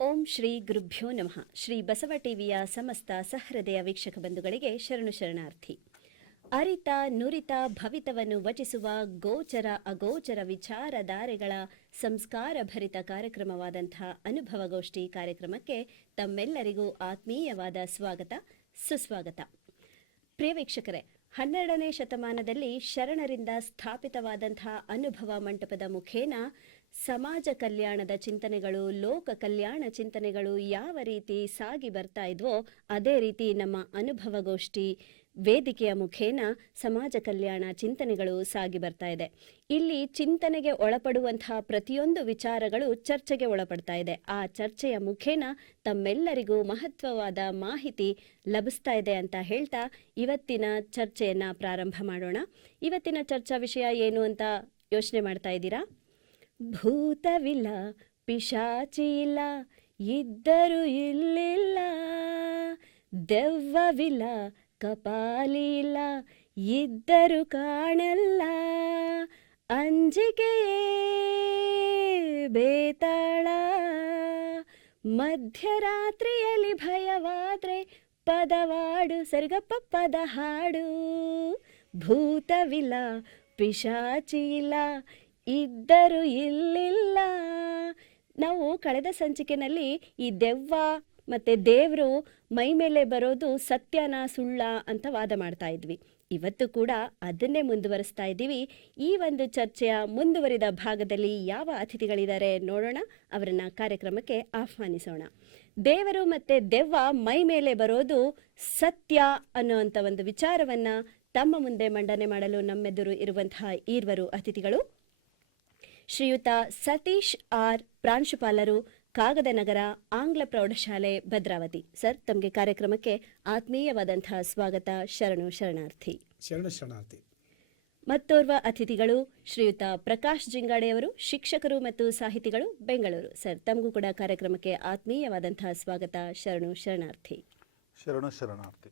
ಓಂ ಶ್ರೀ ಗುರುಭ್ಯೋ ನಮಃ. ಶ್ರೀ ಬಸವ ಟಿವಿಯ ಸಮಸ್ತ ಸಹೃದಯ ವೀಕ್ಷಕ ಬಂಧುಗಳಿಗೆ ಶರಣು ಶರಣಾರ್ಥಿ. ಅರಿತ ನುರಿತ ಭವಿತವನ್ನು ವಚಿಸುವ ಗೋಚರ ಅಗೋಚರ ವಿಚಾರಧಾರೆಗಳ ಸಂಸ್ಕಾರ ಭರಿತ ಕಾರ್ಯಕ್ರಮವಾದಂತಹ ಅನುಭವಗೋಷ್ಠಿ ಕಾರ್ಯಕ್ರಮಕ್ಕೆ ತಮ್ಮೆಲ್ಲರಿಗೂ ಆತ್ಮೀಯವಾದ ಸ್ವಾಗತ ಸುಸ್ವಾಗತ. ಪ್ರಿಯ ವೀಕ್ಷಕರೇ, 12ನೇ ಶತಮಾನದಲ್ಲಿ ಶರಣರಿಂದ ಸ್ಥಾಪಿತವಾದಂತಹ ಅನುಭವ ಮಂಟಪದ ಮುಖೇನ ಸಮಾಜ ಕಲ್ಯಾಣದ ಚಿಂತನೆಗಳು, ಲೋಕ ಕಲ್ಯಾಣ ಚಿಂತನೆಗಳು ಯಾವ ರೀತಿ ಸಾಗಿ ಬರ್ತಾ ಇದ್ವೋ ಅದೇ ರೀತಿ ನಮ್ಮ ಅನುಭವಗೋಷ್ಠಿ ವೇದಿಕೆಯ ಮುಖೇನ ಸಮಾಜ ಕಲ್ಯಾಣ ಚಿಂತನೆಗಳು ಸಾಗಿ ಬರ್ತಾ ಇದೆ. ಇಲ್ಲಿ ಚಿಂತನೆಗೆ ಒಳಪಡುವಂತಹ ಪ್ರತಿಯೊಂದು ವಿಚಾರಗಳು ಚರ್ಚೆಗೆ ಒಳಪಡ್ತಾ ಇದೆ. ಆ ಚರ್ಚೆಯ ಮುಖೇನ ತಮ್ಮೆಲ್ಲರಿಗೂ ಮಹತ್ವವಾದ ಮಾಹಿತಿ ಲಭಿಸ್ತಾ ಇದೆ ಅಂತ ಹೇಳ್ತಾ ಇವತ್ತಿನ ಚರ್ಚೆಯನ್ನ ಪ್ರಾರಂಭ ಮಾಡೋಣ. ಇವತ್ತಿನ ಚರ್ಚಾ ವಿಷಯ ಏನು ಅಂತ ಯೋಚನೆ ಮಾಡ್ತಾ ಇದ್ದೀರಾ? ಭೂತವಿಲ್ಲ, ಪಿಶಾಚಿ ಇಲ್ಲ, ಇದ್ದರೂ ಇಲ್ಲಿಲ್ಲ, ದೆವ್ವವಿಲ್ಲ, ಕಪಾಲಿ ಇಲ್ಲ, ಇದ್ದರೂ ಕಾಣಲ್ಲ, ಅಂಜಿಕೆಯೇ ಬೇತಾಳ, ಮಧ್ಯರಾತ್ರಿಯಲ್ಲಿ ಭಯವಾದ್ರೆ ಪದವಾಡು, ಸರಿಗಪ್ಪ ಪದ ಹಾಡು. ಭೂತವಿಲ್ಲ, ಪಿಶಾಚಿ ಇಲ್ಲ, ಇದ್ದರೂ ಇಲ್ಲಿಲ್ಲ. ನಾವು ಕಳೆದ ಸಂಚಿಕೆಯಲ್ಲಿ ಈ ದೆವ್ವ ಮತ್ತೆ ದೇವರು ಮೈ ಮೇಲೆ ಬರೋದು ಸತ್ಯನ ಸುಳ್ಳ ಅಂತ ವಾದ ಮಾಡ್ತಾ ಇದ್ವಿ. ಇವತ್ತು ಕೂಡ ಅದನ್ನೇ ಮುಂದುವರಿಸ್ತಾ ಇದ್ದೀವಿ. ಈ ಒಂದು ಚರ್ಚೆಯ ಮುಂದುವರಿದ ಭಾಗದಲ್ಲಿ ಯಾವ ಅತಿಥಿಗಳಿದ್ದಾರೆ ನೋಡೋಣ, ಅವರನ್ನ ಕಾರ್ಯಕ್ರಮಕ್ಕೆ ಆಹ್ವಾನಿಸೋಣ. ದೇವರು ಮತ್ತೆ ದೆವ್ವ ಮೈ ಮೇಲೆ ಬರೋದು ಸತ್ಯ ಅನ್ನುವಂಥ ಒಂದು ವಿಚಾರವನ್ನ ತಮ್ಮ ಮುಂದೆ ಮಂಡನೆ ಮಾಡಲು ನಮ್ಮೆದುರು ಇರುವಂತಹ ಈರ್ವರು ಅತಿಥಿಗಳು ಶ್ರೀಯುತ ಸತೀಶ್ ಆರ್, ಪ್ರಾಂಶುಪಾಲರು, ಕಾಗದನಗರ ಆಂಗ್ಲ ಪ್ರೌಢಶಾಲೆ, ಭದ್ರಾವತಿ. ಸರ್, ತಮಗೆ ಕಾರ್ಯಕ್ರಮಕ್ಕೆ ಆತ್ಮೀಯವಾದಂತಹ ಸ್ವಾಗತ. ಶರಣು ಶರಣಾರ್ಥಿ. ಶರಣು ಶರಣಾರ್ಥಿ. ಮತ್ತೋರ್ವ ಅತಿಥಿಗಳು ಶ್ರೀಯುತ ಪ್ರಕಾಶ್ ಜಿಂಗಾಡೆಯವರು, ಶಿಕ್ಷಕರು ಮತ್ತು ಸಾಹಿತಿಗಳು, ಬೆಂಗಳೂರು. ಸರ್, ತಮಗೂ ಕೂಡ ಕಾರ್ಯಕ್ರಮಕ್ಕೆ ಆತ್ಮೀಯವಾದಂತಹ ಸ್ವಾಗತ. ಶರಣು ಶರಣಾರ್ಥಿ. ಶರಣು ಶರಣಾರ್ಥಿ.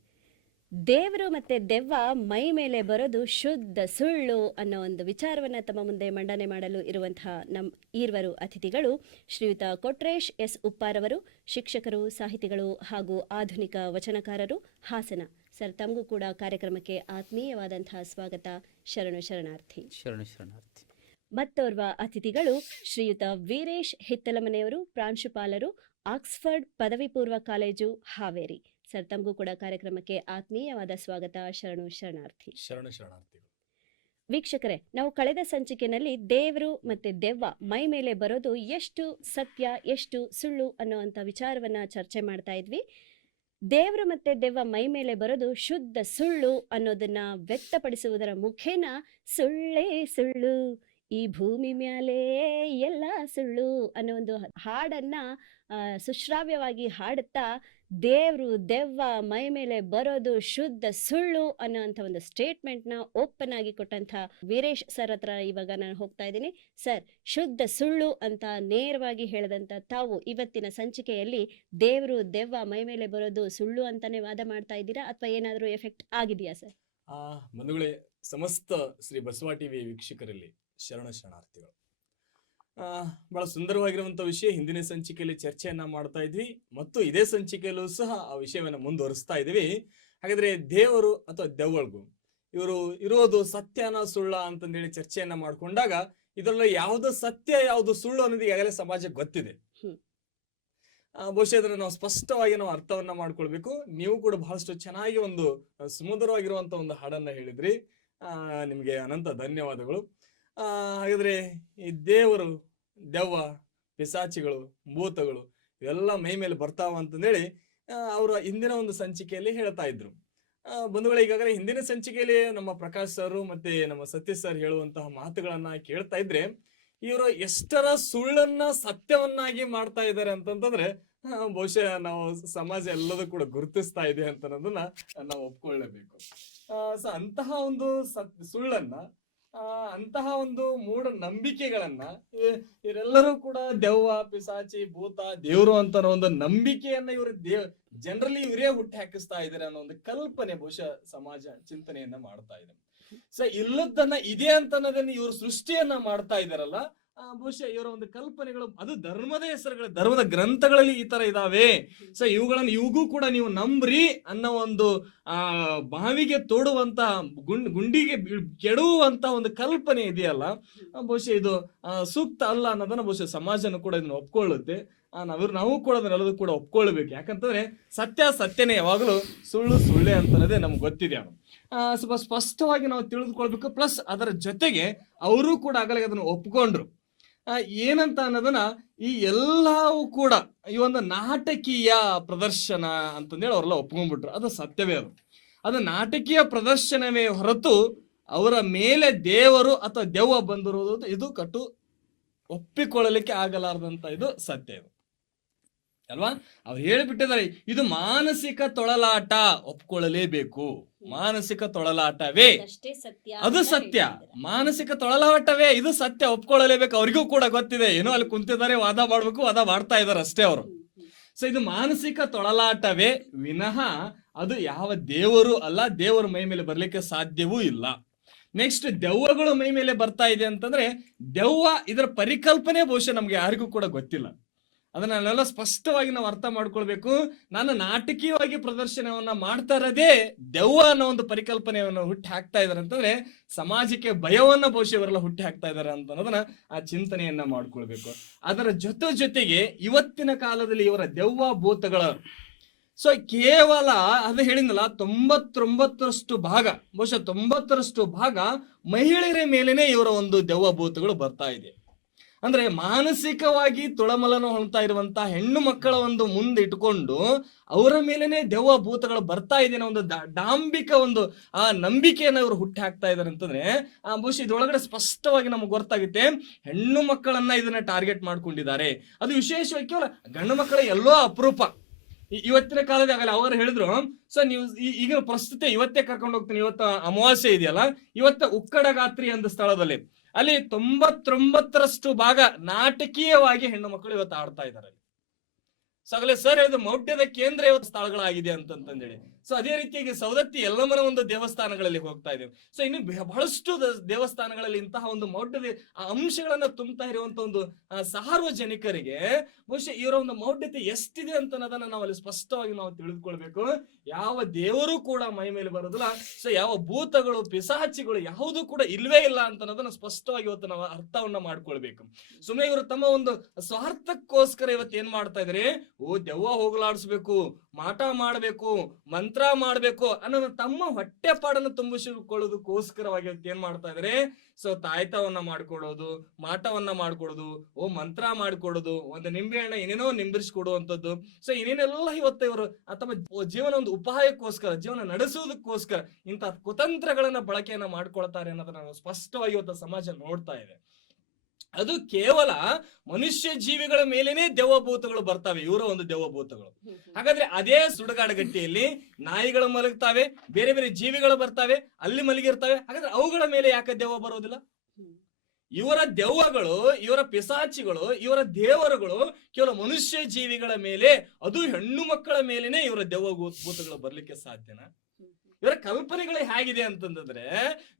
ದೇವರು ಮತ್ತೆ ದೆವ್ವ ಮೈ ಮೇಲೆ ಬರೋದು ಶುದ್ಧ ಸುಳ್ಳು ಅನ್ನೋ ಒಂದು ವಿಚಾರವನ್ನ ತಮ್ಮ ಮುಂದೆ ಮಂಡನೆ ಮಾಡಲು ಇರುವಂತಹ ನಮ್ಮ ಈರ್ವರು ಅತಿಥಿಗಳು ಶ್ರೀಯುತ ಕೊಟ್ರೇಶ್ ಎಸ್ ಉಪ್ಪಾರವರು, ಶಿಕ್ಷಕರು, ಸಾಹಿತಿಗಳು ಹಾಗೂ ಆಧುನಿಕ ವಚನಕಾರರು, ಹಾಸನ. ಸರ್, ತಮಗೂ ಕೂಡ ಕಾರ್ಯಕ್ರಮಕ್ಕೆ ಆತ್ಮೀಯವಾದಂತಹ ಸ್ವಾಗತ. ಶರಣು ಶರಣಾರ್ಥಿ. ಶರಣು ಶರಣಾರ್ಥಿ. ಮತ್ತೋರ್ವ ಅತಿಥಿಗಳು ಶ್ರೀಯುತ ವೀರೇಶ್ ಹಿತ್ತಲಮನೆಯವರು, ಪ್ರಾಂಶುಪಾಲರು, ಆಕ್ಸ್ಫರ್ಡ್ ಪದವಿ ಪೂರ್ವ ಕಾಲೇಜು, ಹಾವೇರಿ. ಸರ್, ತಮಗೂ ಕೂಡ ಕಾರ್ಯಕ್ರಮಕ್ಕೆ ಆತ್ಮೀಯವಾದ ಸ್ವಾಗತ. ಶರಣು ಶರಣಾರ್ಥಿ. ಶರಣು ಶರಣಾರ್ಥಿ. ವೀಕ್ಷಕರೇ, ನಾವು ಕಳೆದ ಸಂಚಿಕೆಯಲ್ಲಿ ದೇವರು ಮತ್ತೆ ದೆವ್ವ ಮೈ ಮೇಲೆ ಬರೋದು ಎಷ್ಟು ಸತ್ಯ ಎಷ್ಟು ಸುಳ್ಳು ಅನ್ನೋಂಥ ವಿಚಾರವನ್ನ ಚರ್ಚೆ ಮಾಡ್ತಾ ಇದ್ವಿ. ದೇವರು ಮತ್ತೆ ದೆವ್ವ ಮೈ ಮೇಲೆ ಬರೋದು ಶುದ್ಧ ಸುಳ್ಳು ಅನ್ನೋದನ್ನ ವ್ಯಕ್ತಪಡಿಸುವುದರ ಮುಖೇನ ಸುಳ್ಳೇ ಸುಳ್ಳು, ಈ ಭೂಮಿ ಮ್ಯಾಲೆ ಎಲ್ಲ ಸುಳ್ಳು ಅನ್ನೋ ಒಂದು ಹಾಡನ್ನ ಸುಶ್ರಾವ್ಯವಾಗಿ ಹಾಡುತ್ತಾ ದೇವ್ರು ದೆವ್ವ ಮೈ ಮೇಲೆ ಬರೋದು ಶುದ್ಧ ಸುಳ್ಳು ಅನ್ನೋಂಥ ಒಂದು ಸ್ಟೇಟ್ಮೆಂಟ್ನ ಓಪನ್ ಆಗಿ ಕೊಟ್ಟಂಥ ವೀರೇಶ್ ಸರ್ ಹತ್ರ ಇವಾಗ ನಾನು ಹೋಗ್ತಾ ಇದ್ದೀನಿ. ಸರ್, ಶುದ್ಧ ಸುಳ್ಳು ಅಂತ ನೇರವಾಗಿ ಹೇಳಿದಂಥ ತಾವು ಇವತ್ತಿನ ಸಂಚಿಕೆಯಲ್ಲಿ ದೇವರು ದೆವ್ವ ಮೈ ಮೇಲೆ ಬರೋದು ಸುಳ್ಳು ಅಂತಾನೆ ವಾದ ಮಾಡ್ತಾ ಇದ್ದೀರಾ ಅಥವಾ ಏನಾದರೂ ಎಫೆಕ್ಟ್ ಆಗಿದೆಯಾ ಸರ್? ಬಂಧುಗಳೇ, ಸಮಸ್ತ ಶ್ರೀ ಬಸವ ಟಿವಿ ವೀಕ್ಷಕರಲ್ಲಿ ಶರಣ ಶರಣಾರ್ಥಿಗಳು. ಬಹಳ ಸುಂದರವಾಗಿರುವಂತಹ ವಿಷಯ ಹಿಂದಿನ ಸಂಚಿಕೆಯಲ್ಲಿ ಚರ್ಚೆಯನ್ನ ಮಾಡ್ತಾ ಇದ್ವಿ ಮತ್ತು ಇದೇ ಸಂಚಿಕೆಯಲ್ಲೂ ಸಹ ಆ ವಿಷಯವನ್ನ ಮುಂದುವರಿಸ್ತಾ ಇದ್ವಿ. ಹಾಗಾದ್ರೆ ದೇವರು ಅಥವಾ ದೆವ್ವಳಿಗೂ ಇವರು ಇರೋದು ಸತ್ಯನ ಸುಳ್ಳ ಅಂತಂದೇಳಿ ಚರ್ಚೆಯನ್ನ ಮಾಡ್ಕೊಂಡಾಗ ಇದರಲ್ಲಿ ಯಾವುದು ಸತ್ಯ ಯಾವುದು ಸುಳ್ಳು ಅನ್ನೋದು ಈಗಾಗಲೇ ಸಮಾಜಕ್ಕೆ ಗೊತ್ತಿದೆ. ಬಹುಶಃ ಇದನ್ನ ನಾವು ಸ್ಪಷ್ಟವಾಗಿ ನಾವು ಅರ್ಥವನ್ನ ಮಾಡ್ಕೊಳ್ಬೇಕು. ನೀವು ಕೂಡ ಬಹಳಷ್ಟು ಚೆನ್ನಾಗಿ ಒಂದು ಸುಮಧುರವಾಗಿರುವಂತ ಒಂದು ಹಾಡನ್ನ ಹೇಳಿದ್ರಿ. ನಿಮ್ಗೆ ಅನಂತ ಧನ್ಯವಾದಗಳು. ಹಾಗಾದ್ರೆ ಈ ದೇವರು, ದೆವ್ವ, ಪಿಸಾಚಿಗಳು, ಭೂತಗಳು ಇವೆಲ್ಲ ಮೈ ಮೇಲೆ ಬರ್ತಾವ ಅಂತಂದೇಳಿ ಅವರ ಹಿಂದಿನ ಒಂದು ಸಂಚಿಕೆಯಲ್ಲಿ ಹೇಳ್ತಾ ಇದ್ರು. ಬಂಧುಗಳು, ಈಗಾಗಲೇ ಹಿಂದಿನ ಸಂಚಿಕೆಯಲ್ಲಿ ನಮ್ಮ ಪ್ರಕಾಶ್ ಸರ್ ಮತ್ತೆ ನಮ್ಮ ಸತೀಶ್ ಸರ್ ಹೇಳುವಂತಹ ಮಾತುಗಳನ್ನ ಕೇಳ್ತಾ ಇದ್ರೆ ಇವರು ಎಷ್ಟರ ಸುಳ್ಳನ್ನ ಸತ್ಯವನ್ನಾಗಿ ಮಾಡ್ತಾ ಇದ್ದಾರೆ ಅಂತಂತಂದ್ರೆ ಬಹುಶಃ ನಾವು ಸಮಾಜ ಎಲ್ಲದೂ ಕೂಡ ಗುರುತಿಸ್ತಾ ಇದೆ ಅಂತ ಅನ್ನೋದನ್ನ ನಾವು ಒಪ್ಕೊಳ್ಳೇಬೇಕು. ಸೊ ಅಂತಹ ಒಂದು ಸುಳ್ಳನ್ನ, ಅಂತಹ ಒಂದು ಮೂಢ ನಂಬಿಕೆಗಳನ್ನ ಇವರೆಲ್ಲರೂ ಕೂಡ ದೆವ್ವ, ಪಿಸಾಚಿ, ಭೂತ, ದೇವ್ರು ಅಂತ ಒಂದು ನಂಬಿಕೆಯನ್ನ ಇವರು ಜನರಲಿ ಇವರೇ ಹುಟ್ಟಿ ಹಾಕಿಸ್ತಾ ಇದ್ದಾರೆ ಅನ್ನೋ ಒಂದು ಕಲ್ಪನೆ ಬಹುಶಃ ಸಮಾಜ ಚಿಂತನೆಯನ್ನ ಮಾಡ್ತಾ ಇದೆ. ಸೊ ಇಲ್ಲದನ್ನ ಇದೆ ಅಂತ ಅನ್ನೋದನ್ನ ಇವರು ಸೃಷ್ಟಿಯನ್ನ ಮಾಡ್ತಾ ಇದಾರಲ್ಲ, ಬಹುಶಃ ಇವರ ಒಂದು ಕಲ್ಪನೆಗಳು ಅದು ಧರ್ಮದ ಹೆಸರುಗಳು, ಧರ್ಮದ ಗ್ರಂಥಗಳಲ್ಲಿ ಈ ತರ ಇದಾವೆ. ಸೊ ಇವುಗಳನ್ನು ಇವುಗೂ ಕೂಡ ನೀವು ನಂಬ್ರಿ ಅನ್ನೋ ಒಂದು ಬಾವಿಗೆ ತೋಡುವಂತ ಗುಂಡಿಗೆ ಕೆಡುವಂತ ಒಂದು ಕಲ್ಪನೆ ಇದೆಯಲ್ಲ, ಬಹುಶಃ ಇದು ಸೂಕ್ತ ಅಲ್ಲ ಅನ್ನೋದನ್ನ ಬಹುಶಃ ಸಮಾಜನೂ ಕೂಡ ಇದನ್ನ ಒಪ್ಕೊಳ್ಳುತ್ತೆ. ನಾವು ಕೂಡ ಅದನ್ನೆಲ್ಲದೂ ಕೂಡ ಒಪ್ಕೊಳ್ಬೇಕು. ಯಾಕಂತಂದ್ರೆ ಸತ್ಯನೇ ಯಾವಾಗಲೂ, ಸುಳ್ಳೆ ಅಂತನ್ನೋದೇ ನಮ್ಗೆ ಗೊತ್ತಿದೆ. ಸ್ವಲ್ಪ ಸ್ಪಷ್ಟವಾಗಿ ನಾವು ತಿಳಿದುಕೊಳ್ಬೇಕು. ಪ್ಲಸ್ ಅದರ ಜೊತೆಗೆ ಅವರು ಕೂಡ ಆಗಲೇ ಅದನ್ನು ಒಪ್ಕೊಂಡ್ರು. ಏನಂತ ಅನ್ನೋದನ್ನ ಈ ಎಲ್ಲವೂ ಕೂಡ ಈ ಒಂದು ನಾಟಕೀಯ ಪ್ರದರ್ಶನ ಅಂತಂದೇಳಿ ಅವರೆಲ್ಲ ಒಪ್ಕೊಂಡ್ಬಿಟ್ರು. ಅದು ಸತ್ಯವೇ. ಅದು ನಾಟಕೀಯ ಪ್ರದರ್ಶನವೇ ಹೊರತು ಅವರ ಮೇಲೆ ದೇವರು ಅಥವಾ ದೆವ್ವ ಬಂದಿರುವುದು ಇದು ಒಪ್ಪಿಕೊಳ್ಳಲಿಕ್ಕೆ ಆಗಲಾರದಂತ ಇದು ಸತ್ಯ ಇದು ಅಲ್ವಾ. ಅವ್ರು ಹೇಳಿಬಿಟ್ಟಿದ್ದಾರೆ, ಇದು ಮಾನಸಿಕ ತೊಳಲಾಟ, ಒಪ್ಕೊಳ್ಳಲೇಬೇಕು. ಮಾನಸಿಕ ತೊಳಲಾಟವೇ ಅದು ಸತ್ಯ, ಮಾನಸಿಕ ತೊಳಲಾಟವೇ ಇದು ಸತ್ಯ, ಒಪ್ಕೊಳ್ಳಲೇಬೇಕು. ಅವ್ರಿಗೂ ಕೂಡ ಗೊತ್ತಿದೆ, ಏನೋ ಅಲ್ಲಿ ಕುಂತಿದ್ದಾರೆ, ವಾದ ಮಾಡ್ಬೇಕು, ವಾದ ಮಾಡ್ತಾ ಇದಾರೆ ಅಷ್ಟೇ ಅವರು. ಸೊ ಇದು ಮಾನಸಿಕ ತೊಳಲಾಟವೇ ವಿನಃ ಅದು ಯಾವ ದೇವರು ಅಲ್ಲ, ದೇವರ ಮೈ ಮೇಲೆ ಬರ್ಲಿಕ್ಕೆ ಸಾಧ್ಯವೂ ಇಲ್ಲ. ನೆಕ್ಸ್ಟ್ ದೆವ್ವಗಳು ಮೈ ಮೇಲೆ ಬರ್ತಾ ಇದೆ ಅಂತಂದ್ರೆ, ದೆವ್ವ ಇದರ ಪರಿಕಲ್ಪನೆ ಬಹುಶಃ ನಮ್ಗೆ ಯಾರಿಗೂ ಕೂಡ ಗೊತ್ತಿಲ್ಲ. ಅದನ್ನೆಲ್ಲ ಸ್ಪಷ್ಟವಾಗಿ ನಾವು ಅರ್ಥ ಮಾಡ್ಕೊಳ್ಬೇಕು. ನಾನು ನಾಟಕೀಯವಾಗಿ ಪ್ರದರ್ಶನವನ್ನ ಮಾಡ್ತಾ ಇರೋದೇ ದೆವ್ವ ಅನ್ನೋ ಒಂದು ಪರಿಕಲ್ಪನೆಯನ್ನು ಹುಟ್ಟಿ ಹಾಕ್ತಾ ಇದಾರೆ ಅಂತಂದ್ರೆ, ಸಮಾಜಕ್ಕೆ ಭಯವನ್ನ ಬಹುಶಃ ಇವರೆಲ್ಲ ಹುಟ್ಟಿ ಹಾಕ್ತಾ ಇದಾರೆ ಅಂತ ಅನ್ನೋದನ್ನ ಆ ಚಿಂತನೆಯನ್ನ ಮಾಡ್ಕೊಳ್ಬೇಕು. ಅದರ ಜೊತೆಗೆ ಇವತ್ತಿನ ಕಾಲದಲ್ಲಿ ಇವರ ದೆವ್ವ ಭೂತಗಳ ಸೊ ಕೇವಲ ಅದು ಹೇಳಿದ್ನಲ್ಲ, 99% ಭಾಗ, ಬಹುಶಃ 90% ಭಾಗ ಮಹಿಳೆಯರ ಮೇಲೇನೆ ಇವರ ಒಂದು ದೆವ್ವ ಭೂತಗಳು ಬರ್ತಾ ಇದೆ. ಅಂದ್ರೆ ಮಾನಸಿಕವಾಗಿ ತುಳಮಲನ ಹೊಳ್ತಾ ಇರುವಂತ ಹೆಣ್ಣು ಮಕ್ಕಳ ಒಂದು ಮುಂದೆ ಇಟ್ಕೊಂಡು ಅವರ ಮೇಲೇನೆ ದೆವ್ವ ಭೂತಗಳು ಬರ್ತಾ ಇದೆ ಅನ್ನೋ ಒಂದು ಡಾಂಬಿಕ ಒಂದು ಆ ನಂಬಿಕೆಯನ್ನ ಇವರು ಹುಟ್ಟಿ ಹಾಕ್ತಾ ಇದಾರೆ ಅಂತಂದ್ರೆ, ಬಹುಶಃ ಇದ್ರೊಳಗಡೆ ಸ್ಪಷ್ಟವಾಗಿ ನಮ್ಗೆ ಗೊತ್ತಾಗುತ್ತೆ, ಹೆಣ್ಣು ಮಕ್ಕಳನ್ನ ಇದನ್ನ ಟಾರ್ಗೆಟ್ ಮಾಡ್ಕೊಂಡಿದ್ದಾರೆ. ಅದು ವಿಶೇಷವಾಗಿ ಕೇವಲ ಗಂಡು ಮಕ್ಕಳ ಎಲ್ಲೋ ಅಪರೂಪ. ಇವತ್ತಿನ ಕಾಲದಲ್ಲಿ ಆಗಲ್ಲ ಅವರು ಹೇಳಿದ್ರು. ಸೊ ನೀವು ಈಗಿನ ಪ್ರಸ್ತುತ ಇವತ್ತೇ ಕರ್ಕೊಂಡು ಹೋಗ್ತೀನಿ, ಇವತ್ತ ಅಮಾವಾಸ್ಯೆ ಇದೆಯಲ್ಲ, ಇವತ್ತ ಉಕ್ಕಡಗಾತ್ರಿ ಅಂತ ಸ್ಥಳದಲ್ಲಿ ಅಲ್ಲಿ 99% ಭಾಗ ನಾಟಕೀಯವಾಗಿ ಹೆಣ್ಣು ಮಕ್ಕಳು ಇವತ್ತು ಆಡ್ತಾ ಇದ್ದಾರೆ. ಸೊ ಆಗಲೇ ಸರ್ ಹೇಳಿದ್ರು ಮೌಢ್ಯದ ಕೇಂದ್ರ ಇವತ್ತು ಸ್ಥಳಗಳಾಗಿದೆ ಅಂತಂದೇಳಿ. ಸೊ ಅದೇ ರೀತಿಯಾಗಿ ಸವದತ್ತಿ ಯಲ್ಲಮ್ಮನ ಒಂದು ದೇವಸ್ಥಾನಗಳಲ್ಲಿ ಹೋಗ್ತಾ ಇದ್ದೇವೆ. ಸೊ ಇನ್ನು ಬಹಳಷ್ಟು ದೇವಸ್ಥಾನಗಳಲ್ಲಿ ಇಂತಹ ಒಂದು ಮೌಢ್ಯದ ಅಂಶಗಳನ್ನ ತುಂಬುತ್ತಾ ಇರುವಂತ ಒಂದು ಸಾರ್ವಜನಿಕರಿಗೆ ಬಹುಶಃ ಇವರ ಒಂದು ಮೌಢ್ಯತೆ ಎಷ್ಟಿದೆ ಅಂತ ಅನ್ನೋದನ್ನ ನಾವು ಅಲ್ಲಿ ಸ್ಪಷ್ಟವಾಗಿ ನಾವು ತಿಳಿದುಕೊಳ್ಬೇಕು. ಯಾವ ದೇವರು ಕೂಡ ಮೈ ಮೇಲೆ ಬರೋದಿಲ್ಲ. ಸೊ ಯಾವ ಭೂತಗಳು ಪಿಸಾಚಿಗಳು ಯಾವುದೂ ಕೂಡ ಇಲ್ವೇ ಇಲ್ಲ ಅಂತ ಅನ್ನೋದನ್ನ ಸ್ಪಷ್ಟವಾಗಿ ಇವತ್ತು ನಾವು ಅರ್ಥವನ್ನ ಮಾಡ್ಕೊಳ್ಬೇಕು. ಸುಮ್ಮನೆ ಇವರು ತಮ್ಮ ಒಂದು ಸ್ವಾರ್ಥಕ್ಕೋಸ್ಕರ ಇವತ್ತು ಏನ್ ಮಾಡ್ತಾ ಇದಾರೆ, ದೆವ್ವ ಹೋಗಲಾಡಿಸ್ಬೇಕು, ಮಾಟ ಮಾಡ್ಬೇಕು, ಮಂತ್ರ ಮಾಡ್ಬೇಕು ಅನ್ನೋ ತಮ್ಮ ಹೊಟ್ಟೆ ಪಾಡನ್ನು ತುಂಬಿಸಿಕೊಳ್ಳೋದಕ್ಕೋಸ್ಕರವಾಗಿ ಏನ್ ಮಾಡ್ತಾ ಇದಾರೆ, ಸೊ ತಾಯ್ತವನ್ನ ಮಾಡ್ಕೊಡೋದು, ಮಾಟವನ್ನ ಮಾಡ್ಕೊಡೋದು, ಮಂತ್ರ ಮಾಡ್ಕೊಡೋದು, ಒಂದು ನಿಂಬೆ ಹಣ್ಣ ಏನೇನೋ ನಿಂಬಿರಿಸ್ಕೊಡುವಂಥದ್ದು. ಸೊ ಏನೇನೆಲ್ಲ ಇವತ್ತು ಇವರು ತಮ್ಮ ಜೀವನ ಒಂದು ಉಪಾಯಕ್ಕೋಸ್ಕರ, ಜೀವನ ನಡೆಸುವುದಕ್ಕೋಸ್ಕರ ಇಂತಹ ಕುತಂತ್ರಗಳನ್ನ ಬಳಕೆಯನ್ನ ಮಾಡ್ಕೊಳ್ತಾರೆ ಅನ್ನೋದನ್ನ ನಾವು ಸ್ಪಷ್ಟವಾಗಿ ಇವತ್ತು ಸಮಾಜ ನೋಡ್ತಾ ಇದೆ. ಅದು ಕೇವಲ ಮನುಷ್ಯ ಜೀವಿಗಳ ಮೇಲೇನೆ ದೆವ್ವಭೂತಗಳು ಬರ್ತವೆ, ಇವರ ಒಂದು ದೆವ್ವಭೂತಗಳು. ಹಾಗಾದ್ರೆ ಅದೇ ಸುಡುಗಾಡಗಟ್ಟಿಯಲ್ಲಿ ನಾಯಿಗಳು ಮಲಗ್ತಾವೆ, ಬೇರೆ ಬೇರೆ ಜೀವಿಗಳು ಬರ್ತಾವೆ, ಅಲ್ಲಿ ಮಲಗಿರ್ತವೆ. ಹಾಗಾದ್ರೆ ಅವುಗಳ ಮೇಲೆ ಯಾಕೆ ದೆವ್ವ ಬರೋದಿಲ್ಲ? ಇವರ ದೆವ್ವಗಳು, ಇವರ ಪಿಸಾಚಿಗಳು, ಇವರ ದೇವರುಗಳು ಕೇವಲ ಮನುಷ್ಯ ಜೀವಿಗಳ ಮೇಲೆ, ಅದು ಹೆಣ್ಣು ಮಕ್ಕಳ ಮೇಲೇನೆ ಇವರ ದೆವ್ವ ಭೂತಗಳು ಬರ್ಲಿಕ್ಕೆ ಸಾಧ್ಯನಾ? ಇವರ ಕಲ್ಪನೆಗಳು ಹೇಗಿದೆ ಅಂತಂದ್ರೆ,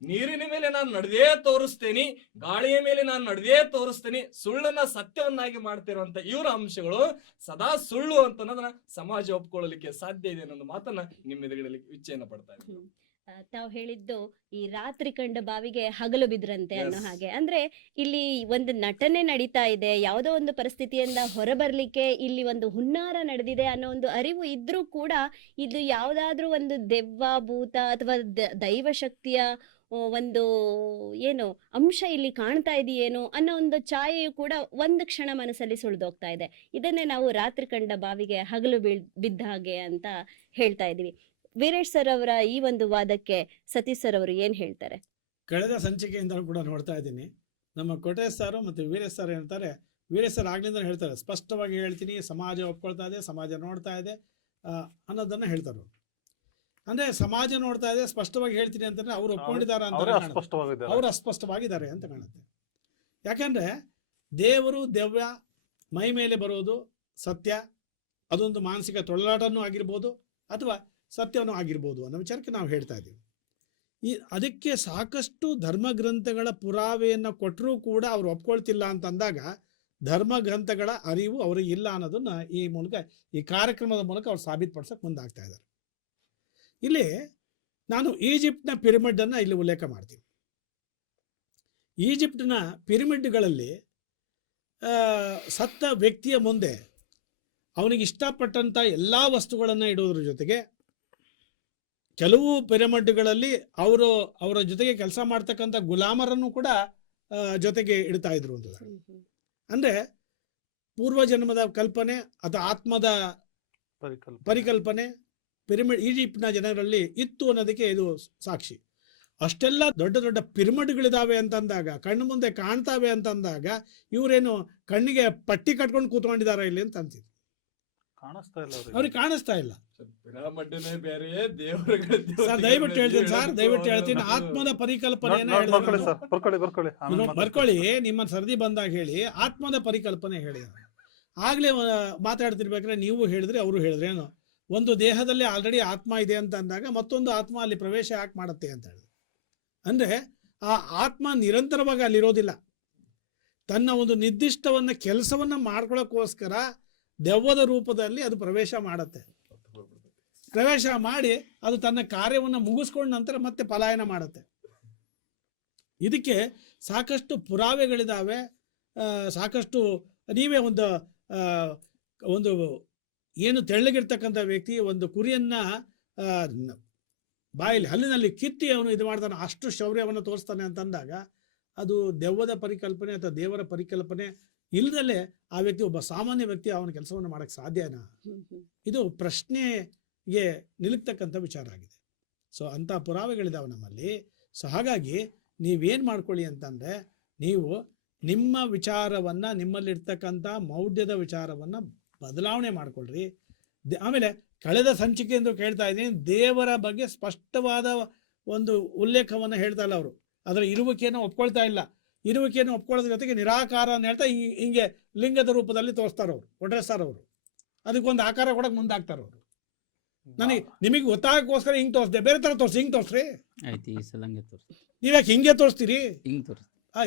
ನೀರಿನ ಮೇಲೆ ನಾನು ನಡೆದೇ ತೋರಿಸ್ತೇನೆ, ಗಾಳಿಯ ಮೇಲೆ ನಾನು ನಡೆದೇ ತೋರಿಸ್ತೇನೆ, ಸುಳ್ಳನ್ನ ಸತ್ಯವನ್ನಾಗಿ ಮಾಡ್ತಿರುವಂತ ಇವರ ಅಂಶಗಳು ಸದಾ ಸುಳ್ಳು ಅಂತ ಸಮಾಜ ಒಪ್ಕೊಳ್ಳಲಿಕ್ಕೆ ಸಾಧ್ಯ ಇದೆ ಅನ್ನೋ ಮಾತನ್ನ ನಿಮ್ಮ ಎದುರುಗಡೆ ಇಚ್ಛೆಯನ್ನ ಪಡ್ತಾ ಇದ್ದೀನಿ. ತಾವು ಹೇಳಿದ್ದು ಈ ರಾತ್ರಿ ಕಂಡ ಬಾವಿಗೆ ಹಗಲು ಬಿದ್ರಂತೆ ಅನ್ನೋ ಹಾಗೆ. ಅಂದ್ರೆ ಇಲ್ಲಿ ಒಂದು ನಟನೆ ನಡೀತಾ ಇದೆ, ಯಾವುದೋ ಒಂದು ಪರಿಸ್ಥಿತಿಯಿಂದ ಹೊರಬರ್ಲಿಕ್ಕೆ ಇಲ್ಲಿ ಒಂದು ಹುನ್ನಾರ ನಡೆದಿದೆ ಅನ್ನೋ ಒಂದು ಅರಿವು ಇದ್ರೂ ಕೂಡ ಇದು ಯಾವುದಾದ್ರೂ ಒಂದು ದೆವ್ವ ಭೂತ ಅಥವಾ ದೈವ ಶಕ್ತಿಯ ಒಂದು ಏನು ಅಂಶ ಇಲ್ಲಿ ಕಾಣ್ತಾ ಇದೆಯೇನೋ ಅನ್ನೋ ಒಂದು ಛಾಯೆಯು ಕೂಡ ಒಂದು ಕ್ಷಣ ಮನಸ್ಸಲ್ಲಿ ಸುಳಿದೋಗ್ತಾ ಇದೆ. ಇದನ್ನೇ ನಾವು ರಾತ್ರಿ ಕಂಡ ಬಾವಿಗೆ ಹಗಲು ಬಿದ್ದ ಹಾಗೆ ಅಂತ ಹೇಳ್ತಾ ಇದೀವಿ. ವೀರೇಶ್ ಸರ್ ಅವರ ಈ ಒಂದು ವಾದಕ್ಕೆ ಸತೀಶ್ ಸರ್ ಅವರು ಏನ್ ಹೇಳ್ತಾರೆ? ಕಳೆದ ಸಂಚಿಕೆಯಿಂದ ಕೂಡ ನೋಡ್ತಾ ಇದ್ದೀನಿ, ನಮ್ಮ ಕೋಟೇಶ್ ಸರ್ ಮತ್ತು ವೀರೇಶ್ ಸರ್ ಹೇಳ್ತಾರೆ, ವೀರೇಶ್ ಸರ್ ಆಗ್ಲಿಂದ ಹೇಳ್ತಾರೆ, ಸ್ಪಷ್ಟವಾಗಿ ಹೇಳ್ತೀನಿ, ಸಮಾಜ ಒಪ್ಕೊಳ್ತಾ ಇದೆ, ಸಮಾಜ ನೋಡ್ತಾ ಇದೆ ಅನ್ನೋದನ್ನ ಹೇಳ್ತಾರೆ. ಅಂದ್ರೆ ಸಮಾಜ ನೋಡ್ತಾ ಇದೆ, ಸ್ಪಷ್ಟವಾಗಿ ಹೇಳ್ತೀನಿ ಅಂತಂದ್ರೆ ಅವ್ರು ಒಪ್ಕೊಂಡಿದ್ದಾರೆ ಅಂತ, ಅವ್ರು ಅಸ್ಪಷ್ಟವಾಗಿದ್ದಾರೆ ಅಂತ ಕಾಣುತ್ತೆ. ಯಾಕಂದ್ರೆ ದೇವರು ದೆವ್ವ ಮೈ ಮೇಲೆ ಬರೋದು ಸತ್ಯ, ಅದೊಂದು ಮಾನಸಿಕ ತೊಳಲಾಟನೂ ಆಗಿರ್ಬೋದು ಅಥವಾ ಸತ್ಯವನ್ನು ಆಗಿರ್ಬೋದು ಅನ್ನೋ ವಿಚಾರಕ್ಕೆ ನಾವು ಹೇಳ್ತಾ ಇದ್ದೀವಿ. ಅದಕ್ಕೆ ಸಾಕಷ್ಟು ಧರ್ಮಗ್ರಂಥಗಳ ಪುರಾವೆಯನ್ನು ಕೊಟ್ಟರೂ ಕೂಡ ಅವ್ರು ಒಪ್ಕೊಳ್ತಿಲ್ಲ ಅಂತಂದಾಗ ಧರ್ಮಗ್ರಂಥಗಳ ಅರಿವು ಅವ್ರಿಗೆ ಇಲ್ಲ ಅನ್ನೋದನ್ನು ಈ ಕಾರ್ಯಕ್ರಮದ ಮೂಲಕ ಅವ್ರು ಸಾಬೀತುಪಡಿಸೋಕೆ ಮುಂದಾಗ್ತಾ ಇದ್ದಾರೆ. ಇಲ್ಲಿ ನಾನು ಈಜಿಪ್ಟ್ನ ಪಿರಮಿಡನ್ನು ಇಲ್ಲಿ ಉಲ್ಲೇಖ ಮಾಡ್ತೀನಿ. ಈಜಿಪ್ಟ್ನ ಪಿರಮಿಡ್ಗಳಲ್ಲಿ ಸತ್ತ ವ್ಯಕ್ತಿಯ ಮುಂದೆ ಅವನಿಗೆ ಇಷ್ಟಪಟ್ಟಂಥ ಎಲ್ಲ ವಸ್ತುಗಳನ್ನು ಇಡೋದ್ರ ಜೊತೆಗೆ ಕೆಲವು ಪಿರಮಿಡ್ಗಳಲ್ಲಿ ಅವರ ಜೊತೆಗೆ ಕೆಲಸ ಮಾಡ್ತಕ್ಕಂಥ ಗುಲಾಮರನ್ನು ಕೂಡ ಜೊತೆಗೆ ಇಡ್ತಾ ಇದ್ರು ಅಂತ. ಅಂದರೆ ಪೂರ್ವಜನ್ಮದ ಕಲ್ಪನೆ ಅಥವಾ ಆತ್ಮದ ಪರಿಕಲ್ಪನೆ ಈಜಿಪ್ಟ್ನ ಜನರಲ್ಲಿ ಇತ್ತು ಅನ್ನೋದಕ್ಕೆ ಇದು ಸಾಕ್ಷಿ. ಅಷ್ಟೆಲ್ಲ ದೊಡ್ಡ ದೊಡ್ಡ ಪಿರಮಿಡ್ಗಳಿದಾವೆ ಅಂತಂದಾಗ, ಕಣ್ಣು ಮುಂದೆ ಕಾಣ್ತಾವೆ ಅಂತಂದಾಗ ಇವರೇನು ಕಣ್ಣಿಗೆ ಪಟ್ಟಿ ಕಟ್ಕೊಂಡು ಕೂತ್ಕೊಂಡಿದ್ದಾರೆ ಇಲ್ಲಿ ಅಂತ ಅಂತೀವಿ. ಅವ್ರಿಗೆ ಕಾಣಿಸ್ತಾ ಇಲ್ಲ. ಸರ್ ದಯವಿಟ್ಟು ಹೇಳ್ತೀನಿ ಸರ್, ದಯವಿಟ್ಟು ಹೇಳ್ತೀನಿ. ಆತ್ಮದ ಪರಿಕಲ್ಪನೆಯನ್ನು ಬರ್ಕೊಳ್ಳಿ, ನಿಮ್ಮ ಸರದಿ ಬಂದಾಗ ಹೇಳಿ. ಆತ್ಮದ ಪರಿಕಲ್ಪನೆ ಹೇಳಿ. ಆಗ್ಲೇ ಮಾತಾಡ್ತಿರ್ಬೇಕಾದ್ರೆ ನೀವು ಹೇಳಿದ್ರೆ ಅವರು ಹೇಳಿದ್ರೆ ಏನು, ಒಂದು ದೇಹದಲ್ಲಿ ಆಲ್ರೆಡಿ ಆತ್ಮ ಇದೆ ಅಂತ ಅಂದಾಗ ಮತ್ತೊಂದು ಆತ್ಮ ಅಲ್ಲಿ ಪ್ರವೇಶ ಯಾಕೆ ಮಾಡುತ್ತೆ ಅಂತ ಹೇಳಿದ್ರೆ, ಅಂದ್ರೆ ಆ ಆತ್ಮ ನಿರಂತರವಾಗಿ ಅಲ್ಲಿರೋದಿಲ್ಲ. ತನ್ನ ಒಂದು ನಿರ್ದಿಷ್ಟವನ್ನ ಕೆಲಸವನ್ನ ಮಾಡ್ಕೊಳ್ಳೋಕ್ಕೋಸ್ಕರ ದೆವ್ವದ ರೂಪದಲ್ಲಿ ಅದು ಪ್ರವೇಶ ಮಾಡುತ್ತೆ. ಪ್ರವೇಶ ಮಾಡಿ ಅದು ತನ್ನ ಕಾರ್ಯವನ್ನು ಮುಗಿಸ್ಕೊಂಡ ನಂತರ ಮತ್ತೆ ಪಲಾಯನ ಮಾಡುತ್ತೆ. ಇದಕ್ಕೆ ಸಾಕಷ್ಟು ಪುರಾವೆಗಳಿದಾವೆ. ಸಾಕಷ್ಟು ನೀವೇ ಒಂದು ಏನು ತೆಳ್ಳಗಿರ್ತಕ್ಕಂಥ ವ್ಯಕ್ತಿ ಒಂದು ಕುರಿಯನ್ನ ಬಾಯಲ್ಲಿ ಹಲ್ಲಿನಲ್ಲಿ ಕಿತ್ತಿ ಅವನು ಇದು ಮಾಡ್ತಾನೆ, ಅಷ್ಟು ಶೌರ್ಯವನ್ನು ತೋರಿಸ್ತಾನೆ ಅಂತಂದಾಗ ಅದು ದೆವ್ವದ ಪರಿಕಲ್ಪನೆ ಅಥವಾ ದೇವರ ಪರಿಕಲ್ಪನೆ ಇಲ್ಲದಲ್ಲೇ ಆ ವ್ಯಕ್ತಿ, ಒಬ್ಬ ಸಾಮಾನ್ಯ ವ್ಯಕ್ತಿ ಅವನ ಕೆಲಸವನ್ನು ಮಾಡಕ್ಕೆ ಸಾಧ್ಯನಾ? ಇದು ಪ್ರಶ್ನೆಗೆ ನಿಲುಕ್ತಕ್ಕಂಥ ವಿಚಾರ ಆಗಿದೆ. ಸೊ ಅಂಥ ಪುರಾವೆಗಳಿದಾವೆ ನಮ್ಮಲ್ಲಿ. ಸೊ ಹಾಗಾಗಿ ನೀವೇನು ಮಾಡ್ಕೊಳ್ಳಿ ಅಂತಂದರೆ, ನೀವು ನಿಮ್ಮ ವಿಚಾರವನ್ನು, ನಿಮ್ಮಲ್ಲಿರ್ತಕ್ಕಂಥ ಮೌಢ್ಯದ ವಿಚಾರವನ್ನು ಬದಲಾವಣೆ ಮಾಡ್ಕೊಳ್ರಿ. ಆಮೇಲೆ ಕಳೆದ ಸಂಚಿಕೆ ಎಂದು ಕೇಳ್ತಾ ಇದ್ದೀನಿ, ದೇವರ ಬಗ್ಗೆ ಸ್ಪಷ್ಟವಾದ ಒಂದು ಉಲ್ಲೇಖವನ್ನು ಹೇಳ್ತಾ ಇಲ್ಲ ಅವರು. ಅದರ ಇರುವಿಕೆಯನ್ನು ಒಪ್ಕೊಳ್ತಾ ಇಲ್ಲ. ಇರುವಿಕೆಯನ್ನು ಒಪ್ಕೊಳ್ಳೋದ್ರ ಜೊತೆಗೆ ನಿರಾಕಾರ ಅಂತ ಹೇಳ್ತಾ ಹಿಂಗೆ ಲಿಂಗದ ರೂಪದಲ್ಲಿ ತೋರಿಸ್ತಾರೆ ಅವರು, ಕೊಟ್ರೆಸ್ತಾರೆ ಅವರು. ಅದಕ್ಕೊಂದು ಆಕಾರ ಕೊಡಕ್ಕೆ ಮುಂದಾಗ್ತಾರೆ ಅವರು. ನನಗೆ ನಿಮಗೆ ಗೊತ್ತಾಗೋಸ್ಕರ ಹಿಂಗೆ ತೋರಿಸ್ದೆ, ಬೇರೆ ಥರ ತೋರಿಸಿ, ಹಿಂಗೆ ತೋರಿಸ್ರಿ. ನೀವ್ಯಾಕೆ ಹಿಂಗೆ ತೋರಿಸ್ತೀರಿ?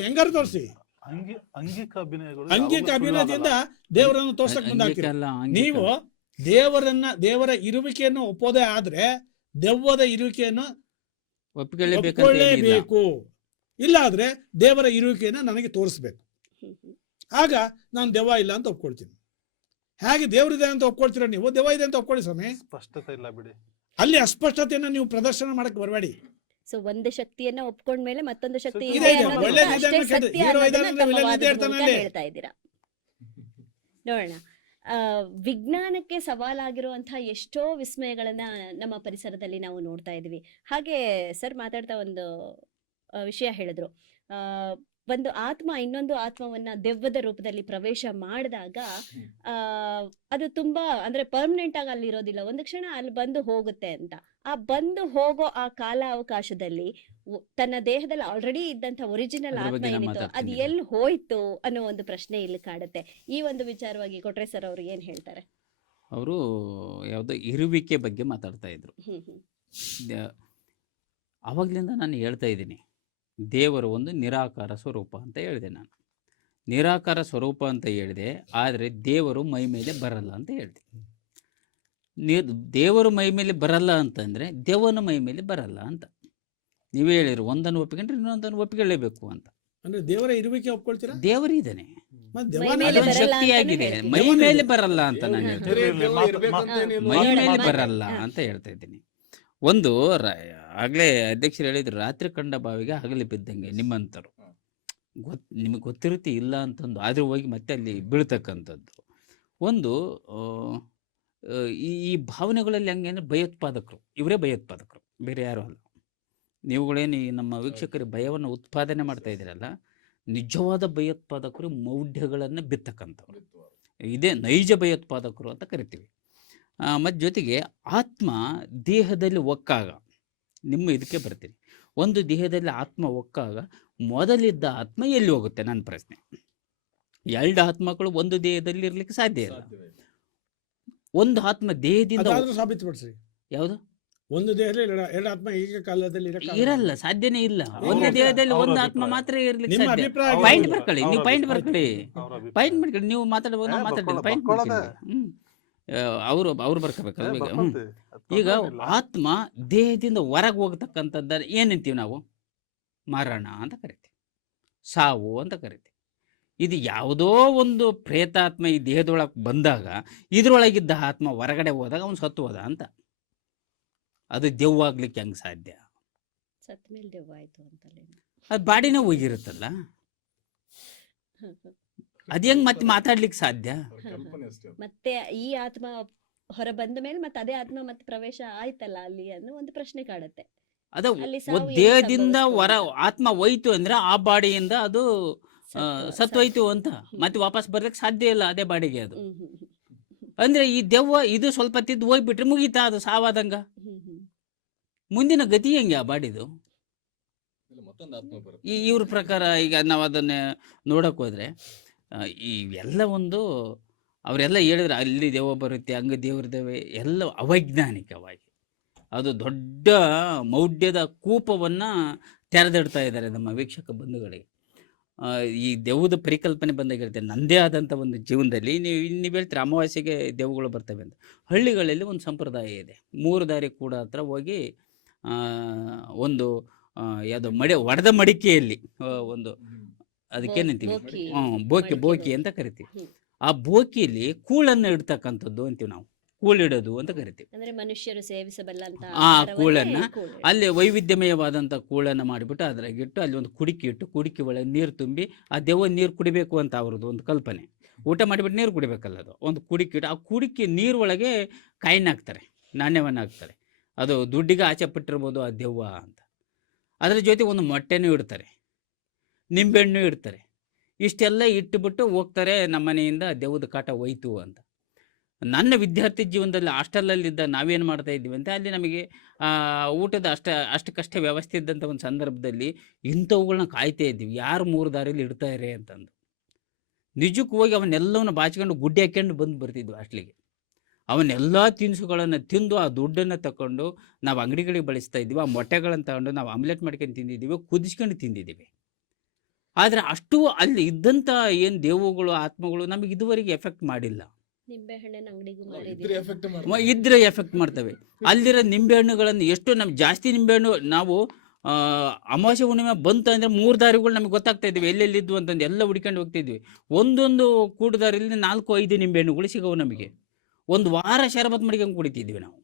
ಹೆಂಗಾರು ತೋರಿಸಿ. ಅಂಗಿಕ ಅಭಿನಯದಿಂದ ದೇವರನ್ನು ತೋರ್ಸಕ್ ಮುಂದಾಗ್ತೀರಿ. ನೀವು ದೇವರ ಇರುವಿಕೆಯನ್ನು ಒಪ್ಪೋದೇ ಆದ್ರೆ ದೆವ್ವದ ಇರುವಿಕೆಯನ್ನು ಒಪ್ಕೊಳ್ಳೇಬೇಕು. ಇಲ್ಲ ಆದ್ರೆ ದೇವರ ಇರುವಿಕೆಯನ್ನು ನನಗೆ ತೋರಿಸ್ಬೇಕು. ಆಗ ನಾನು ದೆವ್ವ ಇಲ್ಲ ಅಂತ ಒಪ್ಕೊಳ್ತೀನಿ. ಹೇಗೆ ದೇವರಿದೆ ಅಂತ ಒಪ್ಕೊಳ್ತೀರ ನೀವು? ದೆವ್ವ ಇದೆ ಅಂತ ಒಪ್ಕೊಳ್ಳಿ ಸ್ವಾಮಿ. ಸ್ಪಷ್ಟತೆ ಇಲ್ಲ ಬಿಡಿ. ಅಲ್ಲಿ ಅಸ್ಪಷ್ಟತೆಯನ್ನು ನೀವು ಪ್ರದರ್ಶನ ಮಾಡಕ್ ಬರಬೇಡಿ. ಸೊ ಒಂದು ಶಕ್ತಿಯನ್ನ ಒಪ್ಕೊಂಡ್ಮೇಲೆ ಮತ್ತೊಂದು ಶಕ್ತಿ ಇದೆ ಹೇಳ್ತಾ ಇದ್ದೀರಾ. ನೋಡೋಣ, ವಿಜ್ಞಾನಕ್ಕೆ ಸವಾಲಾಗಿರುವಂತಹ ಎಷ್ಟೋ ವಿಸ್ಮಯಗಳನ್ನ ನಮ್ಮ ಪರಿಸರದಲ್ಲಿ ನಾವು ನೋಡ್ತಾ ಇದೀವಿ. ಹಾಗೆ ಸರ್ ಮಾತಾಡ್ತಾ ಒಂದು ವಿಷಯ ಹೇಳಿದ್ರು, ಒಂದು ಆತ್ಮ ಇನ್ನೊಂದು ಆತ್ಮವನ್ನ ದೆವ್ವದ ರೂಪದಲ್ಲಿ ಪ್ರವೇಶ ಮಾಡಿದಾಗ ಅದು ತುಂಬಾ ಅಂದ್ರೆ ಪರ್ಮನೆಂಟ್ ಆಗಿ ಅಲ್ಲಿ ಇರೋದಿಲ್ಲ, ಒಂದು ಕ್ಷಣ ಅಲ್ಲಿ ಬಂದು ಹೋಗುತ್ತೆ ಅಂತ. ಆ ಬಂದು ಹೋಗೋ ಆ ಕಾಲ ಅವಕಾಶದಲ್ಲಿ ತನ್ನ ದೇಹದಲ್ಲಿ ಆಲ್ರೆಡಿ ಇದ್ದಂತ ಒರಿಜಿನಲ್ ಆತ್ಮ ಏನಿತ್ತು ಅದು ಎಲ್ಲಿ ಹೋಯ್ತು ಅನ್ನೋ ಒಂದು ಪ್ರಶ್ನೆ ಇಲ್ಲಿ ಕಾಡುತ್ತೆ. ಈ ಒಂದು ವಿಚಾರವಾಗಿ ಕೊಟ್ರೆ ಸರ್ ಅವ್ರು ಏನ್ ಹೇಳ್ತಾರೆ? ಅವರು ಯಾವುದೋ ಇರುವಿಕೆ ಬಗ್ಗೆ ಮಾತಾಡ್ತಾ ಇದ್ರು. ಆವಾಗ್ಲಿಂದ ನಾನು ಹೇಳ್ತಾ ಇದ್ದೀನಿ, ದೇವರು ಒಂದು ನಿರಾಕಾರ ಸ್ವರೂಪ ಅಂತ ಹೇಳಿದೆ. ನಾನು ನಿರಾಕಾರ ಸ್ವರೂಪ ಅಂತ ಹೇಳಿದೆ, ಆದರೆ ದೇವರು ಮೈ ಮೇಲೆ ಬರಲ್ಲ ಅಂತ ಹೇಳಿದೆ. ದೇವರು ಮೈ ಮೇಲೆ ಬರಲ್ಲ ಅಂತಂದರೆ ದೆವ್ವನ ಮೈ ಮೇಲೆ ಬರಲ್ಲ ಅಂತ ನೀವೇ ಹೇಳಿರು. ಒಂದನ್ನು ಒಪ್ಪಿಕೊಂಡ್ರೆ ಇನ್ನೊಂದನ್ನು ಒಪ್ಪಿಕೊಳ್ಳೇಬೇಕು ಅಂತ. ಅಂದ್ರೆ ದೇವರ ಇರುವಿಕೆ ಒಪ್ಕೊಳ್ತೀರಾ? ದೇವರು ಇದ್ದಾನೆ, ಶಕ್ತಿಯಾಗಿದೆ, ಮೈ ಮೇಲೆ ಬರಲ್ಲ ಅಂತ ನಾನು ಹೇಳ್ತೀನಿ. ಮೈ ಮೇಲೆ ಬರಲ್ಲ ಅಂತ ಹೇಳ್ತಾ ಇದ್ದೀನಿ. ಒಂದು ಆಗ್ಲೇ ಅಧ್ಯಕ್ಷರು ಹೇಳಿದ್ರು, ರಾತ್ರಿ ಕಂಡ ಬಾವಿಗೆ ಹಗಲಿ ಬಿದ್ದಂಗೆ ನಿಮ್ಮಂತರು ನಿಮಗೆ ಗೊತ್ತಿರುತ್ತೆ ಇಲ್ಲ ಅಂತಂದು, ಆದ್ರೆ ಹೋಗಿ ಮತ್ತೆ ಅಲ್ಲಿ ಬೀಳ್ತಕ್ಕಂಥದ್ದು ಒಂದು ಈ ಭಾವನೆಗಳಲ್ಲಿ ಹಂಗೇನೆ ಭಯೋತ್ಪಾದಕರು, ಇವರೇ ಭಯೋತ್ಪಾದಕರು, ಬೇರೆ ಯಾರು ಅಲ್ಲ. ನೀವುಗಳೇನು ನಮ್ಮ ವೀಕ್ಷಕರಿಗೆ ಭಯವನ್ನು ಉತ್ಪಾದನೆ ಮಾಡ್ತಾ ಇದ್ದೀರಲ್ಲ, ನಿಜವಾದ ಭಯೋತ್ಪಾದಕರು ಮೌಢ್ಯಗಳನ್ನು ಬಿತ್ತಕ್ಕಂಥವ್ರು, ಇದೇ ನೈಜ ಭಯೋತ್ಪಾದಕರು ಅಂತ ಕರಿತೀವಿ. ಮತ್ತು ಜೊತೆಗೆ ಆತ್ಮ ದೇಹದಲ್ಲಿ ಒಕ್ಕಾಗ, ನಿಮ್ಮ ಇದಕ್ಕೆ ಬರ್ತೀನಿ, ಒಂದು ದೇಹದಲ್ಲಿ ಆತ್ಮ ಒಕ್ಕಾಗ ಮೊದಲಿದ್ದ ಆತ್ಮ ಎಲ್ಲಿ ಹೋಗುತ್ತೆ? ನನ್ನ ಪ್ರಶ್ನೆ. ಎರಡು ಆತ್ಮಗಳು ಒಂದು ದೇಹದಲ್ಲಿ ಇರ್ಲಿಕ್ಕೆ ಸಾಧ್ಯ ಇಲ್ಲ. ಒಂದು ಆತ್ಮ ದೇಹದಿಂದ ಸಾಬೀತುಪಡಿಸಿ. ಯಾವುದು? ಒಂದು ದೇಹದಲ್ಲಿ ಎರಡು ಆತ್ಮ ಈಗ ಕಾಲದಲ್ಲಿ ಇರಲ್ಲ, ಸಾಧ್ಯನೇ ಇಲ್ಲ. ಒಂದು ದೇಹದಲ್ಲಿ ಒಂದು ಆತ್ಮ ಮಾತ್ರ ಇರ್ಲಿಕ್ಕೆ ನಿಮ್ಮ ಸಾಧ್ಯ. ಅಭಿಪ್ರಾಯ ಪಾಯಿಂಟ್ ಏನು? ಬರ್ಕೊಳ್ಳಿ, ನೀವು ಪಾಯಿಂಟ್ ಬರ್ಕೊಳ್ಳಿ, ಪಾಯಿಂಟ್ ಬರ್ಕೊಳ್ಳಿ. ನೀವು ಮಾತಾಡುವಾಗ ನಾವು ಮಾತಾಡಲಿ, ಪಾಯಿಂಟ್ ಬರ್ಕೊಳ್ಳಿ. ಅವ್ರು ಬರ್ಕೋಬೇಕಲ್ಲ ಈಗ. ಈಗ ಆತ್ಮ ದೇಹದಿಂದ ಹೊರಗೆ ಹೋಗ್ತಕ್ಕಂಥದ್ದು ಏನಂತೀವಿ ನಾವು? ಮರಣ ಅಂತ ಕರಿತೀವಿ, ಸಾವು ಅಂತ ಕರಿತೀವಿ. ಇದು ಯಾವುದೋ ಒಂದು ಪ್ರೇತಾತ್ಮ ಈ ದೇಹದೊಳಗೆ ಬಂದಾಗ ಇದ್ರೊಳಗಿದ್ದ ಆತ್ಮ ಹೊರಗಡೆ ಹೋದಾಗ ಅವನು ಸತ್ತು ಹೋದ ಅಂತ. ಅದು ದೆವ್ವ ಆಗ್ಲಿಕ್ಕೆ ಹೆಂಗೆ ಸಾಧ್ಯ? ಸತ್ ಮೇಲೆ ದೆವ್ವ ಆಯ್ತು ಅಂತಲೇ. ಅದು ಬಾಡಿನೇ ಹೋಗಿರುತ್ತಲ್ಲ, ಅದು ಹೆಂಗೆ ಮತ್ತೆ ಮಾತಾಡ್ಲಿಕ್ಕೆ ಸಾಧ್ಯ? ಕಲ್ಪನೆ ಅಷ್ಟೇ ಅದು. ಮತ್ತೆ ಈ ಆತ್ಮ ಹೊರ ಬಂದ ಮೇಲೆ ಮತ್ತೆ ಅದೇ ಆತ್ಮ ಮತ್ತೆ ಪ್ರವೇಶ ಆಯ್ತಲ್ಲ ಅಲ್ಲಿ ಅನ್ನೋ ಒಂದು ಪ್ರಶ್ನೆ ಕಾಡುತ್ತೆ. ಅದು ಅಲ್ಲಿ ಸಾವು ಎಲ್ಲಿ ದೇಹದಿಂದ ಸಂಭವಿಸ್ತು ಹೊರ ಅಂತ. ಆತ್ಮ ಹೋಯ್ತು ಅಂದ್ರೆ ಆ ಬಾಡಿಯಿಂದ ಅದು ಸತ್ತೋಯ್ತು ಅಂತ ಹ್ಮ್. ಮತ್ತೆ ವಾಪಸ್ ಬರ್ಲಿಕ್ಕೆ ಸಾಧ್ಯ ಇಲ್ಲ ಅದೇ ಬಾಡಿಗೆ. ಅದು ಹ್ಮ್ ಹ್ಮ್ ಹ್ಮ್. ಅಂದ್ರೆ ಈ ದೆವ್ವ ಇದು ಸ್ವಲ್ಪ ತಿದ್ದು ಹೋಗ್ಬಿಟ್ರೆ ಮುಗೀತಾ, ಅದು ಸಾವಾದಂಗ. ಹ್ಮ್ ಹ್ಮ್. ಮುಂದಿನ ಗತಿ ಹೆಂಗೆ ಆ ಬಾಡಿದು? ಇಲ್ಲ, ಮತ್ತೊಂದು ಆತ್ಮ ಬರುತ್ತೆ. ಇವ್ರ ಪ್ರಕಾರ ಈಗ ನಾವು ಅದನ್ನ ನೋಡಕ್ ಹೋದ್ರೆ ಈ ಎಲ್ಲ ಒಂದು ಅವರೆಲ್ಲ ಹೇಳಿದ್ರೆ ಅಲ್ಲಿ ದೆವ್ವ ಬರುತ್ತೆ, ಹಂಗೆ ದೇವ್ರದೇವೆ ಎಲ್ಲ ಅವೈಜ್ಞಾನಿಕವಾಗಿ ಅದು ದೊಡ್ಡ ಮೌಢ್ಯದ ಕೂಪವನ್ನ ತೆರೆದಿಡ್ತಾ ಇದ್ದಾರೆ ನಮ್ಮ ವೀಕ್ಷಕ ಬಂಧುಗಳಿಗೆ. ಈ ದೆವ್ವದ ಪರಿಕಲ್ಪನೆ ಬಂದಾಗ ಹೇಳ್ತೇನೆ, ನನ್ನದೇ ಆದಂಥ ಒಂದು ಜೀವನದಲ್ಲಿ ನೀವು ಹೇಳ್ತೀರಿ ಅಮಾವಾಸ್ಯೆಗೆ ದೆವ್ವಗಳು ಬರ್ತವೆ ಅಂತ. ಹಳ್ಳಿಗಳಲ್ಲಿ ಒಂದು ಸಂಪ್ರದಾಯ ಇದೆ, 3 ದಾರಿ ಕೂಡ ಹತ್ರ ಹೋಗಿ ಒಂದು ಯಾವುದೋ ಒಡೆದ ಮಡಿಕೆಯಲ್ಲಿ ಒಂದು ಅದಕ್ಕೇನಂತೀವಿ, ಬೋಕಿ. ಬೋಕಿ ಮಡಿಕೆ ಬೋಕಿ ಅಂತ ಕರಿತೀವಿ. ಹ್ಮ್. ಆ ಬೋಕಿಯಲ್ಲಿ ಕೂಳನ್ನು ಇಡ್ತಕ್ಕಂಥದ್ದು ಅಂತೀವಿ ನಾವು, ಕೂಳಿಡೋದು ಅಂತ ಕರಿತೀವಿ. ಅಂದ್ರೆ ಮನುಷ್ಯರು ಸೇವಿಸಬಲ್ಲಂತ ಆ ಆಹಾರವನ್ನೇ ಕೂಳನ್ನ ಕೂಳು. ಅಲ್ಲಿ ವೈವಿಧ್ಯಮಯವಾದಂಥ ಕೂಳನ್ನು ಮಾಡಿಬಿಟ್ಟು ಅದ್ರಾಗಿಟ್ಟು ಅಲ್ಲಿ ಒಂದು ಕುಡಿಕೆ ಇಟ್ಟು ಕುಡಿಕೆ ಒಳಗೆ ನೀರು ತುಂಬಿ ಆ ದೆವ್ವ ನೀರು ಕುಡಿಬೇಕು ಅಂತ ಅವ್ರದ್ದು ಒಂದು ಕಲ್ಪನೆ. ಊಟ ಮಾಡಿಬಿಟ್ಟು ನೀರು ಕುಡಿಬೇಕಲ್ಲ, ಅದು ಒಂದು ಕುಡಿಕೆ ಇಟ್ಟು ಆ ಕುಡಿಕೆ ನೀರು ಒಳಗೆ ಕಾಯಿನ್ ಹಾಕ್ತಾರೆ, ನಾಣ್ಯವನ್ನು ಹಾಕ್ತಾರೆ. ಅದು ದುಡ್ಡಿಗೆ ಆಚೆ ಪಟ್ಟಿರ್ಬೋದು ಆ ದೆವ್ವ ಅಂತ. ಅದರ ಜೊತೆ ಒಂದು ಮೊಟ್ಟೆನೂ ಇಡ್ತಾರೆ, ನಿಂಬೆಹಣ್ಣು ಇಡ್ತಾರೆ. ಇಷ್ಟೆಲ್ಲ ಇಟ್ಟುಬಿಟ್ಟು ಹೋಗ್ತಾರೆ, ನಮ್ಮ ಮನೆಯಿಂದ ದೆವ್ವದ ಕಾಟ ಹೋಯ್ತು ಅಂತ. ನನ್ನ ವಿದ್ಯಾರ್ಥಿ ಜೀವನದಲ್ಲಿ ಹಾಸ್ಟೆಲಲ್ಲಿದ್ದ ನಾವೇನು ಮಾಡ್ತಾ ಇದ್ದೀವಿ ಅಂತ, ಅಲ್ಲಿ ನಮಗೆ ಊಟದ ಅಷ್ಟಕ್ಕಷ್ಟೇ ವ್ಯವಸ್ಥೆ ಇದ್ದಂಥ ಒಂದು ಸಂದರ್ಭದಲ್ಲಿ ಇಂಥವುಗಳನ್ನ ಕಾಯ್ತಾ ಇದ್ದೀವಿ, ಯಾರು 3 ದಾರಿಯಲ್ಲಿ ಇಡ್ತಾರೆ ಅಂತಂದು. ನಿಜಕ್ಕೂ ಹೋಗಿ ಅವನ್ನೆಲ್ಲವನ್ನು ಬಾಚಿಕೊಂಡು ಗುಡ್ಡೆ ಹಾಕ್ಕೊಂಡು ಬರ್ತಿದ್ವಿ ಹಾಸ್ಟ್ಲಿಗೆ. ಅವನ್ನೆಲ್ಲ ತಿನಿಸುಗಳನ್ನು ತಿಂದು ಆ ದುಡ್ಡನ್ನು ತಗೊಂಡು ನಾವು ಅಂಗಡಿಗಳಿಗೆ ಬಳಸ್ತಾ ಇದ್ದೀವಿ. ಆ ಮೊಟ್ಟೆಗಳನ್ನು ತಗೊಂಡು ನಾವು ಆಮ್ಲೆಟ್ ಮಾಡ್ಕೊಂಡು ತಿಂದಿದ್ದೀವಿ, ಕುದಿಸ್ಕೊಂಡು ತಿಂದಿದ್ದೀವಿ. ಆದರೆ ಅಷ್ಟು ಅಲ್ಲಿ ಇದ್ದಂಥ ಏನು ದೇವುಗಳು ಆತ್ಮಗಳು ನಮಗೆ ಇದುವರೆಗೆ ಎಫೆಕ್ಟ್ ಮಾಡಿಲ್ಲ. ನಿಂಬೆ ಹಣ್ಣಿನ ಅಂಗಡಿಗೂ ಇದ್ರೆ ಮಾರಿದೀವಿ. effect ಮಾಡ್ತಾರೆ. ಇದ್ರೆ ಎಫೆಕ್ಟ್ ಮಾಡ್ತವೆ. ಅಲ್ಲಿರೋ ನಿಂಬೆಹಣ್ಣುಗಳನ್ನು ಎಷ್ಟು ನಮ್ಗೆ ಜಾಸ್ತಿ ನಿಂಬೆಹಣ್ಣು ನಾವು ಅಮಾವಾಸ್ಯೆ ಹುಣ್ಣಿಮೆ ಬಂತು ಅಂದರೆ 3 ದಾರಿಗಳು ನಮಗೆ ಗೊತ್ತಾಗ್ತಾ ಇದ್ವಿ ಎಲ್ಲೆಲ್ಲಿದ್ವು ಅಂತಂದು ಎಲ್ಲ ಹುಡ್ಕೊಂಡು ಹೋಗ್ತಿದ್ವಿ. ಒಂದೊಂದು ಕೂಡು ದಾರಿಯಲ್ಲಿ 4-5 ನಿಂಬೆಹಣ್ಣುಗಳು ಸಿಗವು ನಮಗೆ. ಒಂದು ವಾರ ಶರಬತ್ ಮಡಿಕೊಂಡು ಕುಡಿತಿದ್ವಿ ನಾವು.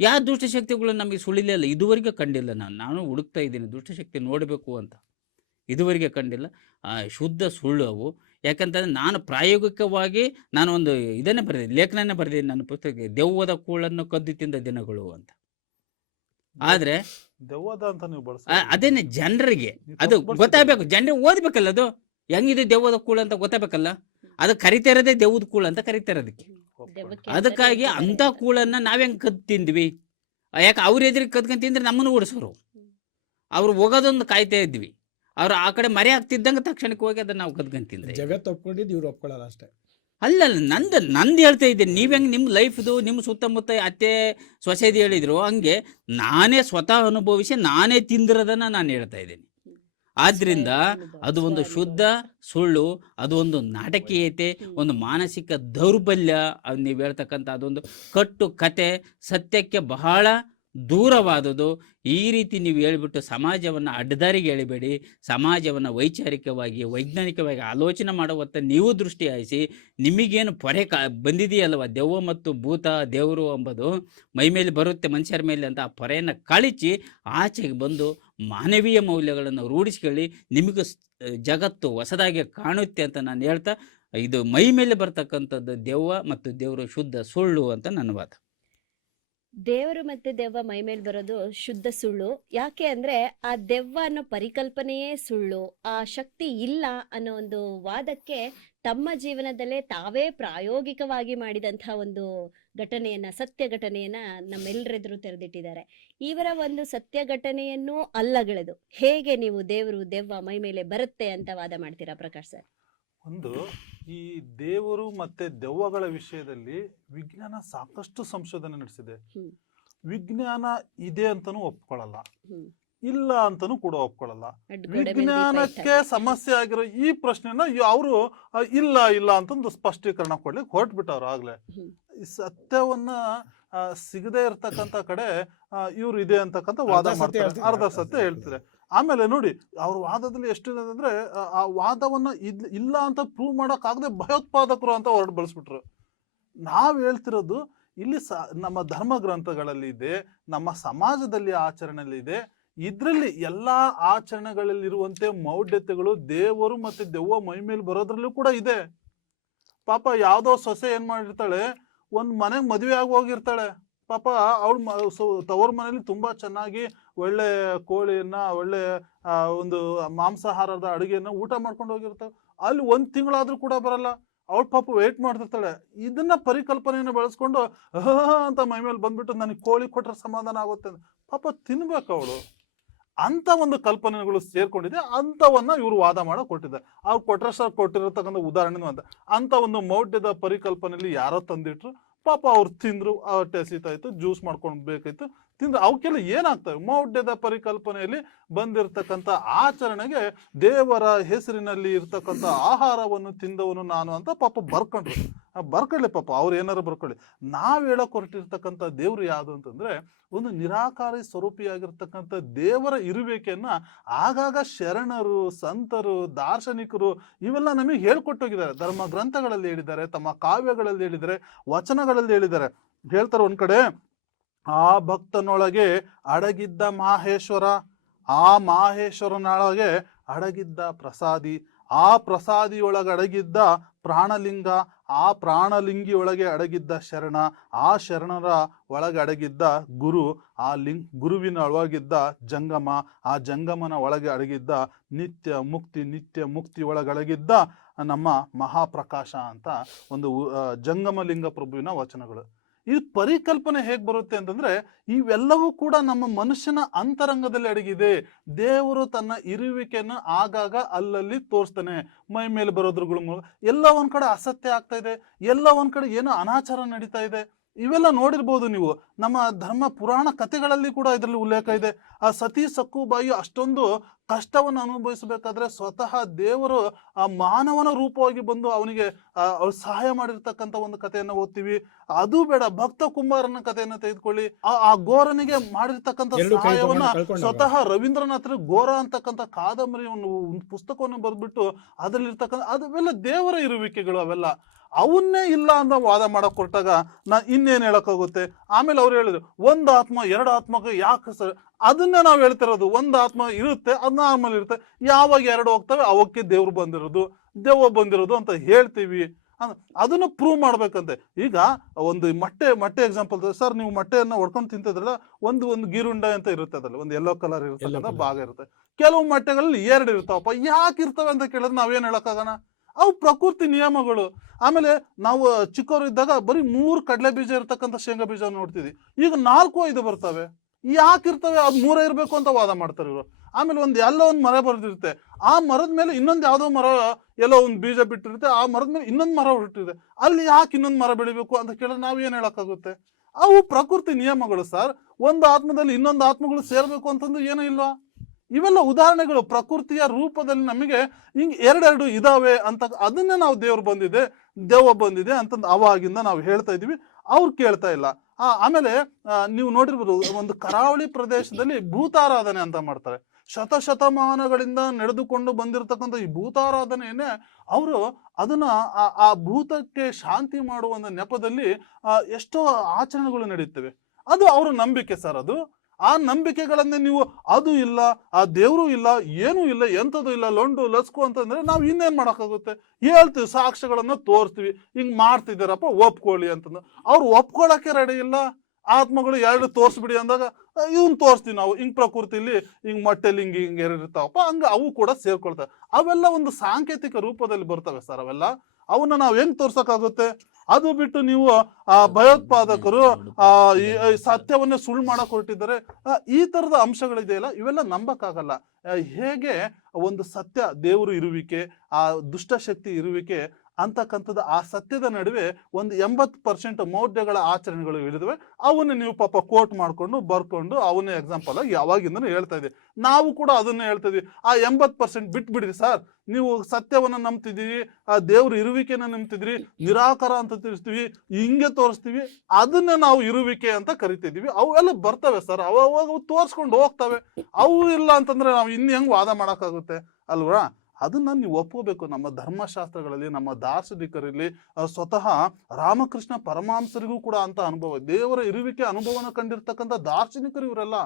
ಯಾವ ದುಷ್ಟಶಕ್ತಿಗಳು ನಮಗೆ ಸುಳಿಲೇ ಇಲ್ಲ, ಇದುವರೆಗೆ ಕಂಡಿಲ್ಲ. ನಾನು ಹುಡುಕ್ತಾ ಇದ್ದೀನಿ ದುಷ್ಟಶಕ್ತಿ ನೋಡಬೇಕು ಅಂತ, ಇದುವರೆಗೆ ಕಂಡಿಲ್ಲ. ಶುದ್ಧ ಸುಳ್ಳು ಅವು. ಯಾಕಂತಂದರೆ ನಾನು ಪ್ರಾಯೋಗಿಕವಾಗಿ ನಾನು ಒಂದು ಇದನ್ನೇ ಬರೆದಿದ್ದೆ, ಲೇಖನನೇ ಬರೆದಿದ್ದೀನಿ ನನ್ನ ಪುಸ್ತಕಕ್ಕೆ, ದೆವ್ವದ ಕೂಳನ್ನು ಕದ್ದು ತಿಂದ ದಿನಗಳು ಅಂತ. ಆದರೆ ದೆವ್ವದ ಅಂತ ನೀವು ಅದೇನೆ ಜನರಿಗೆ ಅದು ಗೊತ್ತಾಗಬೇಕು, ಜನರಿಗೆ ಓದಬೇಕಲ್ಲ, ಅದು ಹೆಂಗಿದೆ ದೆವ್ವದ ಕೂಳು ಅಂತ ಗೊತ್ತಾಗಬೇಕಲ್ಲ. ಅದು ಕರಿತಾ ಇರೋದೇ ದೆವ್ವದ ಕೂಳು ಅಂತ ಕರಿತಾ ಇರೋದಕ್ಕೆ. ದೆವ್ವಕ್ಕೆ ಅದಕ್ಕಾಗಿ ಅಂತಾನೆ ಅಂಥ ಕೂಳನ್ನು ನಾವ್ಹೆಂಗೆ ಕದ್ದು ತಿಂದ್ವಿ? ಯಾಕೆ ಅವ್ರ ಎದುರಿಗೆ ಕದ್ಕೊಂಡು ತಿಂದ್ರೆ ನಮ್ಮನ್ನು ಓಡಿಸೋರು. ಅವ್ರು ಹೋಗೋದೊಂದು ಕಾಯ್ತಾ ಇದ್ವಿ, ಅವ್ರು ಆ ಕಡೆ ಮರೆ ಆಗ್ತಿದ್ದಂಗೆ ತಕ್ಷಣಕ್ಕೆ ಹೋಗಿ ಅದನ್ನು ನಾವು ಕದ್ಕೊಂಡು ತಿಂದ್ರೆ. ಜಗತ್ತು ಒಪ್ಕೊಂಡಿದ್ದು ಇವ್ರು ಒಪ್ಕೊಳ್ಳಲ್ಲ ಅಷ್ಟೇ. ಅಲ್ಲ ನಂದು ಹೇಳ್ತಾ ಇದ್ದೀನಿ. ನೀವು ಹೆಂಗೆ ನಿಮ್ಮ ಲೈಫ್ದು ನಿಮ್ಮ ಸುತ್ತಮುತ್ತ ಅತ್ತೆ ಸೊಸೈಟಿ ಹೇಳಿದ್ರು, ಹಂಗೆ ನಾನೇ ಸ್ವತಃ ಅನುಭವಿಸಿ ನಾನೇ ತಿಂದಿರೋದನ್ನು ನಾನು ಹೇಳ್ತಾ ಇದ್ದೀನಿ. ಆದ್ದರಿಂದ ಅದು ಒಂದು ಶುದ್ಧ ಸುಳ್ಳು, ಅದು ಒಂದು ನಾಟಕೀಯತೆ, ಒಂದು ಮಾನಸಿಕ ದೌರ್ಬಲ್ಯ. ಅದು ನೀವು ಹೇಳ್ತಕ್ಕಂಥ ಅದೊಂದು ಕಟ್ಟು ಕತೆ ಸತ್ಯಕ್ಕೆ ಬಹಳ ದೂರವಾದುದು. ಈ ರೀತಿ ನೀವು ಹೇಳಿಬಿಟ್ಟು ಸಮಾಜವನ್ನು ಅಡ್ಡದಾರಿಗೆ ಎಳಿಬೇಡಿ. ಸಮಾಜವನ್ನು ವೈಚಾರಿಕವಾಗಿ ವೈಜ್ಞಾನಿಕವಾಗಿ ಆಲೋಚನೆ ಮಾಡುವತ್ತ ನೀವು ದೃಷ್ಟಿ ಹಾಯಿಸಿ. ನಿಮಗೇನು ಪೊರೆ ಬಂದಿದೆಯಲ್ವ, ದೆವ್ವ ಮತ್ತು ಭೂತ ದೇವರು ಎಂಬುದು ಮೈ ಮೇಲೆ ಬರುತ್ತೆ ಮನುಷ್ಯರ ಮೇಲೆ ಅಂತ, ಆ ಪೊರೆಯನ್ನು ಕಳಿಸಿ ಆಚೆಗೆ ಬಂದು ಮಾನವೀಯ ಮೌಲ್ಯಗಳನ್ನು ರೂಢಿಸ್ಕೊಳ್ಳಿ. ನಿಮಗೂ ಜಗತ್ತು ಹೊಸದಾಗಿ ಕಾಣುತ್ತೆ ಅಂತ ನಾನು ಹೇಳ್ತಾ, ಇದು ಮೈ ಮೇಲೆ ಬರ್ತಕ್ಕಂಥದ್ದು ದೆವ್ವ ಮತ್ತು ದೇವರು ಶುದ್ಧ ಸುಳ್ಳು ಅಂತ ನನ್ನ ವಾದ. ದೇವರು ಮತ್ತೆ ದೆವ್ವ ಮೈ ಮೇಲೆ ಬರೋದು ಶುದ್ಧ ಸುಳ್ಳು. ಯಾಕೆ ಅಂದ್ರೆ ಆ ದೆವ್ವ ಅನ್ನೋ ಪರಿಕಲ್ಪನೆಯೇ ಸುಳ್ಳು, ಆ ಶಕ್ತಿ ಇಲ್ಲ ಅನ್ನೋ ಒಂದು ವಾದಕ್ಕೆ ತಮ್ಮ ಜೀವನದಲ್ಲೇ ತಾವೇ ಪ್ರಾಯೋಗಿಕವಾಗಿ ಮಾಡಿದಂತಹ ಒಂದು ಘಟನೆಯನ್ನ, ಸತ್ಯ ಘಟನೆಯನ್ನ ನಮ್ಮೆಲ್ಲರೆದುರು ತೆರೆದಿಟ್ಟಿದ್ದಾರೆ. ಇವರ ಒಂದು ಸತ್ಯ ಘಟನೆಯನ್ನು ಅಲ್ಲಗಳೆದು ಹೇಗೆ ನೀವು ದೇವರು ದೆವ್ವ ಮೈ ಮೇಲೆ ಬರುತ್ತೆ ಅಂತ ವಾದ ಮಾಡ್ತೀರಾ ಪ್ರಕಾಶ್ ಸರ್? ಒಂದು ಈ ದೇವರು ಮತ್ತೆ ದೆವ್ವಗಳ ವಿಷಯದಲ್ಲಿ ವಿಜ್ಞಾನ ಸಾಕಷ್ಟು ಸಂಶೋಧನೆ ನಡೆಸಿದೆ. ವಿಜ್ಞಾನ ಇದೆ ಅಂತಾನೂ ಒಪ್ಕೊಳ್ಳಲ್ಲ, ಹ್ಮ್. ಇಲ್ಲ ಅಂತಾನೂ ಕೂಡ ಒಪ್ಕೊಳ್ಳಲ್ಲ. ಅಡ್ಗೋಡೆ ಮೇಲೆ ದೀಪ ವಿಜ್ಞಾನಕ್ಕೆ ಇಟ್ಟಾಗೆ. ಸಮಸ್ಯೆ ಆಗಿರೋ ಈ ಪ್ರಶ್ನೆನ ಅವರು ಇಲ್ಲ ಇಲ್ಲ ಅಂತಂದು ಸ್ಪಷ್ಟೀಕರಣ ಕೊಡ್ಲಿಕ್ಕೆ ಹೊರಟ್ಬಿಟ್ಟವ್ರು ಆಗ್ಲೇ. ಹ್ಮ್. ಈ ಸತ್ಯವನ್ನ ಸಿಗದೆ ಇರ್ತಕ್ಕಂಥ ಕಡೆ ಇವ್ರು ಇದೆ ಅಂತಕ್ಕಂಥ ವಾದ ಅರ್ಧ ಸತ್ಯ ಮಾಡ್ತಾರೆ, ಹೇಳ್ತಾರೆ, ಅರ್ಧ ಅರ್ಧ ಸತ್ಯ ಸತ್ಯ ಹೇಳ್ತಾರೆ. ಆಮೇಲೆ ನೋಡಿ ಅವ್ರ ವಾದದಲ್ಲಿ ಎಷ್ಟಿದೆ ಅಂದ್ರೆ ಆ ವಾದವನ್ನ ಇಲ್ಲ ಅಂತ ಪ್ರೂವ್ ಮಾಡಕ್ಕಾಗದೆ ಭಯೋತ್ಪಾದಕರು ಅಂತ ಹೊರಟು ಬಳಸ್ಬಿಟ್ರು. ನಾವ್ ಹೇಳ್ತಿರೋದು ಇಲ್ಲಿ ನಮ್ಮ ಧರ್ಮ ಗ್ರಂಥಗಳಲ್ಲಿ ಇದೆ, ನಮ್ಮ ಸಮಾಜದಲ್ಲಿ ಆಚರಣೆಯಲ್ಲಿ ಇದೆ. ಇದ್ರಲ್ಲಿ ಎಲ್ಲಾ ಆಚರಣೆಗಳಲ್ಲಿರುವಂತೆ ಮೌಢ್ಯತೆಗಳು ದೇವರು ಮತ್ತೆ ದೆವ್ವ ಮೈ ಮೇಲೆ ಬರೋದ್ರಲ್ಲೂ ಕೂಡ ಇದೆ. ಪಾಪ ಯಾವ್ದೋ ಸೊಸೆ ಏನ್ ಮಾಡಿರ್ತಾಳೆ, ಒಂದ್ ಮನೆಗ್ ಮದುವೆ ಆಗಿ ಹೋಗಿರ್ತಾಳೆ, ಪಾಪ ಅವಳು ತವ್ರ ಮನೇಲಿ ತುಂಬಾ ಚೆನ್ನಾಗಿ ಒಳ್ಳೆ ಕೋಳಿಯನ್ನ ಒಳ್ಳೆ ಒಂದು ಮಾಂಸಾಹಾರದ ಅಡುಗೆಯನ್ನ ಊಟ ಮಾಡ್ಕೊಂಡು ಹೋಗಿರ್ತಾಳೆ. ಅಲ್ಲಿ 1 ತಿಂಗಳಾದ್ರೂ ಕೂಡ ಬರಲ್ಲ. ಅವಳು ಪಾಪ ವೇಟ್ ಮಾಡ್ತಿರ್ತಾಳೆ. ಇದನ್ನ ಪರಿಕಲ್ಪನೆಯನ್ನು ಬೆಳೆಸ್ಕೊಂಡು ಅಂತ ಮೈ ಮೇಲೆ ಬಂದ್ಬಿಟ್ಟು ನನಗೆ ಕೋಳಿ ಕೊಟ್ರೆ ಸಮಾಧಾನ ಆಗುತ್ತೆ ಅಂತ ಪಾಪ ತಿನ್ಬೇಕು ಅವಳು. ಅಂತ ಒಂದು ಕಲ್ಪನೆಗಳು ಸೇರ್ಕೊಂಡಿದೆ, ಅಂತವನ್ನ ಇವ್ರು ವಾದ ಮಾಡೋ ಕೊಟ್ಟಿದ್ದಾರೆ. ಅವ್ರು ಕೊಟ್ಟಿರತಕ್ಕಂಥ ಉದಾಹರಣೆ ಅಂತ ಒಂದು ಮೌಢ್ಯದ ಪರಿಕಲ್ಪನೆಯಲ್ಲಿ ಯಾರೋ ತಂದಿಟ್ರು, ಪಾಪ ಅವ್ರು ತಿಂದ್ರು, ಹೊಟ್ಟೆ ಹಸಿತಾಯ್ತು, ಜ್ಯೂಸ್ ಮಾಡ್ಕೊಂಡು ಬೇಕಾಯ್ತು, ತಿಂದ್ರು. ಅವಕ್ಕೆಲ್ಲ ಏನಾಗ್ತವೆ? ಮೌಢ್ಯದ ಪರಿಕಲ್ಪನೆಯಲ್ಲಿ ಬಂದಿರತಕ್ಕಂಥ ಆಚರಣೆಗೆ ದೇವರ ಹೆಸರಿನಲ್ಲಿ ಇರ್ತಕ್ಕಂಥ ಆಹಾರವನ್ನು ತಿಂದವನು ನಾನು ಅಂತ ಪಾಪ ಬರ್ಕೊಳ್ಳಿ ಪಾಪ, ಅವ್ರು ಏನಾರು ಬರ್ಕೊಳ್ಳಿ. ನಾವ್ ಹೇಳಕ್ ಹೊರಟಿರ್ತಕ್ಕಂಥ ದೇವ್ರು ಯಾವುದು ಅಂತಂದ್ರೆ ಒಂದು ನಿರಾಕಾರಿ ಸ್ವರೂಪಿಯಾಗಿರ್ತಕ್ಕಂಥ ದೇವರ ಇರುವಿಕೆಯನ್ನ ಆಗಾಗ ಶರಣರು, ಸಂತರು, ದಾರ್ಶನಿಕರು ಇವೆಲ್ಲ ನಮಗೆ ಹೇಳ್ಕೊಟ್ಟೋಗಿದ್ದಾರೆ. ಧರ್ಮ ಗ್ರಂಥಗಳಲ್ಲಿ ಹೇಳಿದ್ದಾರೆ, ತಮ್ಮ ಕಾವ್ಯಗಳಲ್ಲಿ ಹೇಳಿದ್ದಾರೆ, ವಚನಗಳಲ್ಲಿ ಹೇಳಿದ್ದಾರೆ. ಹೇಳ್ತಾರೆ ಒಂದ್ ಕಡೆ, ಆ ಭಕ್ತನೊಳಗೆ ಅಡಗಿದ್ದ ಮಾಹೇಶ್ವರ, ಆ ಮಾಹೇಶ್ವರನೊಳಗೆ ಅಡಗಿದ್ದ ಪ್ರಸಾದಿ, ಆ ಪ್ರಸಾದಿಯೊಳಗೆ ಅಡಗಿದ್ದ ಪ್ರಾಣಲಿಂಗ, ಆ ಪ್ರಾಣಲಿಂಗಿಯೊಳಗೆ ಅಡಗಿದ್ದ ಶರಣ, ಆ ಶರಣರ ಒಳಗೆ ಅಡಗಿದ್ದ ಗುರು, ಆ ಗುರುವಿನ ಒಳಗಿದ್ದ ಜಂಗಮ, ಆ ಜಂಗಮನ ಒಳಗೆ ಅಡಗಿದ್ದ ನಿತ್ಯ ಮುಕ್ತಿ ಒಳಗಡಗಿದ್ದ ನಮ್ಮ ಮಹಾಪ್ರಕಾಶ ಅಂತ ಒಂದು ಜಂಗಮಲಿಂಗ ಪ್ರಭುವಿನ ವಚನಗಳು. ಈ ಪರಿಕಲ್ಪನೆ ಹೇಗ್ ಬರುತ್ತೆ ಅಂತಂದ್ರೆ ಇವೆಲ್ಲವೂ ಕೂಡ ನಮ್ಮ ಮನುಷ್ಯನ ಅಂತರಂಗದಲ್ಲಿ ಅಡಗಿದೆ. ದೇವರು ತನ್ನ ಇರುವಿಕೆಯನ್ನು ಆಗಾಗ ಅಲ್ಲಲ್ಲಿ ತೋರಿಸ್ತಾನೆ. ಮೈ ಮೇಲೆ ಬರೋದ್ರಗಳು ಎಲ್ಲ ಒಂದ್ ಕಡೆ ಅಸತ್ಯ ಆಗ್ತಾ ಇದೆ, ಎಲ್ಲ ಒಂದ್ ಕಡೆ ಏನೋ ಅನಾಚಾರ ನಡೀತಾ ಇದೆ. ಇವೆಲ್ಲ ನೋಡಿರ್ಬೋದು ನೀವು, ನಮ್ಮ ಧರ್ಮ ಪುರಾಣ ಕಥೆಗಳಲ್ಲಿ ಕೂಡ ಇದರಲ್ಲಿ ಉಲ್ಲೇಖ ಇದೆ. ಆ ಸತಿ ಸಕ್ಕುಬಾಯಿ ಅಷ್ಟೊಂದು ಕಷ್ಟವನ್ನು ಅನುಭವಿಸಬೇಕಾದ್ರೆ ಸ್ವತಃ ದೇವರು ಆ ಮಾನವನ ರೂಪವಾಗಿ ಬಂದು ಅವನಿಗೆ ಅವ್ರು ಸಹಾಯ ಮಾಡಿರ್ತಕ್ಕಂಥ ಒಂದು ಕಥೆಯನ್ನು ಓದ್ತೀವಿ. ಅದು ಬೇಡ, ಭಕ್ತ ಕುಂಬಾರನ ಕಥೆಯನ್ನು ತೆಗೆದುಕೊಳ್ಳಿ, ಆ ಗೋರನಿಗೆ ಮಾಡಿರ್ತಕ್ಕಂಥ ಸಹಾಯವನ್ನ ಸ್ವತಃ ರವೀಂದ್ರನಾಥ್ ಗೋರ ಅಂತಕ್ಕಂಥ ಕಾದಂಬರಿ ಒಂದು ಪುಸ್ತಕವನ್ನು ಬರೆದ್ಬಿಟ್ಟು ಅದರಲ್ಲಿರ್ತಕ್ಕಂಥ ಅವೆಲ್ಲ ದೇವರ ಇರುವಿಕೆಗಳು. ಅವೆಲ್ಲ ಅವನ್ನೇ ಇಲ್ಲ ಅಂತ ವಾದ ಮಾಡಕ್ ಹೊರಟಾಗ ಇನ್ನೇನ್ ಹೇಳಕ್ಕಾಗುತ್ತೆ? ಆಮೇಲೆ ಅವ್ರು ಹೇಳಿದ್ರು 1 ಆತ್ಮ 2 ಆತ್ಮಕ್ಕೆ ಯಾಕೆ ಸರ್? ಅದನ್ನೇ ನಾವು ಹೇಳ್ತಿರೋದು. 1 ಆತ್ಮ ಇರುತ್ತೆ, ಅದು ನಾರ್ಮಲ್ ಇರುತ್ತೆ. ಯಾವಾಗ 2 ಹೋಗ್ತವೆ ಅವಕ್ಕೆ ದೇವ್ರು ಬಂದಿರೋದು, ದೆವ್ವ ಬಂದಿರೋದು ಅಂತ ಹೇಳ್ತೀವಿ. ಅದನ್ನು ಪ್ರೂವ್ ಮಾಡ್ಬೇಕಂತೆ. ಈಗ ಒಂದು ಮೊಟ್ಟೆ ಎಕ್ಸಾಂಪಲ್, ಸರ್ ನೀವು ಮೊಟ್ಟೆಯನ್ನ ಹೊಡ್ಕೊಂಡು ತಿಂತಿದ್ರಲ್ಲ, ಒಂದು ಗೀರುಂಡ ಅಂತ ಇರುತ್ತೆ, ಅದ್ರಲ್ಲಿ ಒಂದು ಯೆಲ್ಲೋ ಕಲರ್ ಇರುತ್ತೆ ಭಾಗ ಇರುತ್ತೆ. ಕೆಲವು ಮೊಟ್ಟೆಗಳಲ್ಲಿ 2 ಇರ್ತಾವಪ್ಪ. ಯಾಕೆ ಇರ್ತವೆ ಅಂತ ಕೇಳಿದ್ರೆ ನಾವೇನ್ ಹೇಳಕ್ಕಾಗಣ? ಅವು ಪ್ರಕೃತಿ ನಿಯಮಗಳು. ಆಮೇಲೆ ನಾವು ಚಿಕ್ಕವರು ಇದ್ದಾಗ ಬರೀ 3 ಕಡಲೆ ಬೀಜ ಇರ್ತಕ್ಕಂಥ ಶೇಂಗಾ ಬೀಜ ನೋಡ್ತಿದ್ವಿ. ಈಗ 4-5 ಬರ್ತವೆ. ಯಾಕಿರ್ತವೆ? ಅದು 3 ಇರ್ಬೇಕು ಅಂತ ವಾದ ಮಾಡ್ತಾರೆ ಇವರು. ಆಮೇಲೆ ಒಂದು ಮರ ಬರ್ದಿರುತ್ತೆ, ಆ ಮರದ ಮೇಲೆ ಇನ್ನೊಂದು ಯಾವ್ದೋ ಮರ ಎಲ್ಲೋ ಒಂದು ಬೀಜ ಬಿಟ್ಟಿರುತ್ತೆ, ಆ ಮರದ ಮೇಲೆ ಇನ್ನೊಂದು ಮರ ಹುಟ್ಟಿರುತ್ತೆ. ಅಲ್ಲಿ ಯಾಕೆ ಇನ್ನೊಂದು ಮರ ಬೆಳಿಬೇಕು ಅಂತ ಕೇಳಿದ್ರೆ ನಾವ್ ಏನ್ ಹೇಳಕ್ಕಾಗುತ್ತೆ? ಅವು ಪ್ರಕೃತಿ ನಿಯಮಗಳು ಸರ್. ಒಂದು ಆತ್ಮದಲ್ಲಿ ಇನ್ನೊಂದು ಆತ್ಮಗಳು ಸೇರ್ಬೇಕು ಅಂತಂದು ಏನೂ ಇಲ್ವಾ? ಇವೆಲ್ಲ ಉದಾಹರಣೆಗಳು. ಪ್ರಕೃತಿಯ ರೂಪದಲ್ಲಿ ನಮಗೆ ಹಿಂಗ್ 2 ಇದಾವೆ ಅಂತ ಅದನ್ನೇ ನಾವು ದೇವ್ರು ಬಂದಿದೆ, ದೆವ್ವ ಬಂದಿದೆ ಅಂತಂದು ಅವಾಗಿಂದ ನಾವು ಹೇಳ್ತಾ ಇದೀವಿ. ಅವ್ರು ಕೇಳ್ತಾ ಇಲ್ಲ. ಆಮೇಲೆ ನೀವು ನೋಡಿರ್ಬೋದು, ಒಂದು ಕರಾವಳಿ ಪ್ರದೇಶದಲ್ಲಿ ಭೂತಾರಾಧನೆ ಅಂತ ಮಾಡ್ತಾರೆ. ಶತಮಾನಗಳಿಂದ ನಡೆದುಕೊಂಡು ಬಂದಿರತಕ್ಕಂಥ ಈ ಭೂತಾರಾಧನೆಯನ್ನೇ ಅವರು ಅದನ್ನ ಆ ಭೂತಕ್ಕೆ ಶಾಂತಿ ಮಾಡುವ ಒಂದು ನೆಪದಲ್ಲಿ ಎಷ್ಟೋ ಆಚರಣೆಗಳು ನಡೆಯುತ್ತವೆ. ಅದು ಅವರ ನಂಬಿಕೆ ಸರ್. ಅದು ಆ ನಂಬಿಕೆಗಳನ್ನೇ ನೀವು ಅದು ಇಲ್ಲ, ಆ ದೇವರು ಇಲ್ಲ, ಏನೂ ಇಲ್ಲ, ಎಂಥದ್ದು ಇಲ್ಲ, ಲೊಂಡು ಲಸ್ಕು ಅಂತಂದ್ರೆ ನಾವು ಇನ್ನೇನ್ ಮಾಡಕ್ಕಾಗುತ್ತೆ? ಹೇಳ್ತೀವಿ, ಸಾಕ್ಷ್ಯಗಳನ್ನ ತೋರಿಸ್ತೀವಿ, ಹಿಂಗ್ ಮಾಡ್ತಿದ್ದಾರಪ್ಪ ಒಪ್ಕೊಳ್ಳಿ ಅಂತಂದು. ಅವ್ರು ಒಪ್ಕೊಳಕ್ಕೆ ರೆಡಿ ಇಲ್ಲ. ಆತ್ಮಗಳು 2 ತೋರಿಸ್ಬಿಡಿ ಅಂದಾಗ ಇವನ್ ತೋರಿಸ್ತೀವಿ ನಾವು, ಹಿಂಗ್ ಪ್ರಕೃತಿಲಿ ಹಿಂಗ್ ಮೊಟ್ಟೆಲಿ ಹಿಂಗ್ 2 ಇರ್ತಾವಪ್ಪ, ಹಂಗ ಅವು ಕೂಡ ಸೇರ್ಕೊಳ್ತವೆ. ಅವೆಲ್ಲ ಒಂದು ಸಾಂಕೇತಿಕ ರೂಪದಲ್ಲಿ ಬರ್ತವೆ ಸರ್. ಅವೆಲ್ಲ ಅವನ್ನ ನಾವ್ ಹೆಂಗ್ ತೋರ್ಸಕ್ಕಾಗುತ್ತೆ? ಅದು ಬಿಟ್ಟು ನೀವು ಭಯೋತ್ಪಾದಕರು ಸತ್ಯವನ್ನೇ ಸುಳ್ಳು ಮಾಡಕ್ ಹೊರಟಿದ್ದಾರೆ, ಈ ತರದ ಅಂಶಗಳಿದೆಯಲ್ಲ, ಇವೆಲ್ಲ ನಂಬಕ್ಕಾಗಲ್ಲ. ಹೇಗೆ ಒಂದು ಸತ್ಯ ದೇವರು ಇರುವಿಕೆ, ಆ ದುಷ್ಟಶಕ್ತಿ ಇರುವಿಕೆ ಅಂತಕ್ಕಂಥದ್ದು ಆ ಸತ್ಯದ ನಡುವೆ ಒಂದು 80% ಮೌಢ್ಯಗಳ ಆಚರಣೆಗಳು ಇಳಿದವೆ. ಅವನ್ನ ನೀವು ಪಾಪ ಕೋಟ್ ಮಾಡ್ಕೊಂಡು ಬರ್ಕೊಂಡು ಅವನ್ನೇ ಎಕ್ಸಾಂಪಲ್ ಆಗಿ ಯಾವಾಗಿಂದನೂ ಹೇಳ್ತಾ ಇದ್ದೀವಿ. ನಾವು ಕೂಡ ಅದನ್ನೇ ಹೇಳ್ತಾ ಇದೀವಿ. ಆ 80% ಬಿಟ್ಬಿಡ್ರಿ ಸರ್, ನೀವು ಸತ್ಯವನ್ನ ನಂಬ್ತಿದ್ದೀವಿ, ಆ ದೇವ್ರ ಇರುವಿಕೆನ ನಂಬ್ತಿದ್ರಿ, ನಿರಾಕಾರ ಅಂತ ತಿಳಿಸ್ತೀವಿ, ಹಿಂಗೆ ತೋರಿಸ್ತೀವಿ, ಅದನ್ನ ನಾವು ಇರುವಿಕೆ ಅಂತ ಕರಿತಿದೀವಿ. ಅವೆಲ್ಲ ಬರ್ತವೆ ಸರ್, ಅವಾಗ ತೋರ್ಸ್ಕೊಂಡು ಹೋಗ್ತವೆ. ಅವು ಇಲ್ಲ ಅಂತಂದ್ರೆ ನಾವು ಇನ್ನು ಹೆಂಗ್ ವಾದ ಮಾಡಕ್ಕಾಗುತ್ತೆ ಅಲ್ವಾ? ಅದನ್ನ ನೀವು ಒಪ್ಕೋಬೇಕು. ನಮ್ಮ ಧರ್ಮಶಾಸ್ತ್ರಗಳಲ್ಲಿ, ನಮ್ಮ ದಾರ್ಶನಿಕರಲ್ಲಿ, ಸ್ವತಃ ರಾಮಕೃಷ್ಣ ಪರಮಹಂಸರಿಗೂ ಕೂಡ ಅಂತ ಅನುಭವ, ದೇವರ ಇರುವಿಕೆ ಅನುಭವನ ಕಂಡಿರ್ತಕ್ಕಂಥ ದಾರ್ಶನಿಕರು ಇವರೆಲ್ಲ.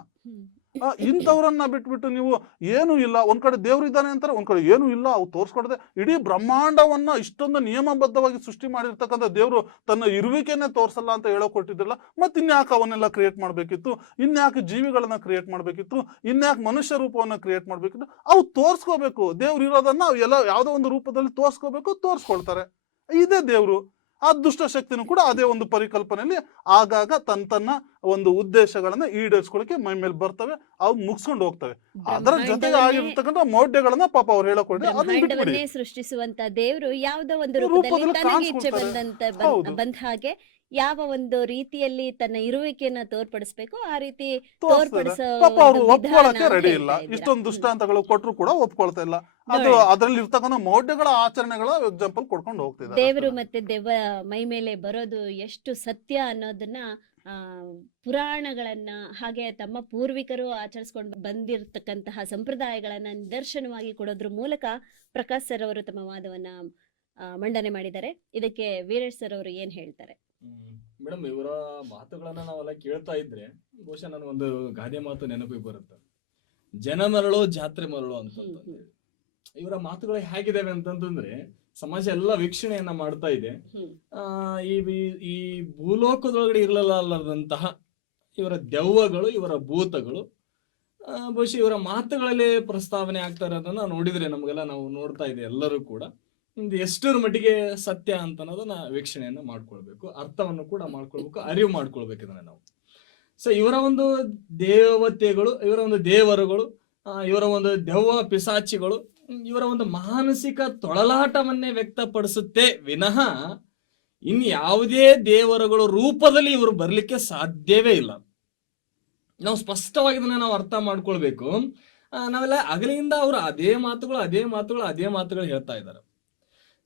ಇಂಥವ್ರನ್ನ ಬಿಟ್ಬಿಟ್ಟು ನೀವು ಏನು ಇಲ್ಲ, ಒಂದ್ ಕಡೆ ದೇವ್ರು ಇದ್ದಾನೆ ಅಂತಾರೆ, ಒಂದ್ ಕಡೆ ಏನು ಇಲ್ಲ, ಅವು ತೋರ್ಸ್ಕೊಡದೆ ಇಡೀ ಬ್ರಹ್ಮಾಂಡವನ್ನ ಇಷ್ಟೊಂದು ನಿಯಮಬದ್ಧವಾಗಿ ಸೃಷ್ಟಿ ಮಾಡಿರ್ತಕ್ಕಂಥ ದೇವ್ರು ತನ್ನ ಇರುವಿಕೆನೆ ತೋರ್ಸಲ್ಲ ಅಂತ ಹೇಳೋ ಕೊಟ್ಟಿದ್ರಲ್ಲ, ಮತ್ತೆ ಇನ್ಯಾಕೆ ಅವನ್ನೆಲ್ಲ ಕ್ರಿಯೇಟ್ ಮಾಡ್ಬೇಕಿತ್ತು, ಇನ್ಯಾಕೆ ಜೀವಿಗಳನ್ನ ಕ್ರಿಯೇಟ್ ಮಾಡ್ಬೇಕಿತ್ತು, ಇನ್ಯಾಕೆ ಮನುಷ್ಯ ರೂಪವನ್ನ ಕ್ರಿಯೇಟ್ ಮಾಡ್ಬೇಕಿತ್ತು? ಅವು ತೋರ್ಸ್ಕೋಬೇಕು. ದೇವ್ರು ಇರೋದನ್ನ ಅವು ಎಲ್ಲ ಯಾವ್ದೋ ಒಂದು ರೂಪದಲ್ಲಿ ತೋರ್ಸ್ಕೋಬೇಕು, ತೋರ್ಸ್ಕೊಳ್ತಾರೆ. ಇದೇ ದೇವ್ರು. ಆ ದುಷ್ಟಶಕ್ತಿನೂ ಕೂಡ ಅದೇ ಒಂದು ಪರಿಕಲ್ಪನೆಯಲ್ಲಿ ಆಗಾಗ ತನ್ನ ಒಂದು ಉದ್ದೇಶಗಳನ್ನ ಈಡೇರಿಸ್ಕೊಳ್ಳಿಕ್ಕೆ ಮೈ ಮೇಲೆ ಬರ್ತವೆ, ಅವು ಮುಗಿಸ್ಕೊಂಡು ಹೋಗ್ತವೆ. ಅದರ ಜೊತೆಗೆ ಆಗಿರ್ತಕ್ಕಂಥ ಮೌಢ್ಯಗಳನ್ನ ಪಾಪ ಅವ್ರು ಹೇಳಕೊಂಡ್ರೆ ಅದನ್ನ ಬಿಟ್ಬಿಡಿ. ಸೃಷ್ಟಿಸುವಂತ ದೇವರು ಯಾವುದೋ ಒಂದು ರೂಪದಲ್ಲಿ ತನಗೆ ಇಚ್ಛೆ ಬಂದ ಹಾಗೆ ಯಾವ ಒಂದು ರೀತಿಯಲ್ಲಿ ತನ್ನ ಇರುವಿಕೆಯನ್ನ ತೋರ್ಪಡಿಸ್ಬೇಕು ಆ ರೀತಿ ತೋರ್ಪಡಿಸೋ ಪಾಪ ಅವ್ರು ಒಪ್ಕೊಳ್ಳಕ್ಕೆ ರೆಡಿ ಇಲ್ಲ. ಇಷ್ಟೊಂದು ದುಷ್ಟಾಂತಗಳು ಕೊಟ್ಟರು ಕೂಡ ಒಪ್ಕೊಳ್ತಾ ಇಲ್ಲ. ಅದು ಅದ್ರಲ್ಲಿ ಇರ್ತಕ್ಕಂಥ ಮೌಢ್ಯಗಳ ಆಚರಣೆಗಳ ಎಕ್ಸಾಂಪಲ್ ಕೊಡ್ಕೊಂಡು ಹೋಗ್ತಿದ್ದಾರೆ. ದೇವರು ಮತ್ತೆ ದೆವ್ವ ಮೈ ಮೇಲೆ ಬರೋದು ಎಷ್ಟು ಸತ್ಯ ಅನ್ನೋದನ್ನ ಪುರಾಣಗಳನ್ನ ಹಾಗೆ ತಮ್ಮ ಪೂರ್ವಿಕರು ಆಚರಿಸ್ಕೊಂಡು ಬಂದಿರತಕ್ಕಂತಹ ಸಂಪ್ರದಾಯಗಳನ್ನ ನಿದರ್ಶನವಾಗಿ ಕೊಡೋದ್ರ ಮೂಲಕ ಪ್ರಕಾಶ್ ಸರ್ ಅವರು ತಮ್ಮ ವಾದವನ್ನ ಮಂಡನೆ ಮಾಡಿದ್ದಾರೆ. ಇದಕ್ಕೆ ವೀರೇಶ್ ಸರ್ ಅವರು ಏನ್ ಹೇಳ್ತಾರೆ? ಮೇಡಮ್, ಇವರ ಮಾತುಗಳನ್ನ ನಾವೆಲ್ಲ ಕೇಳ್ತಾ ಇದ್ರೆ ಬಹುಶಃ ನನಗೊಂದು ಗಾದೆ ಮಾತು ನೆನಪಿಗೆ ಬರುತ್ತೆ, ಜನ ಮರಳು ಜಾತ್ರೆ ಮರಳು ಅಂತ. ಇವರ ಮಾತುಗಳು ಹೇಗಿದಾವೆ ಅಂತಂದ್ರೆ ಸಮಾಜ ಎಲ್ಲ ವೀಕ್ಷಣೆಯನ್ನ ಮಾಡ್ತಾ ಇದೆ. ಈ ಭೂಲೋಕದೊಳಗಡೆ ಇರಲಾರದಂತಹ ಇವರ ದೆವ್ವಗಳು, ಇವರ ಭೂತಗಳು ಬಹುಶಃ ಇವರ ಮಾತುಗಳಲ್ಲಿ ಪ್ರಸ್ತಾವನೆ ಆಗ್ತಾ ಇರೋದನ್ನ ನೋಡಿದ್ರೆ ನಮಗೆಲ್ಲ ನಾವು ನೋಡ್ತಾ ಇದೆ ಎಲ್ಲರೂ ಕೂಡ ಎಷ್ಟರ ಮಟ್ಟಿಗೆ ಸತ್ಯ ಅಂತ ಅನ್ನೋದನ್ನ ವೀಕ್ಷಣೆಯನ್ನ ಮಾಡ್ಕೊಳ್ಬೇಕು, ಅರ್ಥವನ್ನು ಕೂಡ ಮಾಡ್ಕೊಳ್ಬೇಕು, ಅರಿವು ಮಾಡ್ಕೊಳ್ಬೇಕು ಇದನ್ನ ನಾವು. ಸೊ ಇವರ ಒಂದು ದೇವತೆಗಳು, ಇವರ ಒಂದು ದೇವರುಗಳು, ಇವರ ಒಂದು ದೆವ್ವ ಪಿಸಾಚಿಗಳು ಇವರ ಒಂದು ಮಾನಸಿಕ ತೊಳಲಾಟವನ್ನೇ ವ್ಯಕ್ತಪಡಿಸುತ್ತೆ ವಿನಃ ಇನ್ಯಾವುದೇ ದೇವರುಗಳ ರೂಪದಲ್ಲಿ ಇವರು ಬರ್ಲಿಕ್ಕೆ ಸಾಧ್ಯವೇ ಇಲ್ಲ. ನಾವು ಸ್ಪಷ್ಟವಾಗಿ ಇದನ್ನ ನಾವು ಅರ್ಥ ಮಾಡ್ಕೊಳ್ಬೇಕು. ನಾವೆಲ್ಲ ಅಗಲಿಂದ ಅವರು ಅದೇ ಮಾತುಗಳು ಹೇಳ್ತಾ ಇದ್ದಾರೆ.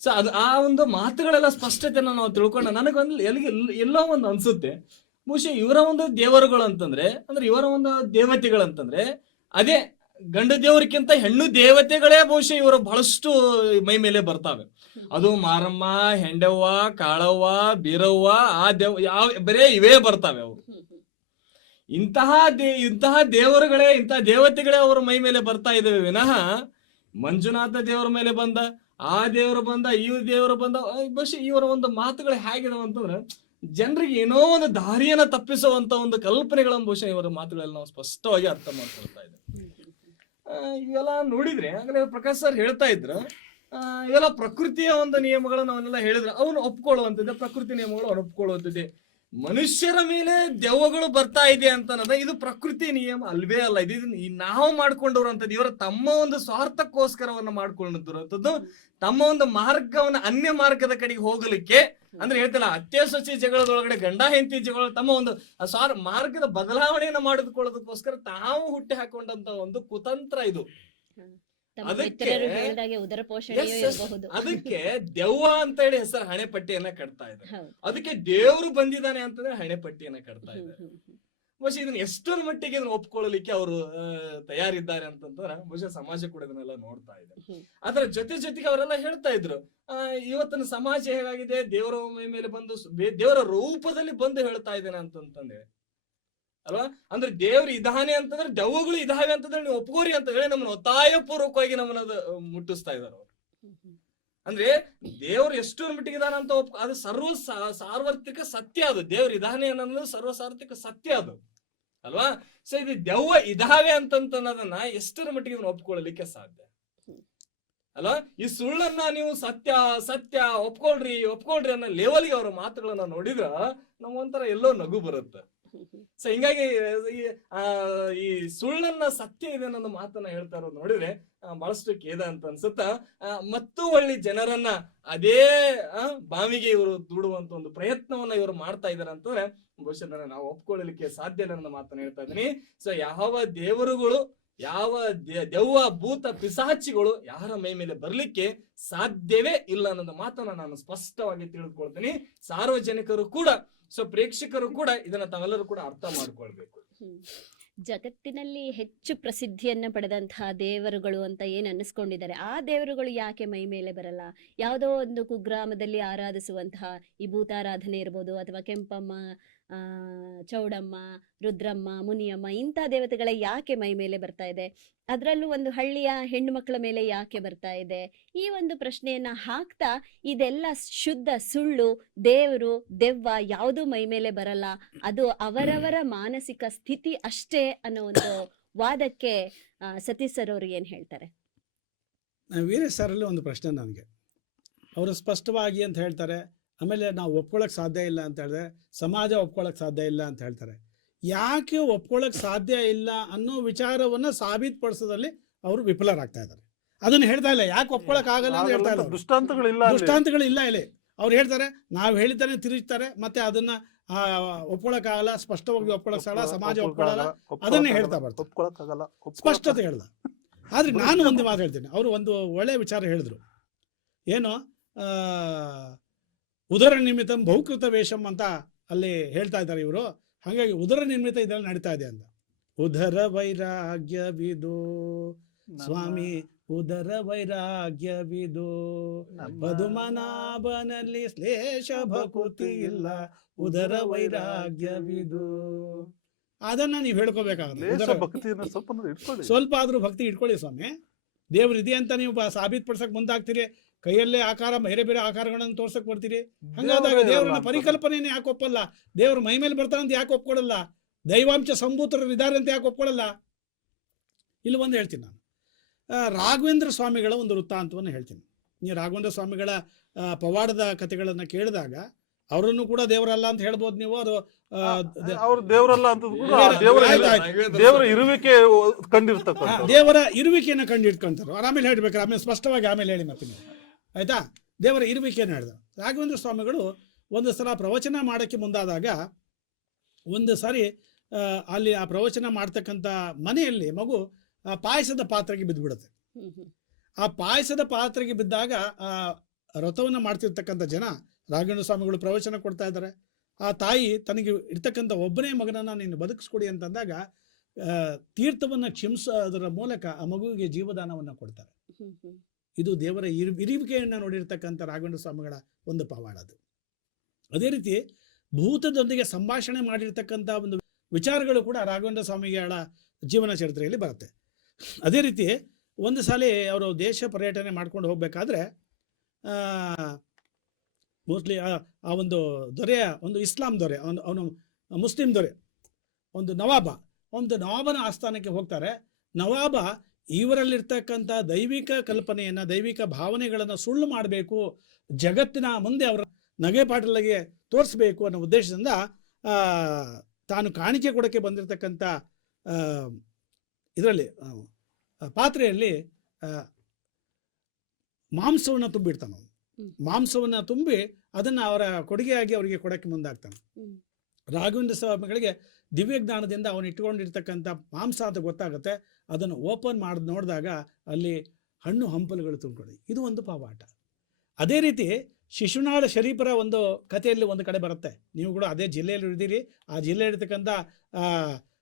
ಸೊ ಆ ಒಂದು ಮಾತುಗಳೆಲ್ಲ ಸ್ಪಷ್ಟತೆನ ನಾವು ತಿಳ್ಕೊಂಡ ನನಗೊಂದು ಎಲ್ಲೋ ಒಂದು ಅನ್ಸುತ್ತೆ, ಬಹುಶಃ ಇವರ ಒಂದು ದೇವರುಗಳು ಅಂತಂದ್ರೆ ಇವರ ಒಂದು ದೇವತೆಗಳಂತಂದ್ರೆ ಅದೇ ಗಂಡು ದೇವರಿಗಿಂತ ಹೆಣ್ಣು ದೇವತೆಗಳೇ ಬಹುಶಃ ಇವರು ಬಹಳಷ್ಟು ಮೈ ಮೇಲೆ ಬರ್ತಾವೆ. ಅದು ಮಾರಮ್ಮ, ಹೆಂಡವ್ವ, ಕಾಳವ್ವ, ಬೀರವ್ವ, ಆ ಬರೇ ಇವೇ ಬರ್ತಾವೆ. ಅವರು ಇಂತಹ ದೇವರುಗಳೇ, ಇಂತಹ ದೇವತೆಗಳೇ ಅವರ ಮೈ ಮೇಲೆ ಬರ್ತಾ ಇದ್ದಾವೆ ವಿನಃ ಮಂಜುನಾಥ ದೇವರ ಮೇಲೆ ಬಂದ, ಆ ದೇವರು ಬಂದ, ಈ ದೇವರು ಬಂದ, ಬಹುಶಃ ಇವರ ಒಂದು ಮಾತುಗಳು ಹೇಗಿದಾವ ಅಂತಂದ್ರೆ ಜನರಿಗೆ ಏನೋ ಒಂದು ದಾರಿಯನ್ನ ತಪ್ಪಿಸುವಂತ ಒಂದು ಕಲ್ಪನೆಗಳನ್ನು ಬಹುಶಃ ಇವರ ಮಾತುಗಳಲ್ಲಿ ನಾವು ಸ್ಪಷ್ಟವಾಗಿ ಅರ್ಥ ಮಾಡ್ಕೊಳ್ತಾ ಇದ್ದೇವೆ. ಇವೆಲ್ಲ ನೋಡಿದ್ರೆ ಆಗಲೇ ಪ್ರಕಾಶ್ ಸರ್ ಹೇಳ್ತಾ ಇದ್ರು, ಇವೆಲ್ಲ ಪ್ರಕೃತಿಯ ಒಂದು ನಿಯಮಗಳನ್ನ ಅವನ್ನೆಲ್ಲ ಹೇಳಿದ್ರೆ ಅವನು ಒಪ್ಕೊಳ್ಳುವಂಥದ್ದೇ, ಪ್ರಕೃತಿ ನಿಯಮಗಳು ಅವನು ಒಪ್ಕೊಳ್ಳುವಂಥದ್ದೇ. ಮನುಷ್ಯರ ಮೇಲೆ ದೆವ್ವಗಳು ಬರ್ತಾ ಇದೆ ಅಂತ ಇದು ಪ್ರಕೃತಿ ನಿಯಮ ಅಲ್ವೇ ಅಲ್ಲ. ಇದು ನಾವು ಮಾಡ್ಕೊಂಡಿರುವಂತದ್ದು, ಇವರ ತಮ್ಮ ಒಂದು ಸ್ವಾರ್ಥಕ್ಕೋಸ್ಕರವನ್ನ ಮಾಡ್ಕೊಂಡಿರುವಂತದ್ದು, ತಮ್ಮ ಒಂದು ಮಾರ್ಗವನ್ನ ಅನ್ಯ ಮಾರ್ಗದ ಕಡೆಗೆ ಹೋಗಲಿಕ್ಕೆ, ಅಂದ್ರೆ ಹೇಳ್ತಲ್ಲ ಅತ್ಯ ಸೊಸೆ ಜಗಳದೊಳಗಡೆ ಗಂಡ ಹೆಂಡತಿ ಜಗಳ, ತಮ್ಮ ಒಂದು ಮಾರ್ಗದ ಬದಲಾವಣೆಯನ್ನ ಮಾಡಿಕೊಳ್ಳೋದಕ್ಕೋಸ್ಕರ ತಾವು ಹುಟ್ಟಿ ಹಾಕೊಂಡಂತ ಒಂದು ಕುತಂತ್ರ ಇದು. ಅದಕ್ಕೆ ದೆವ್ವ ಅಂತ ಹೇಳಿ ಹೆಸರು ಹಣೆ ಪಟ್ಟಿಯನ್ನ ಕಟ್ತಾ ಇದ್ದಾರೆ. ಅದಕ್ಕೆ ದೇವ್ರು ಬಂದಿದ್ದಾನೆ ಅಂತಂದ್ರೆ ಹಣೆ ಪಟ್ಟಿಯನ್ನ ಕಟ್ತಾ ಇದ್ದಾರೆ. ಬಹುಶಃ ಇದನ್ನ ಎಷ್ಟರ ಮಟ್ಟಿಗೆ ಇದನ್ನ ಒಪ್ಕೊಳ್ಳಲಿಕ್ಕೆ ಅವರು ತಯಾರಿದ್ದಾರೆ ಅಂತಂದ್ರೆ ಬಹುಶಃ ಸಮಾಜ ಕೂಡ ಇದನ್ನೆಲ್ಲ ನೋಡ್ತಾ ಇದೆ. ಅದರ ಜೊತೆಗೆ ಅವರೆಲ್ಲ ಹೇಳ್ತಾ ಇದ್ರು, ಇವತ್ತಿನ ಸಮಾಜ ಹೇಗಾಗಿದೆ, ದೇವರ ಮೈ ಮೇಲೆ ಬಂದು ದೇವರ ರೂಪದಲ್ಲಿ ಬಂದು ಹೇಳ್ತಾ ಇದ್ದೇನೆ ಅಂತಂದ್ರೆ ಅಲ್ವಾ, ಅಂದ್ರೆ ದೇವ್ರು ಇದಾನೆ ಅಂತಂದ್ರೆ ದೆವ್ವಗಳು ಇದಾವೆ ಅಂತಂದ್ರೆ ನೀವು ಒಪ್ಕೋರಿ ಅಂತ ಹೇಳಿ ನಮ್ಮನ್ನ ಒತ್ತಾಯ ಪೂರ್ವಕವಾಗಿ ನಮ್ಮನ್ನ ಮುಟ್ಟಿಸ್ತಾ ಇದಾರೆ ಅವರು. ಅಂದ್ರೆ ದೇವ್ರು ಎಷ್ಟು ಮಟ್ಟಿಗೆ ಇದಾನ ಅಂತ ಅದು ಸಾರ್ವತ್ರಿಕ ಸತ್ಯ, ಅದು ದೇವ್ರು ಇದಾನೆ ಅನ್ನೋದು ಸರ್ವಸಾರ್ವತ್ರಿಕ ಸತ್ಯ ಅದು ಅಲ್ವಾ. ಸೊ ಇದು ದೆವ್ವ ಇದಾವೆ ಅಂತನ್ನೋದನ್ನ ಎಷ್ಟರ ಮಟ್ಟಿಗೆ ಒಪ್ಕೊಳ್ಳಲಿಕ್ಕೆ ಸಾಧ್ಯ ಅಲ್ವಾ. ಈ ಸುಳ್ಳನ್ನ ನೀವು ಸತ್ಯ ಒಪ್ಕೊಳ್ರಿ ಅನ್ನೋ ಲೆವೆಲ್ಗೆ ಅವರ ಮಾತುಗಳನ್ನ ನೋಡಿದ್ರ ನಮ್ಗೊಂಥರ ಎಲ್ಲೋ ನಗು ಬರುತ್ತೆ. ಸೊ ಹಿಂಗಾಗಿ ಈ ಸುಳ್ಳನ್ನ ಸತ್ಯ ಇದೆ ಅನ್ನೋ ಮಾತನ್ನ ಹೇಳ್ತಾ ಇರೋದು ನೋಡಿದ್ರೆ ಬಹಳಷ್ಟು ಖೇದ ಅಂತ ಅನ್ಸುತ್ತ. ಮತ್ತು ಒಳ್ಳೆ ಜನರನ್ನ ಅದೇ ಬಾವಿಗೆ ಇವರು ದೂಡುವಂತ ಒಂದು ಪ್ರಯತ್ನವನ್ನ ಇವರು ಮಾಡ್ತಾ ಇದಾರೆ ಅಂತಂದ್ರೆ ಬಹುಶಃ ನಾವು ಒಪ್ಕೊಳ್ಳಲಿಕ್ಕೆ ಸಾಧ್ಯ ಇಲ್ಲ ಅನ್ನೋ ಮಾತನ್ನ ಹೇಳ್ತಾ ಇದೀನಿ. ಸೊ ಯಾವ ದೇವರುಗಳು, ಯಾವ ದೆವ್ವ ಭೂತ ಪಿಸಾಚಿಗಳು ಯಾರ ಮೈ ಮೇಲೆ ಬರ್ಲಿಕ್ಕೆ ಸಾಧ್ಯವೇ ಇಲ್ಲ ಅನ್ನೋದು ಮಾತನ್ನ ನಾನು ಸ್ಪಷ್ಟವಾಗಿ ತಿಳಿದುಕೊಳ್ತೀನಿ. ಸಾರ್ವಜನಿಕರು ಕೂಡ, ಸೊ ಪ್ರೇಕ್ಷಕರು ಕೂಡ ಇದನ್ನ ತಾವೆಲ್ಲರೂ ಕೂಡ ಅರ್ಥ ಮಾಡ್ಕೊಳ್ಬೇಕು. ಜಗತ್ತಿನಲ್ಲಿ ಹೆಚ್ಚು ಪ್ರಸಿದ್ಧಿಯನ್ನ ಪಡೆದಂತಹ ದೇವರುಗಳು ಅಂತ ಏನ್ ಅನ್ನಿಸ್ಕೊಂಡಿದ್ದಾರೆ, ಆ ದೇವರುಗಳು ಯಾಕೆ ಮೈ ಮೇಲೆ ಬರಲ್ಲ? ಯಾವುದೋ ಒಂದು ಕುಗ್ರಾಮದಲ್ಲಿ ಆರಾಧಿಸುವಂತಹ ಈ ಭೂತಾರಾಧನೆ ಇರ್ಬೋದು, ಅಥವಾ ಕೆಂಪಮ್ಮ, ಚೌಡಮ್ಮ, ರುದ್ರಮ್ಮ, ಮುನಿಯಮ್ಮ, ಇಂಥ ದೇವತೆಗಳ ಯಾಕೆ ಮೈ ಮೇಲೆ ಬರ್ತಾ ಇದೆ? ಅದರಲ್ಲೂ ಒಂದು ಹಳ್ಳಿಯ ಹೆಣ್ಣು ಮಕ್ಕಳ ಮೇಲೆ ಯಾಕೆ ಬರ್ತಾ ಇದೆ? ಈ ಒಂದು ಪ್ರಶ್ನೆಯನ್ನ ಹಾಕ್ತಾ ಇದೆಲ್ಲ ಶುದ್ಧ ಸುಳ್ಳು, ದೇವರು ದೆವ್ವ ಯಾವುದೂ ಮೈ ಮೇಲೆ ಬರಲ್ಲ, ಅದು ಅವರವರ ಮಾನಸಿಕ ಸ್ಥಿತಿ ಅಷ್ಟೇ ಅನ್ನೋ ಒಂದು ವಾದಕ್ಕೆ ಸತೀಶ್ ಸರ್ ಅವರು ಏನ್ ಹೇಳ್ತಾರೆ? ವೀರೇಶ್ ಸರಲ್ಲಿ ಒಂದು ಪ್ರಶ್ನೆ ನನಗೆ. ಅವರು ಸ್ಪಷ್ಟವಾಗಿ ಅಂತ ಹೇಳ್ತಾರೆ, ಆಮೇಲೆ ನಾವು ಒಪ್ಕೊಳ್ಳೋಕೆ ಸಾಧ್ಯ ಇಲ್ಲ ಅಂತ ಹೇಳಿದ್ರೆ ಸಮಾಜ ಒಪ್ಕೊಳ್ಳೋಕೆ ಸಾಧ್ಯ ಇಲ್ಲ ಅಂತ ಹೇಳ್ತಾರೆ. ಯಾಕೆ ಒಪ್ಕೊಳ್ಳೋಕೆ ಸಾಧ್ಯ ಇಲ್ಲ ಅನ್ನೋ ವಿಚಾರವನ್ನು ಸಾಬೀತುಪಡಿಸೋದ್ರಲ್ಲಿ ಅವರು ವಿಫಲರಾಗ್ತಾ ಇದ್ದಾರೆ. ಅದನ್ನು ಹೇಳ್ತಾ ಇಲ್ಲ, ಯಾಕೆ ಒಪ್ಕೊಳ್ಳೋಕೆ ಆಗಲ್ಲ ಅಂತ ಹೇಳ್ತಾ ಇಲ್ಲ. ದೃಷ್ಟಾಂತಗಳಿಲ್ಲ ಇಲ್ಲಿ. ಅವ್ರು ಹೇಳ್ತಾರೆ, ನಾವು ಹೇಳಿದ್ದಾನೆ ತಿರುಗ್ತಾರೆ, ಮತ್ತೆ ಅದನ್ನ ಒಪ್ಕೊಳ್ಳೋಕ್ಕಾಗಲ್ಲ, ಸ್ಪಷ್ಟವಾಗಿ ಒಪ್ಕೊಳ್ಳೋಕ್ಕಾಗಲ್ಲ, ಸಮಾಜ ಒಪ್ಕೊಳ್ಳಲ್ಲ, ಅದನ್ನೇ ಹೇಳ್ತಾ ಬರ್ತಾರೆ, ಸ್ಪಷ್ಟತೆ ಹೇಳ್ದ. ಆದ್ರೆ ನಾನು ಒಂದು ಮಾತು ಹೇಳ್ತೀನಿ. ಅವರು ಒಂದು ಒಳ್ಳೆಯ ವಿಚಾರ ಹೇಳಿದ್ರು, ಏನು ಉದರ ನಿಮಿತ್ತಂ ಬಹುಕೃತ ವೇಷಂ ಅಂತ ಅಲ್ಲಿ ಹೇಳ್ತಾ ಇದ್ದಾರೆ ಇವರು. ಹಾಗಾಗಿ ಉದರ ನಿರ್ಮಿತ ಇದರಲ್ಲಿ ನಡೀತಾ ಇದೆ ಅಂತ. ಉದರ ವೈರಾಗ್ಯವಿದು ಸ್ವಾಮಿ, ಉದರ ವೈರಾಗ್ಯವಿದು, ಪದುಮನಾಭನಲ್ಲಿ ಶ್ಲೇಷ ಭಕುತಿ ಇಲ್ಲ, ಉದರ ವೈರಾಗ್ಯವಿದು. ಅದನ್ನ ನೀವು ಹೇಳ್ಕೋಬೇಕಾಗುತ್ತೆ. ಸ್ವಲ್ಪ ಆದ್ರೂ ಭಕ್ತಿ ಇಟ್ಕೊಳ್ಳಿ ಸ್ವಾಮಿ. ದೇವ್ರ ಇದೆ ಅಂತ ನೀವು ಸಾಬೀತುಪಡಿಸಕ್ ಮುಂದಾಗ್ತೀರಿ, ಕೈಯಲ್ಲೇ ಆಕಾರ ಬೇರೆ ಬೇರೆ ಆಕಾರಗಳನ್ನು ತೋರ್ಸಕ್ ಬರ್ತೀರಿ. ಹಂಗಾದಾಗ ದೇವರನ್ನ ಪರಿಕಲ್ಪನೆಯನ್ನು ಯಾಕೆ ಒಪ್ಪಲ್ಲ? ದೇವ್ರ ಮೈ ಮೇಲೆ ಬರ್ತಾರಂತ ಯಾಕೆ ಒಪ್ಕೊಳ್ಳಲ್ಲ? ದೈವಾಂಶ ಸಂಭೂತರು ಇದ್ದಾರೆ ಅಂತ ಯಾಕೆ ಒಪ್ಕೊಳ್ಳಲ್ಲ? ಇಲ್ಲಿ ಒಂದು ಹೇಳ್ತೀನಿ ನಾನು. ರಾಘವೇಂದ್ರ ಸ್ವಾಮಿಗಳ ಒಂದು ವೃತ್ತಾಂತವನ್ನು ಹೇಳ್ತೀನಿ. ನೀವು ರಾಘವೇಂದ್ರ ಸ್ವಾಮಿಗಳ ಪವಾಡದ ಕಥೆಗಳನ್ನು ಕೇಳಿದಾಗ ಅವರನ್ನು ಕೂಡ ದೇವರಲ್ಲ ಅಂತ ಹೇಳ್ಬೋದು ನೀವು. ಅವರು ದೇವರಲ್ಲ ಅಂತ ದೇವರ ಇರುವಿಕೆ ಕಂಡಿರ್ತಕ್ಕಂಥ, ದೇವರ ಇರುವಿಕೆಯನ್ನು ಕಂಡಿಡ್ಕೊಂತಾರೆ. ಆಮೇಲೆ ಹೇಳ್ಬೇಕಾರೆ, ಆಮೇಲೆ ಸ್ಪಷ್ಟವಾಗಿ ಆಮೇಲೆ ಹೇಳಿ ಮತ್ತೆ ನೀವು, ಆಯ್ತಾ? ದೇವರ ಇರುವಿಕೆಯನ್ನು ಹೇಳಿದ ರಾಘವೇಂದ್ರ ಸ್ವಾಮಿಗಳು ಒಂದು ಸಲ ಪ್ರವಚನ ಮಾಡೋಕ್ಕೆ ಮುಂದಾದಾಗ, ಒಂದು ಸಾರಿ ಅಲ್ಲಿ ಆ ಪ್ರವಚನ ಮಾಡ್ತಕ್ಕಂಥ ಮನೆಯಲ್ಲಿ ಮಗು ಪಾಯಸದ ಪಾತ್ರೆಗೆ ಬಿದ್ದುಬಿಡುತ್ತೆ. ಆ ಪಾಯಸದ ಪಾತ್ರೆಗೆ ಬಿದ್ದಾಗ ಆ ವ್ರತವನ್ನು ಮಾಡ್ತಿರ್ತಕ್ಕಂಥ ಜನ, ರಾಘವೇಂದ್ರ ಸ್ವಾಮಿಗಳು ಪ್ರವಚನ ಕೊಡ್ತಾ ಇದ್ದಾರೆ, ಆ ತಾಯಿ ತನಗೆ ಇರ್ತಕ್ಕಂಥ ಒಬ್ಬನೇ ಮಗನನ್ನು ನೀನು ಬದುಕಿಸ್ಕೊಡಿ ಅಂತಂದಾಗ ತೀರ್ಥವನ್ನು ಕ್ಷಮಿಸೋದರ ಮೂಲಕ ಆ ಮಗುವಿಗೆ ಜೀವದಾನವನ್ನು ಕೊಡ್ತಾರೆ. ಇದು ದೇವರ ಇರುವಿಕೆಯನ್ನು ನೋಡಿರ್ತಕ್ಕಂಥ ರಾಘವೇಂದ್ರ ಸ್ವಾಮಿಗಳ ಒಂದು ಪವಾಡ ಅದು. ಅದೇ ರೀತಿ ಭೂತದೊಂದಿಗೆ ಸಂಭಾಷಣೆ ಮಾಡಿರ್ತಕ್ಕಂಥ ಒಂದು ವಿಚಾರಗಳು ಕೂಡ ರಾಘವೇಂದ್ರ ಸ್ವಾಮಿಗಳ ಜೀವನ ಚರಿತ್ರೆಯಲ್ಲಿ ಬರುತ್ತೆ. ಅದೇ ರೀತಿ ಒಂದು ಸಾಲಿ ಅವರು ದೇಶ ಪರ್ಯಟನೆ ಮಾಡ್ಕೊಂಡು ಹೋಗ್ಬೇಕಾದ್ರೆ ಮೋಸ್ಟ್ಲಿ ಆ ಒಂದು ದೊರೆಯ, ಒಂದು ಇಸ್ಲಾಂ ದೊರೆ, ಅವನು ಮುಸ್ಲಿಂ ದೊರೆ, ಒಂದು ನವಾಬನ ಆಸ್ಥಾನಕ್ಕೆ ಹೋಗ್ತಾರೆ. ನವಾಬ ಇವರಲ್ಲಿರ್ತಕ್ಕಂಥ ದೈವಿಕ ಕಲ್ಪನೆಯನ್ನು, ದೈವಿಕ ಭಾವನೆಗಳನ್ನು ಸುಳ್ಳು ಮಾಡಬೇಕು, ಜಗತ್ತಿನ ಮುಂದೆ ಅವರ ನಗೆಪಾಟಲಿಗೆ ತೋರಿಸ್ಬೇಕು ಅನ್ನೋ ಉದ್ದೇಶದಿಂದ ತಾನು ಕಾಣಿಕೆ ಕೊಡೋಕ್ಕೆ ಬಂದಿರತಕ್ಕಂಥ ಇದರಲ್ಲಿ ಪಾತ್ರೆಯಲ್ಲಿ ಮಾಂಸವನ್ನು ತುಂಬಿಡ್ತಾನೆ. ಮಾಂಸವನ್ನು ತುಂಬಿ ಅದನ್ನು ಅವರ ಕೊಡುಗೆಯಾಗಿ ಅವರಿಗೆ ಕೊಡೋಕ್ಕೆ ಮುಂದಾಗ್ತಾನೆ. ರಾಘವೇಂದ್ರ ಸ್ವಾಮಿಗಳಿಗೆ ದಿವ್ಯಜ್ಞಾನದಿಂದ ಅವನು ಇಟ್ಕೊಂಡಿರ್ತಕ್ಕಂಥ ಮಾಂಸ ಅಂತ ಗೊತ್ತಾಗುತ್ತೆ. ಅದನ್ನು ಓಪನ್ ಮಾಡಿ ನೋಡಿದಾಗ ಅಲ್ಲಿ ಹಣ್ಣು ಹಂಪಲುಗಳು ತುಂಬಿಕೊಳ್ಳಿ. ಇದು ಒಂದು ಪವಾಟ. ಅದೇ ರೀತಿ ಶಿಶುನಾಳ ಶರೀಫರ ಒಂದು ಕಥೆಯಲ್ಲಿ ಒಂದು ಕಡೆ ಬರುತ್ತೆ. ನೀವು ಕೂಡ ಅದೇ ಜಿಲ್ಲೆಯಲ್ಲಿ ಇದ್ದೀರಿ, ಆ ಜಿಲ್ಲೆಯಲ್ಲಿ ಇರ್ತಕ್ಕಂಥ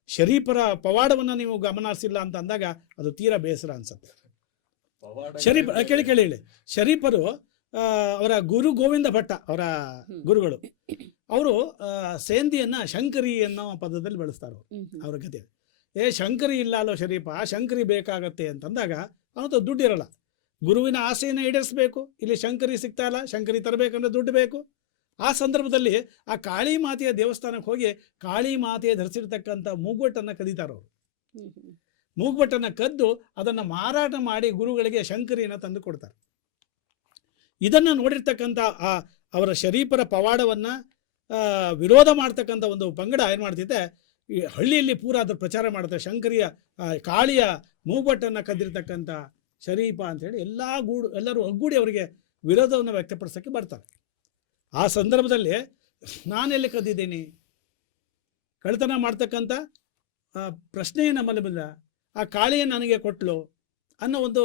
ಶರೀಫರ ಪವಾಡವನ್ನು ನೀವು ಗಮನಿಸಿಲ್ಲ ಅಂತ ಅಂದಾಗ ಅದು ತೀರಾ ಬೇಸರ ಅನ್ಸುತ್ತೆ. ಕೇಳಿ ಶರೀಫರು ಅವರ ಗುರು ಗೋವಿಂದ ಭಟ್ಟ ಅವರ ಗುರುಗಳು, ಅವರು ಸೇಂದಿಯನ್ನ ಶಂಕರಿ ಅನ್ನೋ ಪದದಲ್ಲಿ ಬಳಸ್ತಾರೆ ಅವರ ಕಥೆ. ಶಂಕರಿ ಇಲ್ಲ ಅಲ್ಲೋ ಶರೀಫ, ಶಂಕರಿ ಬೇಕಾಗತ್ತೆ ಅಂತಂದಾಗ ಅವತ್ತು ದುಡ್ಡು ಇರಲ್ಲ, ಗುರುವಿನ ಆಸೆಯನ್ನು ಈಡೇರಿಸಬೇಕು. ಇಲ್ಲಿ ಶಂಕರಿ ಸಿಗ್ತಾ ಇಲ್ಲ, ಶಂಕರಿ ತರಬೇಕಂದ್ರೆ ದುಡ್ಡು ಬೇಕು. ಆ ಸಂದರ್ಭದಲ್ಲಿ ಆ ಕಾಳಿ ಮಾತೆಯ ದೇವಸ್ಥಾನಕ್ಕೆ ಹೋಗಿ ಕಾಳಿ ಮಾತೆಯ ಧರಿಸಿರ್ತಕ್ಕಂಥ ಮೂಗುಬಟ್ಟನ್ನು ಕದೀತಾರವರು. ಮೂಗುಬಟ್ಟನ್ನು ಕದ್ದು ಅದನ್ನು ಮಾರಾಟ ಮಾಡಿ ಗುರುಗಳಿಗೆ ಶಂಕರಿಯನ್ನು ತಂದು ಕೊಡ್ತಾರೆ. ಇದನ್ನು ನೋಡಿರ್ತಕ್ಕಂಥ ಅವರ ಶರೀಫರ ಪವಾಡವನ್ನು ವಿರೋಧ ಮಾಡ್ತಕ್ಕಂಥ ಒಂದು ಪಂಗಡ ಏನು ಮಾಡ್ತಿದ್ದೆ, ಈ ಹಳ್ಳಿಯಲ್ಲಿ ಪೂರ ಅದ್ರ ಪ್ರಚಾರ ಮಾಡುತ್ತೆ. ಶಂಕರಿಯ ಕಾಳಿಯ ಮೂಬಟ್ಟನ್ನು ಕದ್ದಿರ್ತಕ್ಕಂಥ ಶರೀಫ ಅಂಥೇಳಿ ಎಲ್ಲರೂ ಒಗ್ಗೂಡಿ ಅವರಿಗೆ ವಿರೋಧವನ್ನು ವ್ಯಕ್ತಪಡಿಸೋಕ್ಕೆ ಬರ್ತಾರೆ. ಆ ಸಂದರ್ಭದಲ್ಲಿ ನಾನೆಲ್ಲಿ ಕದ್ದಿದ್ದೀನಿ, ಕಳ್ತನ ಮಾಡ್ತಕ್ಕಂಥ ಪ್ರಶ್ನೆಯೇ ನಮ್ಮಲ್ಲಿ ಬಂದ, ಆ ಕಾಳಿಯ ನನಗೆ ಕೊಟ್ಲು ಅನ್ನೋ ಒಂದು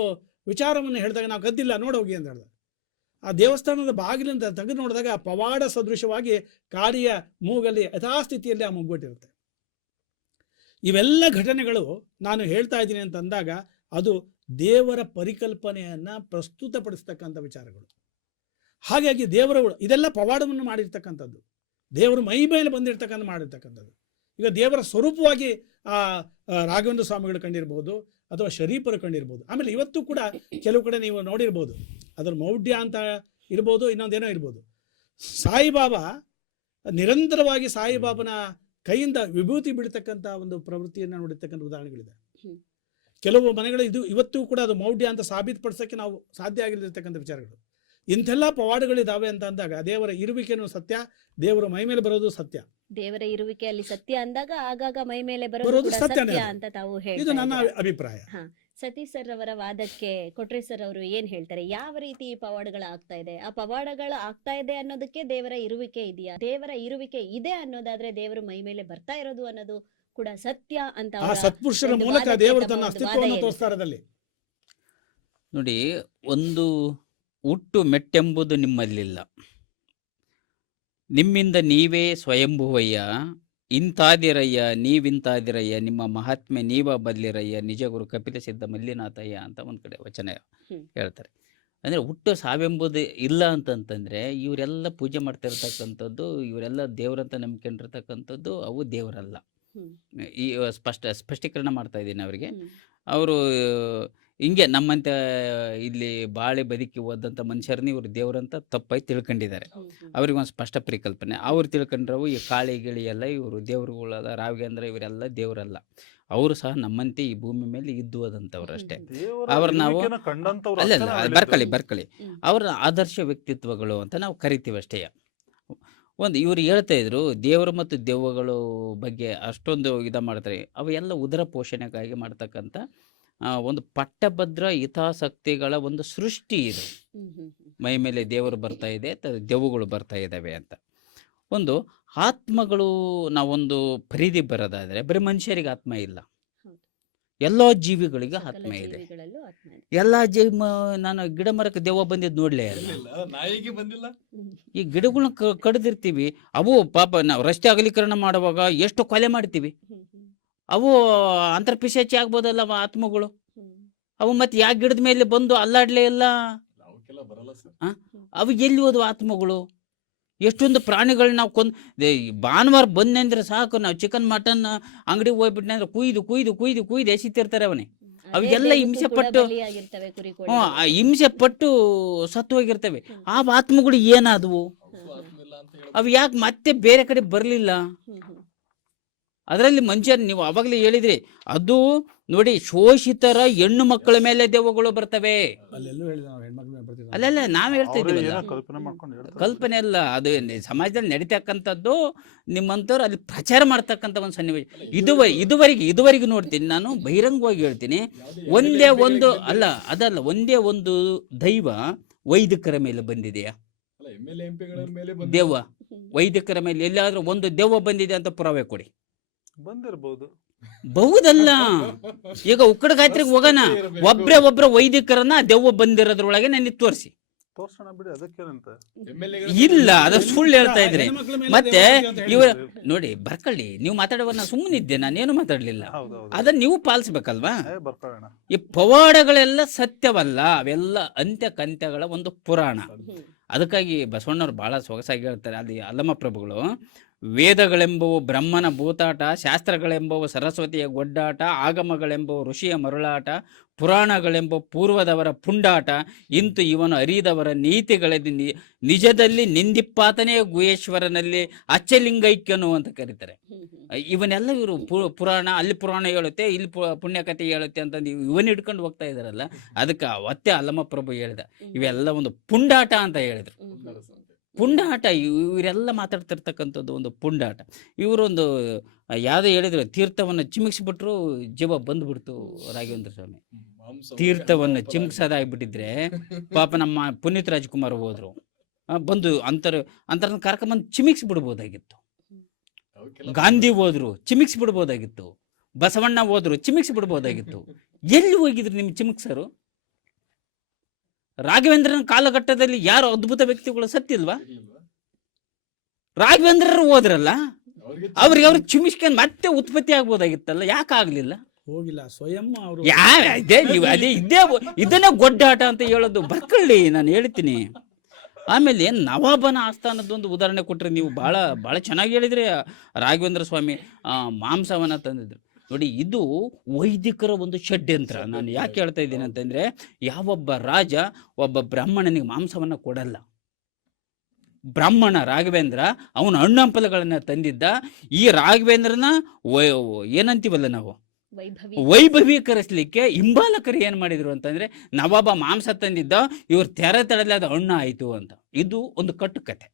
ವಿಚಾರವನ್ನು ಹೇಳಿದಾಗ ನಾವು ಕದ್ದಿಲ್ಲ ನೋಡೋಗಿ ಅಂತ ಹೇಳಿದ. ಆ ದೇವಸ್ಥಾನದ ಬಾಗಿಲಿಂದ ತೆಗೆದು ನೋಡಿದಾಗ ಪವಾಡ ಸದೃಶವಾಗಿ ಕಾಳಿಯ ಮೂಗಲ್ಲಿ ಯಥಾಸ್ಥಿತಿಯಲ್ಲಿ ಆ ಮುಗ್ಬಿಟ್ಟಿರುತ್ತೆ. ಇವೆಲ್ಲ ಘಟನೆಗಳು ನಾನು ಹೇಳ್ತಾ ಇದ್ದೀನಿ ಅಂತ ಅಂದಾಗ ಅದು ದೇವರ ಪರಿಕಲ್ಪನೆಯನ್ನು ಪ್ರಸ್ತುತಪಡಿಸ್ತಕ್ಕಂಥ ವಿಚಾರಗಳು. ಹಾಗಾಗಿ ದೇವರುಗಳು ಇದೆಲ್ಲ ಪವಾಡವನ್ನು ಮಾಡಿರ್ತಕ್ಕಂಥದ್ದು, ದೇವರು ಮೈ ಮೇಲೆ ಬಂದಿರ್ತಕ್ಕಂಥ ಮಾಡಿರ್ತಕ್ಕಂಥದ್ದು. ಈಗ ದೇವರ ಸ್ವರೂಪವಾಗಿ ಆ ರಾಘವೇಂದ್ರ ಸ್ವಾಮಿಗಳು ಕಂಡಿರ್ಬೋದು ಅಥವಾ ಶರೀಫರು ಕಂಡಿರ್ಬೋದು. ಆಮೇಲೆ ಇವತ್ತು ಕೂಡ ಕೆಲವು ಕಡೆ ನೀವು ನೋಡಿರ್ಬೋದು, ಅದರ ಮೌಢ್ಯ ಅಂತ ಇರ್ಬೋದು, ಇನ್ನೊಂದೇನೋ ಇರ್ಬೋದು. ಸಾಯಿಬಾಬಾ ನಿರಂತರವಾಗಿ ಸಾಯಿಬಾಬನ ಕೈಯಿಂದ ವಿಭೂತಿ ಬಿಡ್ತಕ್ಕಂಥ ಒಂದು ಪ್ರವೃತ್ತಿಯನ್ನು ನೋಡಿರ್ತಕ್ಕಂಥ ಉದಾಹರಣೆಗಳಿದೆ. ಕೆಲವು ಮನೆಗಳು ಇವತ್ತು ಕೂಡ ಅದು ಮೌಢ್ಯ ಅಂತ ಸಾಬೀತುಪಡಿಸೋಕ್ಕೆ ನಾವು ಸಾಧ್ಯ ಆಗಿರತಕ್ಕಂಥ ವಿಚಾರಗಳು. ಇಂಥೆಲ್ಲ ಪವಾಡಗಳಿದ್ದಾವೆ ಅಂತ ಅಂದಾಗ ದೇವರ ಇರುವಿಕೆನೂ ಸತ್ಯ, ದೇವರ ಮೈ ಮೇಲೆ ಬರೋದು ಸತ್ಯ. ದೇವರ ಇರುವಿಕೆಯಲ್ಲಿ ಸತ್ಯ ಅಂದಾಗ ಆಗಾಗ ಮೈ ಮೇಲೆ ಬರೋದು ಬರೋದು ಕೂಡ ಸತ್ಯನೇ ಸತ್ಯ ಅದು. ಅಂತ ತಾವು ಇದು ಹೇಳ್ತಾ ನನ್ನ ಇದ್ದೀರಾ. ಅಭಿಪ್ರಾಯ. ಸತೀಶ್ ಸರ್ ಅವರ ವಾದಕ್ಕೆ ಕೊಟ್ರೆ ಸರ್ ಅವರು ಏನ್ ಹೇಳ್ತಾರೆ? ಯಾವ ರೀತಿ ಈ ಪವಾಡಗಳು ಆಗ್ತಾ ಇದೆ? ಆ ಪವಾಡಗಳು ಆಗ್ತಾ ಇದೆ ಅನ್ನೋದಕ್ಕೆ ದೇವರ ಇರುವಿಕೆ ಇದೆಯಾ? ದೇವರ ಇರುವಿಕೆ ಇದೆ ಅನ್ನೋದಾದ್ರೆ ದೇವರು ಮೈ ಮೇಲೆ ಬರ್ತಾ ಇರೋದು ಅನ್ನೋದು ಕೂಡ ಸತ್ಯ ಅಂತ ಆ ಅವರ ಸತ್ಪುರುಷರ ಒಂದು ಮೂಲಕ ವಾದಕ್ಕೆ ದೇವರು ತಮ್ಮ ತನ್ನ ಒಂದು ಅಸ್ತಿತ್ವವನ್ನು ವಾದ ತೋರಿಸ್ತಾರೆ ಅದಲ್ಲಿ. ನೋಡಿ, ಒಂದು ಹುಟ್ಟು ಮೆಟ್ಟೆಂಬುದು ನಿಮ್ಮಲ್ಲಿಲ್ಲ, ನಿಮ್ಮಿಂದ ನೀವೇ ಸ್ವಯಂಭುವಯ್ಯ, ಇಂತಾದಿರಯ್ಯ ನೀವಿಂತಾದಿರಯ್ಯ, ನಿಮ್ಮ ಮಹಾತ್ಮೆ ನೀವ ಬಲ್ಲಿರಯ್ಯ, ನಿಜ ಗುರು ಕಪಿಲ ಸಿದ್ಧ ಮಲ್ಲಿನಾಥಯ್ಯ ಅಂತ ಒಂದು ಕಡೆ ವಚನ ಹೇಳ್ತಾರೆ. ಅಂದರೆ ಹುಟ್ಟು ಸಾವೆಂಬುದು ಇಲ್ಲ ಅಂತಂತಂದರೆ ಇವರೆಲ್ಲ ಪೂಜೆ ಮಾಡ್ತಾ ಇರ್ತಕ್ಕಂಥದ್ದು, ಇವರೆಲ್ಲ ದೇವರಂತ ನಂಬ್ಕೊಂಡಿರ್ತಕ್ಕಂಥದ್ದು ಅವು ದೇವರಲ್ಲ. ಈ ಸ್ಪಷ್ಟೀಕರಣ ಮಾಡ್ತಾ ಇದ್ದೀನಿ ಅವರಿಗೆ. ಅವರು ಹಿಂಗೆ ನಮ್ಮಂತ ಇಲ್ಲಿ ಬಾಳೆ ಬದುಕಿ ಹೋದಂಥ ಮನುಷ್ಯರನ್ನ ಇವರು ದೇವರಂತ ತಪ್ಪಾಗಿ ತಿಳ್ಕೊಂಡಿದ್ದಾರೆ. ಅವ್ರಿಗೆ ಒಂದು ಸ್ಪಷ್ಟ ಪರಿಕಲ್ಪನೆ. ಅವ್ರು ತಿಳ್ಕೊಂಡ್ರವು ಈ ಕಾಳಿ ಗಿಳಿ ಎಲ್ಲ ಇವರು ದೇವರುಗಳಲ್ಲ, ರಾಘವೇಂದ್ರ ಇವರೆಲ್ಲ ದೇವರಲ್ಲ. ಅವರು ಸಹ ನಮ್ಮಂತೆ ಈ ಭೂಮಿ ಮೇಲೆ ಇದ್ದು ಹೋದಂಥವ್ರು ಅಷ್ಟೇ. ಅವ್ರು ನಾವು ಅಲ್ಲ ಬರ್ಕೊಳ್ಳಿ ಅವರ ಆದರ್ಶ ವ್ಯಕ್ತಿತ್ವಗಳು ಅಂತ ನಾವು ಕರಿತೀವಿ ಅಷ್ಟೇ. ಒಂದು ಇವರು ಹೇಳ್ತಾ ಇದ್ರು ದೇವರು ಮತ್ತು ದೆವ್ವಗಳು ಬಗ್ಗೆ ಅಷ್ಟೊಂದು ಮಾಡ್ತಾರೆ. ಅವು ಎಲ್ಲ ಉದರ ಪೋಷಣೆಗಾಗಿ ಮಾಡ್ತಕ್ಕಂಥ ಒಂದು ಪಟ್ಟಭದ್ರ ಹಿತಾಸಕ್ತಿಗಳ ಒಂದು ಸೃಷ್ಟಿ ಇದು. ಮೈ ಮೇಲೆ ದೇವರು ಬರ್ತಾ ಇದೆ, ದೆವ್ವಗಳು ಬರ್ತಾ ಇದ್ದಾವೆ ಅಂತ. ಒಂದು ಆತ್ಮಗಳು ನಾವೊಂದು ಪರಿಧಿ ಬರೋದಾದರೆ ಬರೀ ಮನುಷ್ಯರಿಗೆ ಆತ್ಮ ಇಲ್ಲ, ಎಲ್ಲ ಜೀವಿಗಳಿಗೆ ಆತ್ಮ ಇದೆ. ಎಲ್ಲ ನಾನು ಗಿಡ ಮರಕ್ಕೆ ದೆವ್ವ ಬಂದಿದ್ದು ನೋಡ್ಲೇ ಅಲ್ಲ. ನಾಯಿಗೆ ಬಂದಿಲ್ಲ. ಈ ಗಿಡಗಳನ್ನ ಕಡಿದಿರ್ತೀವಿ, ಅವು ಪಾಪ ನಾವು ರಸ್ತೆ ಅಗಲೀಕರಣ ಮಾಡುವಾಗ ಎಷ್ಟು ಕೊಲೆ ಮಾಡ್ತೀವಿ. ಅವು ಅಂತರ್ಪಿಶಾಚಿ ಆಗ್ಬೋದಲ್ಲ ಆತ್ಮಗಳು. ಅವು ಮತ್ತೆ ಯಾಕೆ ಗಿಡದ ಮೇಲೆ ಬಂದು ಅಲ್ಲಾಡ್ಲೇ ಇಲ್ಲ. ಅವು ಎಲ್ಲಿ ಹೋದವು ಆತ್ಮಗಳು? ಎಷ್ಟೊಂದು ಪ್ರಾಣಿಗಳು ನಾವು ಭಾನುವಾರ ಬಂದ್ರೆ ಸಾಕು, ನಾವು ಚಿಕನ್ ಮಟನ್ ಅಂಗಡಿಗೆ ಹೋಗ್ಬಿಟ್ನೆ ಅಂದ್ರೆ ಕುಯ್ದು ಎಸಿತಿರ್ತಾರೆ ಅವನೇ. ಅವೆಲ್ಲ ಹಿಂಸೆ ಪಟ್ಟು ಸತ್ತು ಹೋಗಿರ್ತವೆ. ಆ ಆತ್ಮಗಳು ಏನಾದವು? ಅವು ಯಾಕೆ ಮತ್ತೆ ಬೇರೆ ಕಡೆ ಬರಲಿಲ್ಲ? ಅದರಲ್ಲಿ ಮನುಷ್ಯರು ನೀವು ಅವಾಗಲೇ ಹೇಳಿದ್ರಿ, ಅದು ನೋಡಿ ಶೋಷಿತರ ಹೆಣ್ಣು ಮಕ್ಕಳ ಮೇಲೆ ದೆವ್ವಗಳು ಬರ್ತವೆ. ಅಲ್ಲ ನಾವ್ ಹೇಳ್ತಾ ಇದ್ದೀವಿ, ಕಲ್ಪನೆ ಅಲ್ಲ, ಅದು ಸಮಾಜದಲ್ಲಿ ನಡೀತಕ್ಕಂಥದ್ದು. ನಿಮ್ಮಂಥವ್ರು ಅಲ್ಲಿ ಪ್ರಚಾರ ಮಾಡ್ತಕ್ಕಂಥ ಒಂದು ಸನ್ನಿವೇಶ. ಇದುವರೆಗೆ ನೋಡ್ತೀನಿ, ನಾನು ಬಹಿರಂಗವಾಗಿ ಹೇಳ್ತೀನಿ, ಒಂದೇ ಒಂದು ದೈವ ವೈದಿಕರ ಮೇಲೆ ಬಂದಿದೆಯಾ? ದೆವ್ವ ವೈದಿಕರ ಮೇಲೆ ಎಲ್ಲಾದ್ರೂ ಒಂದು ದೆವ್ವ ಬಂದಿದೆ ಅಂತ ಪುರಾವೆ ಕೊಡಿ. ಬಂದಿರಬಹುದು, ಬಹುದಲ್ಲ. ಈಗ ಉಕ್ಕಡ ಗಾಯತ್ರಿಗೆ ಹೋಗೋಣ, ಒಬ್ರ ವೈದಿಕರನ್ನ ದೆವ್ವ ಬಂದಿರೋದ್ರೊಳಗೆ ನನಗೆ ತೋರಿಸಿ. ತೋರ್ಸೋಣ ಬಿಡಿ, ಅದಕ್ಕೇನಂತ ಇಲ್ಲ, ಅದು ಸುಳ್ಳು ಹೇಳ್ತಾ ಇದ್ರಿ. ಮತ್ತೆ ಇವ್ರ ನೋಡಿ ಬರ್ಕೊಳ್ಳಿ, ನೀವು ಮಾತಾಡುವ ಸುಮ್ಮನಿದ್ದೆ, ನಾನೇನು ಮಾತಾಡ್ಲಿಲ್ಲ. ಅದನ್ನ ನೀವು ಪಾಲಿಸ್ಬೇಕಲ್ವಾ? ಈ ಪವಾಡಗಳೆಲ್ಲ ಸತ್ಯವಲ್ಲ, ಅವೆಲ್ಲ ಅಂತ್ಯಕಂತ್ಯಗಳ ಒಂದು ಪುರಾಣ. ಅದಕ್ಕಾಗಿ ಬಸವಣ್ಣವ್ರು ಬಹಳ ಸೊಗಸಾಗಿ ಹೇಳ್ತಾರೆ, ಅಲ್ಲಿ ಅಲ್ಲಮ ಪ್ರಭುಗಳು, ವೇದಗಳೆಂಬುವು ಬ್ರಹ್ಮನ ಭೂತಾಟ, ಶಾಸ್ತ್ರಗಳೆಂಬುವು ಸರಸ್ವತಿಯ ಗೊಡ್ಡಾಟ, ಆಗಮಗಳೆಂಬುವು ಋಷಿಯ ಮರುಳಾಟ, ಪುರಾಣಗಳೆಂಬ ಪೂರ್ವದವರ ಪುಂಡಾಟ, ಇಂತು ಇವನು ಅರಿದವರ ನೀತಿಗಳಲ್ಲಿ ನಿಜದಲ್ಲಿ ನಿಂದಿಪ್ಪಾತನೇ ಗುಹೇಶ್ವರನಲ್ಲಿ ಅಚ್ಚಲಿಂಗೈಕ್ಯನು ಅಂತ ಕರೀತಾರೆ. ಇವನ್ನೆಲ್ಲ ಇವರು ಪುರಾಣ, ಅಲ್ಲಿ ಪುರಾಣ ಹೇಳುತ್ತೆ, ಇಲ್ಲಿ ಪುಣ್ಯಕಥೆ ಹೇಳುತ್ತೆ ಅಂತ ಇವನ್ ಹಿಡ್ಕೊಂಡು ಹೋಗ್ತಾ ಇದಾರಲ್ಲ. ಅದಕ್ಕೆ ಅವತ್ತೇ ಅಲ್ಲಮ ಪ್ರಭು ಹೇಳಿದ, ಇವೆಲ್ಲ ಒಂದು ಪುಂಡಾಟ ಅಂತ ಹೇಳಿದ್ರು. ಪುಂಡಾಟ. ಇವರೆಲ್ಲ ಮಾತಾಡ್ತಿರ್ತಕ್ಕಂಥದ್ದು ಒಂದು ಪುಂಡಾಟ. ಇವರೊಂದು ಯಾವುದೋ ಹೇಳಿದ್ರು, ತೀರ್ಥವನ್ನು ಚಿಮಿಕ್ಸ್ಬಿಟ್ರು ಜೀವ ಬಂದ್ಬಿಡ್ತು ರಾಘವೇಂದ್ರ ಸ್ವಾಮಿ. ತೀರ್ಥವನ್ನು ಚಿಮ್ಸೋದಾಗ್ಬಿಟ್ಟಿದ್ರೆ ಪಾಪ ನಮ್ಮ ಪುನೀತ್ ರಾಜ್ಕುಮಾರ್ ಹೋದ್ರು, ಬಂದು ಅಂತರನ್ನ ಕರ್ಕೊಂಬಂದು ಚಿಮಿಕ್ಸ್ ಬಿಡ್ಬೋದಾಗಿತ್ತು. ಗಾಂಧಿ ಹೋದ್ರು ಚಿಮಿಕ್ಸ್ ಬಿಡ್ಬೋದಾಗಿತ್ತು. ಬಸವಣ್ಣ ಹೋದ್ರು ಚಿಮಿಕ್ಸ್ ಬಿಡ್ಬೋದಾಗಿತ್ತು. ಎಲ್ಲಿ ಹೋಗಿದ್ರು ನಿಮ್ಮ ಚಿಮಿಕ್ಸರು? ರಾಘವೇಂದ್ರನ ಕಾಲಘಟ್ಟದಲ್ಲಿ ಯಾರು ಅದ್ಭುತ ವ್ಯಕ್ತಿಗಳು ಸತ್ತಿಲ್ವಾ? ರಾಘವೇಂದ್ರರು ಹೋದ್ರಲ್ಲ, ಅವ್ರಿಗೆ ಚಿಮಿಕ್ಸ್ಕೊಂಡು ಮತ್ತೆ ಉತ್ಪತ್ತಿ ಆಗ್ಬೋದಾಗಿತ್ತಲ್ಲ, ಯಾಕೆ ಆಗ್ಲಿಲ್ಲ? ಹೋಗಿಲ್ಲ, ಸ್ವಯಂ ಅವರು. ಇದನ್ನ ಗೊಡ್ಡಾಟ ಅಂತ ಹೇಳೋದು. ಬರ್ಕೊಳ್ಳಿ, ನಾನು ಹೇಳ್ತೀನಿ. ಆಮೇಲೆ ನವಾಬನ ಆಸ್ಥಾನದೊಂದು ಉದಾಹರಣೆ ಕೊಟ್ಟರೆ ನೀವು ಭಾಳ ಭಾಳ ಚೆನ್ನಾಗಿ ಹೇಳಿದ್ರೆ. ರಾಘವೇಂದ್ರ ಸ್ವಾಮಿ ಮಾಂಸವನ್ನ ತಂದಿದ್ರು ನೋಡಿ. ಇದು ವೈದಿಕರ ಒಂದು ಷಡ್ಯಂತ್ರ. ನಾನು ಯಾಕೆ ಹೇಳ್ತಾ ಇದ್ದೀನಿ ಅಂತಂದ್ರೆ, ಯಾವೊಬ್ಬ ರಾಜ ಒಬ್ಬ ಬ್ರಾಹ್ಮಣನಿಗೆ ಮಾಂಸವನ್ನ ಕೊಡಲ್ಲ. ಬ್ರಾಹ್ಮಣ ರಾಘವೇಂದ್ರ ಅವನ ಹಣ್ಣಂಪಲಗಳನ್ನ ತಂದಿದ್ದ. ಈ ರಾಘವೇಂದ್ರನ ಏನಂತೀವಲ್ಲ ನಾವು, ವೈಭವೀಕರಿಸಲಿಕ್ಕೆ ಹಿಂಬಾಲಕರು ಏನು ಮಾಡಿದ್ರು ಅಂತಂದ್ರೆ, ನವಾಬ ಮಾಂಸ ತಂದಿದ್ದ, ಇವ್ರು ತೆರೆತಳಲಾದ ಹಣ್ಣು ಆಯಿತು ಅಂತ. ಇದು ಒಂದು ಕಟ್ಟುಕತೆ.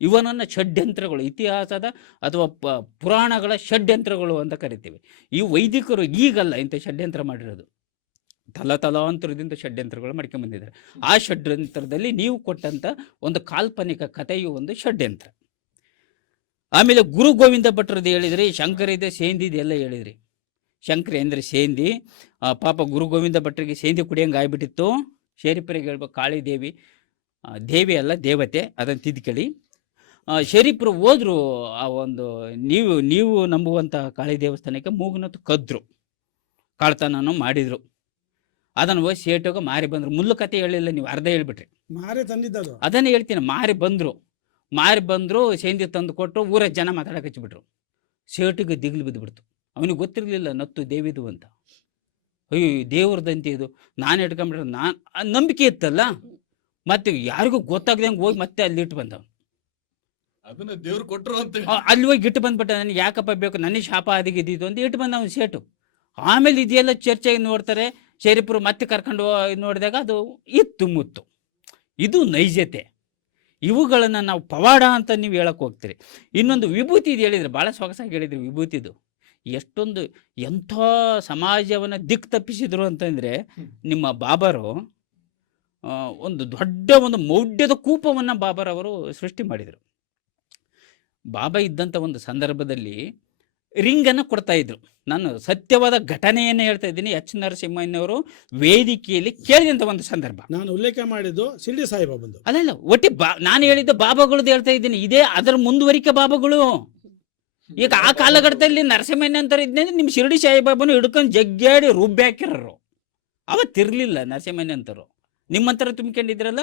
ಇವನನ್ನು ಷಡ್ಯಂತ್ರಗಳು, ಇತಿಹಾಸದ ಅಥವಾ ಪುರಾಣಗಳ ಷಡ್ಯಂತ್ರಗಳು ಅಂತ ಕರಿತೀವಿ. ಈ ವೈದಿಕರು ಈಗಲ್ಲ ಇಂಥ ಷಡ್ಯಂತ್ರ ಮಾಡಿರೋದು, ತಲಾಂತರದಿಂದ ಷಡ್ಯಂತ್ರಗಳು ಮಾಡ್ಕೊಂಡ್ಬಂದಿದ್ದಾರೆ. ಆ ಷಡ್ಯಂತ್ರದಲ್ಲಿ ನೀವು ಕೊಟ್ಟಂಥ ಒಂದು ಕಾಲ್ಪನಿಕ ಕಥೆಯು ಒಂದು ಷಡ್ಯಂತ್ರ. ಆಮೇಲೆ ಗುರು ಗೋವಿಂದ ಭಟ್ರದ್ದು ಹೇಳಿದ್ರಿ, ಶಂಕರ ಇದೆ, ಸೇಂದಿ ಇದೆ ಎಲ್ಲ ಹೇಳಿದ್ರಿ. ಶಂಕರ ಅಂದರೆ ಸೇಂದಿ. ಪಾಪ ಗುರು ಗೋವಿಂದ ಭಟ್ರಿಗೆ ಸೇಂದಿ ಕುಡಿಯಂಗೆ ಆಗ್ಬಿಟ್ಟಿತ್ತು. ಶರೀಫರಿಗೆ ಹೇಳ್ಬೇಕು, ಕಾಳಿ ದೇವಿ, ದೇವಿ ಅಲ್ಲ ದೇವತೆ, ಅದನ್ನು ತಿದ್ಕೊಳ್ಳಿ. ಶರೀಫರು ಹೋದ್ರು ಆ ಒಂದು ನೀವು ನಂಬುವಂಥ ಕಾಳಿ ದೇವಸ್ಥಾನಕ್ಕೆ ಮೂಗುನತ್ತು ಕದ್ರು, ಕಳ್ತನೂ ಮಾಡಿದರು. ಅದನ್ನು ಹೋಗಿ ಸೇಟೋಗ ಮಾರಿ ಬಂದರು. ಮುಲ್ಲು ಕತೆ ಹೇಳಿಲ್ಲ ನೀವು, ಅರ್ಧ ಹೇಳ್ಬಿಟ್ರಿ. ಮಾರೇ ತಂದಿದ್ದು ಅದನ್ನೇ ಹೇಳ್ತೀನಿ. ಮಾರಿ ಬಂದರು, ಸೇಂದಿ ತಂದು ಕೊಟ್ಟರು. ಊರ ಜನ ಮಾತಾಡಕ್ಕೆ ಹಚ್ಚಿಬಿಟ್ರು. ಸೇಟಿಗೆ ದಿಗ್ಲು ಬಿದ್ದುಬಿಡ್ತು. ಅವನಿಗೆ ಗೊತ್ತಿರಲಿಲ್ಲ ನತ್ತು ದೇವಿದು ಅಂತ. ಅಯ್ಯೋ ದೇವ್ರದಂತೆ ಇದು, ನಾನು ಇಟ್ಕೊಂಡ್ಬಿಟ್ರೆ ನಂಬಿಕೆ ಇತ್ತಲ್ಲ. ಮತ್ತೆ ಯಾರಿಗೂ ಗೊತ್ತಾಗ್ದಂಗೆ ಹೋಗಿ ಮತ್ತೆ ಅಲ್ಲಿ ಇಟ್ಟು ಬಂದವನು. ಅದನ್ನ ದೇವ್ರು ಕೊಟ್ಟರು ಅಂತ ಅಲ್ಲಿ ಹೋಗಿ ಇಟ್ಟು ಬಂದ್ಬಿಟ್ಟ. ನನಗೆ ಯಾಕಪ್ಪ ಬೇಕು, ನನಗೆ ಶಾಪ ಅದಿಗಿದ್ದು ಅಂತ ಇಟ್ಟು ಬಂದ ಅವನು ಸೇಟು. ಆಮೇಲೆ ಇದೆಲ್ಲ ಚರ್ಚೆಗೆ ನೋಡ್ತಾರೆ. ಶರೀಫರು ಮತ್ತೆ ಕರ್ಕೊಂಡು ನೋಡಿದಾಗ ಅದು ಇತ್ತು ಮುತ್ತು. ಇದು ನೈಜತೆ. ಇವುಗಳನ್ನು ನಾವು ಪವಾಡ ಅಂತ ನೀವು ಹೇಳಕ್ಕೆ ಹೋಗ್ತೀರಿ. ಇನ್ನೊಂದು ವಿಭೂತಿ ಇದು ಹೇಳಿದ್ರೆ ಭಾಳ ಸೊಗಸಾಗಿ ಹೇಳಿದ್ರಿ. ವಿಭೂತಿದು ಎಷ್ಟೊಂದು ಎಂಥ ಸಮಾಜವನ್ನು ದಿಕ್ಕು ತಪ್ಪಿಸಿದ್ರು ಅಂತಂದರೆ, ನಿಮ್ಮ ಬಾಬರು ಒಂದು ದೊಡ್ಡ ಒಂದು ಮೌಢ್ಯದ ಕೂಪವನ್ನು ಬಾಬರವರು ಸೃಷ್ಟಿ ಮಾಡಿದರು. ಬಾಬಾ ಇದ್ದಂಥ ಒಂದು ಸಂದರ್ಭದಲ್ಲಿ ರಿಂಗನ್ನು ಕೊಡ್ತಾ ಇದ್ರು. ನಾನು ಸತ್ಯವಾದ ಘಟನೆಯನ್ನು ಹೇಳ್ತಾ ಇದ್ದೀನಿ. ಎಚ್ ನರಸಿಂಹಯ್ಯನವರು ವೇದಿಕೆಯಲ್ಲಿ ಕೇಳಿದಂಥ ಒಂದು ಸಂದರ್ಭ ನಾನು ಉಲ್ಲೇಖ ಮಾಡಿದ್ದು ಶಿರ್ಡಿ ಸಾಯಿಬಾಬಂದು ಅಲ್ಲ. ಒಟ್ಟಿ ನಾನು ಹೇಳಿದ್ದ ಬಾಬಾಗಳದ್ದು ಹೇಳ್ತಾ ಇದ್ದೀನಿ. ಇದೇ ಅದರ ಮುಂದುವರಿಕೆ ಬಾಬಾಗಳು. ಈಗ ಆ ಕಾಲಘಟ್ಟದಲ್ಲಿ ನರಸಿಂಹಯ್ಯ ಅಂತಾರೆ ಇದ್ದಂದ್ರೆ ನಿಮ್ಮ ಶಿರ್ಡಿ ಸಾಯಿಬಾಬನು ಹಿಡ್ಕೊಂಡು ಜಗ್ಗಾಡಿ ರುಬ್ಬಿ ಹಾಕಿರೋರು. ಅವತ್ತಿರಲಿಲ್ಲ ನರಸಿಂಹಯ್ಯ ಅಂತರು. ನಿಮ್ಮಂತರ ತುಂಬಿಕೊಂಡಿದ್ರಲ್ಲ,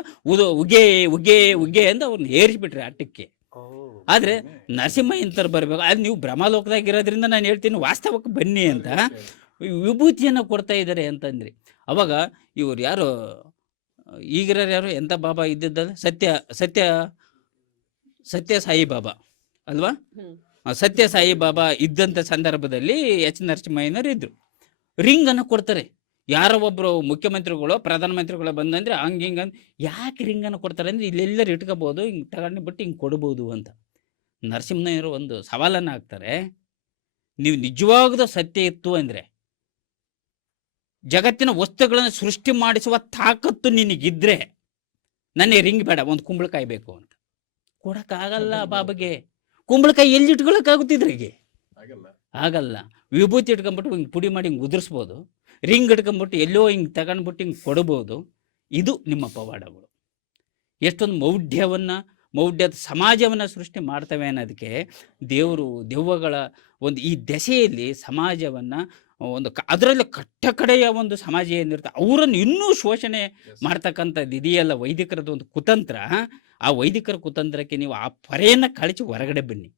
ಉಗೆ ಉಗೆ ಉಗೆ ಅಂತ ಅವ್ರನ್ನ ಏರಿಸ್ಬಿಟ್ರಿ ಆಟಕ್ಕೆ. ಆದರೆ ನರಸಿಂಹಯ್ಯ ಅಂತಾರೆ ಬರಬೇಕು. ಅದು ನೀವು ಭ್ರಮಾಲೋಕದಾಗಿರೋದ್ರಿಂದ ನಾನು ಹೇಳ್ತೀನಿ, ವಾಸ್ತವಕ್ಕೆ ಬನ್ನಿ ಅಂತ ವಿಭೂತಿಯನ್ನು ಕೊಡ್ತಾ ಇದ್ದಾರೆ ಅಂತಂದ್ರಿ. ಅವಾಗ ಇವ್ರು ಯಾರು ಈಗಿರೋರು ಯಾರು, ಎಂಥ ಬಾಬಾ ಇದ್ದಿದ್ದಲ್ಲ, ಸತ್ಯ ಸಾಯಿಬಾಬಾ ಅಲ್ವಾ? ಸತ್ಯ ಸಾಯಿಬಾಬಾ ಇದ್ದಂಥ ಸಂದರ್ಭದಲ್ಲಿ ಎಚ್ ನರಸಿಂಹಯ್ಯನವರು ಇದ್ರು. ರಿಂಗನ್ನು ಕೊಡ್ತಾರೆ. ಯಾರೋ ಒಬ್ಬರು ಮುಖ್ಯಮಂತ್ರಿಗಳು ಪ್ರಧಾನಮಂತ್ರಿಗಳು ಬಂದಂದ್ರೆ ಹಂಗೆ ಯಾಕೆ ರಿಂಗನ್ನು ಕೊಡ್ತಾರೆ ಅಂದರೆ, ಇಲ್ಲೆಲ್ಲರೂ ಇಟ್ಕೋಬೋದು, ಹಿಂಗೆ ತಗೊಂಡು ಬಿಟ್ಟು ಹಿಂಗೆ ಕೊಡ್ಬೋದು ಅಂತ. ನರಸಿಂಹಯ್ಯನವರು ಒಂದು ಸವಾಲನ್ನು ಹಾಕ್ತಾರೆ. ನೀವು ನಿಜವಾಗದ ಸತ್ಯ ಇತ್ತು ಅಂದರೆ, ಜಗತ್ತಿನ ವಸ್ತುಗಳನ್ನು ಸೃಷ್ಟಿ ಮಾಡಿಸುವ ತಾಕತ್ತು ನಿನಗಿದ್ರೆ ನನಗೆ ರಿಂಗ್ ಬೇಡ, ಒಂದು ಕುಂಬಳಕಾಯಿ ಬೇಕು ಅಂತ. ಕೊಡೋಕ್ಕಾಗಲ್ಲ ಬಾಬಾಗೆ. ಕುಂಬಳಕಾಯಿ ಎಲ್ಲಿ ಇಟ್ಕೊಳ್ಳೋಕ್ಕಾಗುತ್ತಿದ್ರಿಗೆ? ಆಗಲ್ಲ. ವಿಭೂತಿ ಇಟ್ಕೊಂಡ್ಬಿಟ್ಟು ಹಿಂಗೆ ಪುಡಿ ಮಾಡಿ ಹಿಂಗೆ ಉದುರಿಸ್ಬೋದು. ರಿಂಗ್ ಇಟ್ಕೊಂಡ್ಬಿಟ್ಟು ಎಲ್ಲೋ ಹಿಂಗೆ ತಗೊಂಡ್ಬಿಟ್ಟು ಹಿಂಗೆ ಕೊಡ್ಬೋದು. ಇದು ನಿಮ್ಮ ಪವಾಡಗಳು. ಎಷ್ಟೊಂದು ಮೌಢ್ಯದ ಸಮಾಜವನ್ನು ಸೃಷ್ಟಿ ಮಾಡ್ತವೆ ಅನ್ನೋದಕ್ಕೆ ದೆವ್ವಗಳ ಒಂದು ಈ ದೆಸೆಯಲ್ಲಿ ಸಮಾಜವನ್ನು ಒಂದು ಅದರಲ್ಲಿ ಕಟ್ಟಕಡೆಯ ಒಂದು ಸಮಾಜ ಏನಿರುತ್ತೆ ಅವರನ್ನು ಇನ್ನೂ ಶೋಷಣೆ ಮಾಡ್ತಕ್ಕಂಥದ್ದು ಇದೆಯಲ್ಲ ವೈದಿಕರದ ಒಂದು ಕುತಂತ್ರ. ಆ ವೈದಿಕರ ಕುತಂತ್ರಕ್ಕೆ ನೀವು ಆ ಪೊರೆಯನ್ನು ಕಳಚಿ ಹೊರಗಡೆ ಬನ್ನಿ,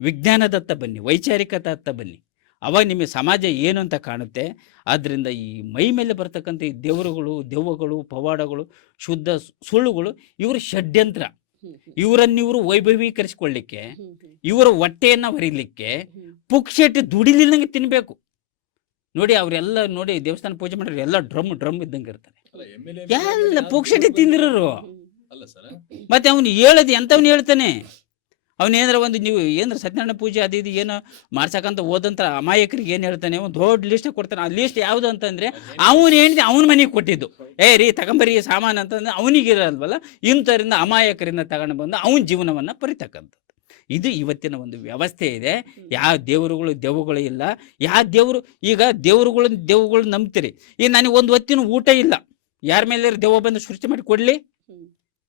ವಿಜ್ಞಾನದತ್ತ ಬನ್ನಿ, ವೈಚಾರಿಕದತ್ತ ಬನ್ನಿ. ಅವಾಗ ನಿಮಗೆ ಸಮಾಜ ಏನು ಅಂತ ಕಾಣುತ್ತೆ. ಆದ್ದರಿಂದ ಈ ಮೈ ಮೇಲೆ ಬರ್ತಕ್ಕಂಥ ಈ ದೆವ್ವಗಳು ಪವಾಡಗಳು ಶುದ್ಧ ಸುಳ್ಳುಗಳು ಇವರು ಷಡ್ಯಂತ್ರ. ಇವರನ್ನಿವರು ವೈಭವೀಕರಿಸಿಕೊಳ್ಳಿಕ್ಕೆ, ಇವರ ಹೊಟ್ಟೆಯನ್ನು ಹೊರಿಲಿಕ್ಕೆ ಪುಕ್ಷೆಟ್ಟಿ ದುಡಿಲಿಲ್ಲಂಗೆ ತಿನ್ಬೇಕು. ನೋಡಿ ಅವರೆಲ್ಲ ನೋಡಿ ದೇವಸ್ಥಾನ ಪೂಜೆ ಮಾಡಿದ್ರೆ ಎಲ್ಲ ಡ್ರಮ್ ಇದ್ದಂಗೆ ಇರ್ತಾರೆ. ಎಲ್ಲ ಪುಕ್ಷೆಟ್ಟಿ ತಿಂದಿರೋರು. ಅಲ್ಲ ಸರ್, ಮತ್ತೆ ಅವನು ಹೇಳೋದು ಎಂಥವ್ನು ಹೇಳ್ತಾನೆ. ಅವನೇನಾರ ಒಂದು ನೀವು ಏನಾರ ಸತ್ಯನಾರಾಯಣ ಪೂಜೆ ಅದು ಇದು ಏನೋ ಮಾಡ್ಸಕ್ಕಂತ ಹೋದಂತ ಅಮಾಯಕರಿಗೆ ಏನು ಹೇಳ್ತಾನೆ, ಒಂದು ದೊಡ್ಡ ಲಿಸ್ಟ್ ಕೊಡ್ತಾನೆ. ಆ ಲಿಸ್ಟ್ ಯಾವುದು ಅಂತಂದ್ರೆ ಅವನು ಹೇಳಿದ ಅವನ ಮನೆಗೆ ಕೊಟ್ಟಿದ್ದು. ರೀ ತಗೊಂಬರಿ ಸಾಮಾನು ಅಂತಂದ್ರೆ ಅವನಿಗೆ ಇರಲ್ವಲ್ಲ, ಇಂಥವರಿಂದ ಅಮಾಯಕರಿಂದ ತಗೊಂಡು ಬಂದು ಅವನ ಜೀವನವನ್ನು ಪರಿತಕ್ಕಂಥದ್ದು. ಇದು ಇವತ್ತಿನ ಒಂದು ವ್ಯವಸ್ಥೆ ಇದೆ. ಯಾವ ದೆವ್ವಗಳು ಇಲ್ಲ. ಯಾವ ದೇವರು, ಈಗ ದೇವುಗಳು ನಂಬ್ತೀರಿ. ಈಗ ನನಗೆ ಒಂದು ಹೊತ್ತಿನ ಊಟ ಇಲ್ಲ, ಯಾರ ಮೇಲೆ ದೆವ್ವ ಬಂದು ಸೃಷ್ಟಿ ಮಾಡಿ ಕೊಡ್ಲಿ?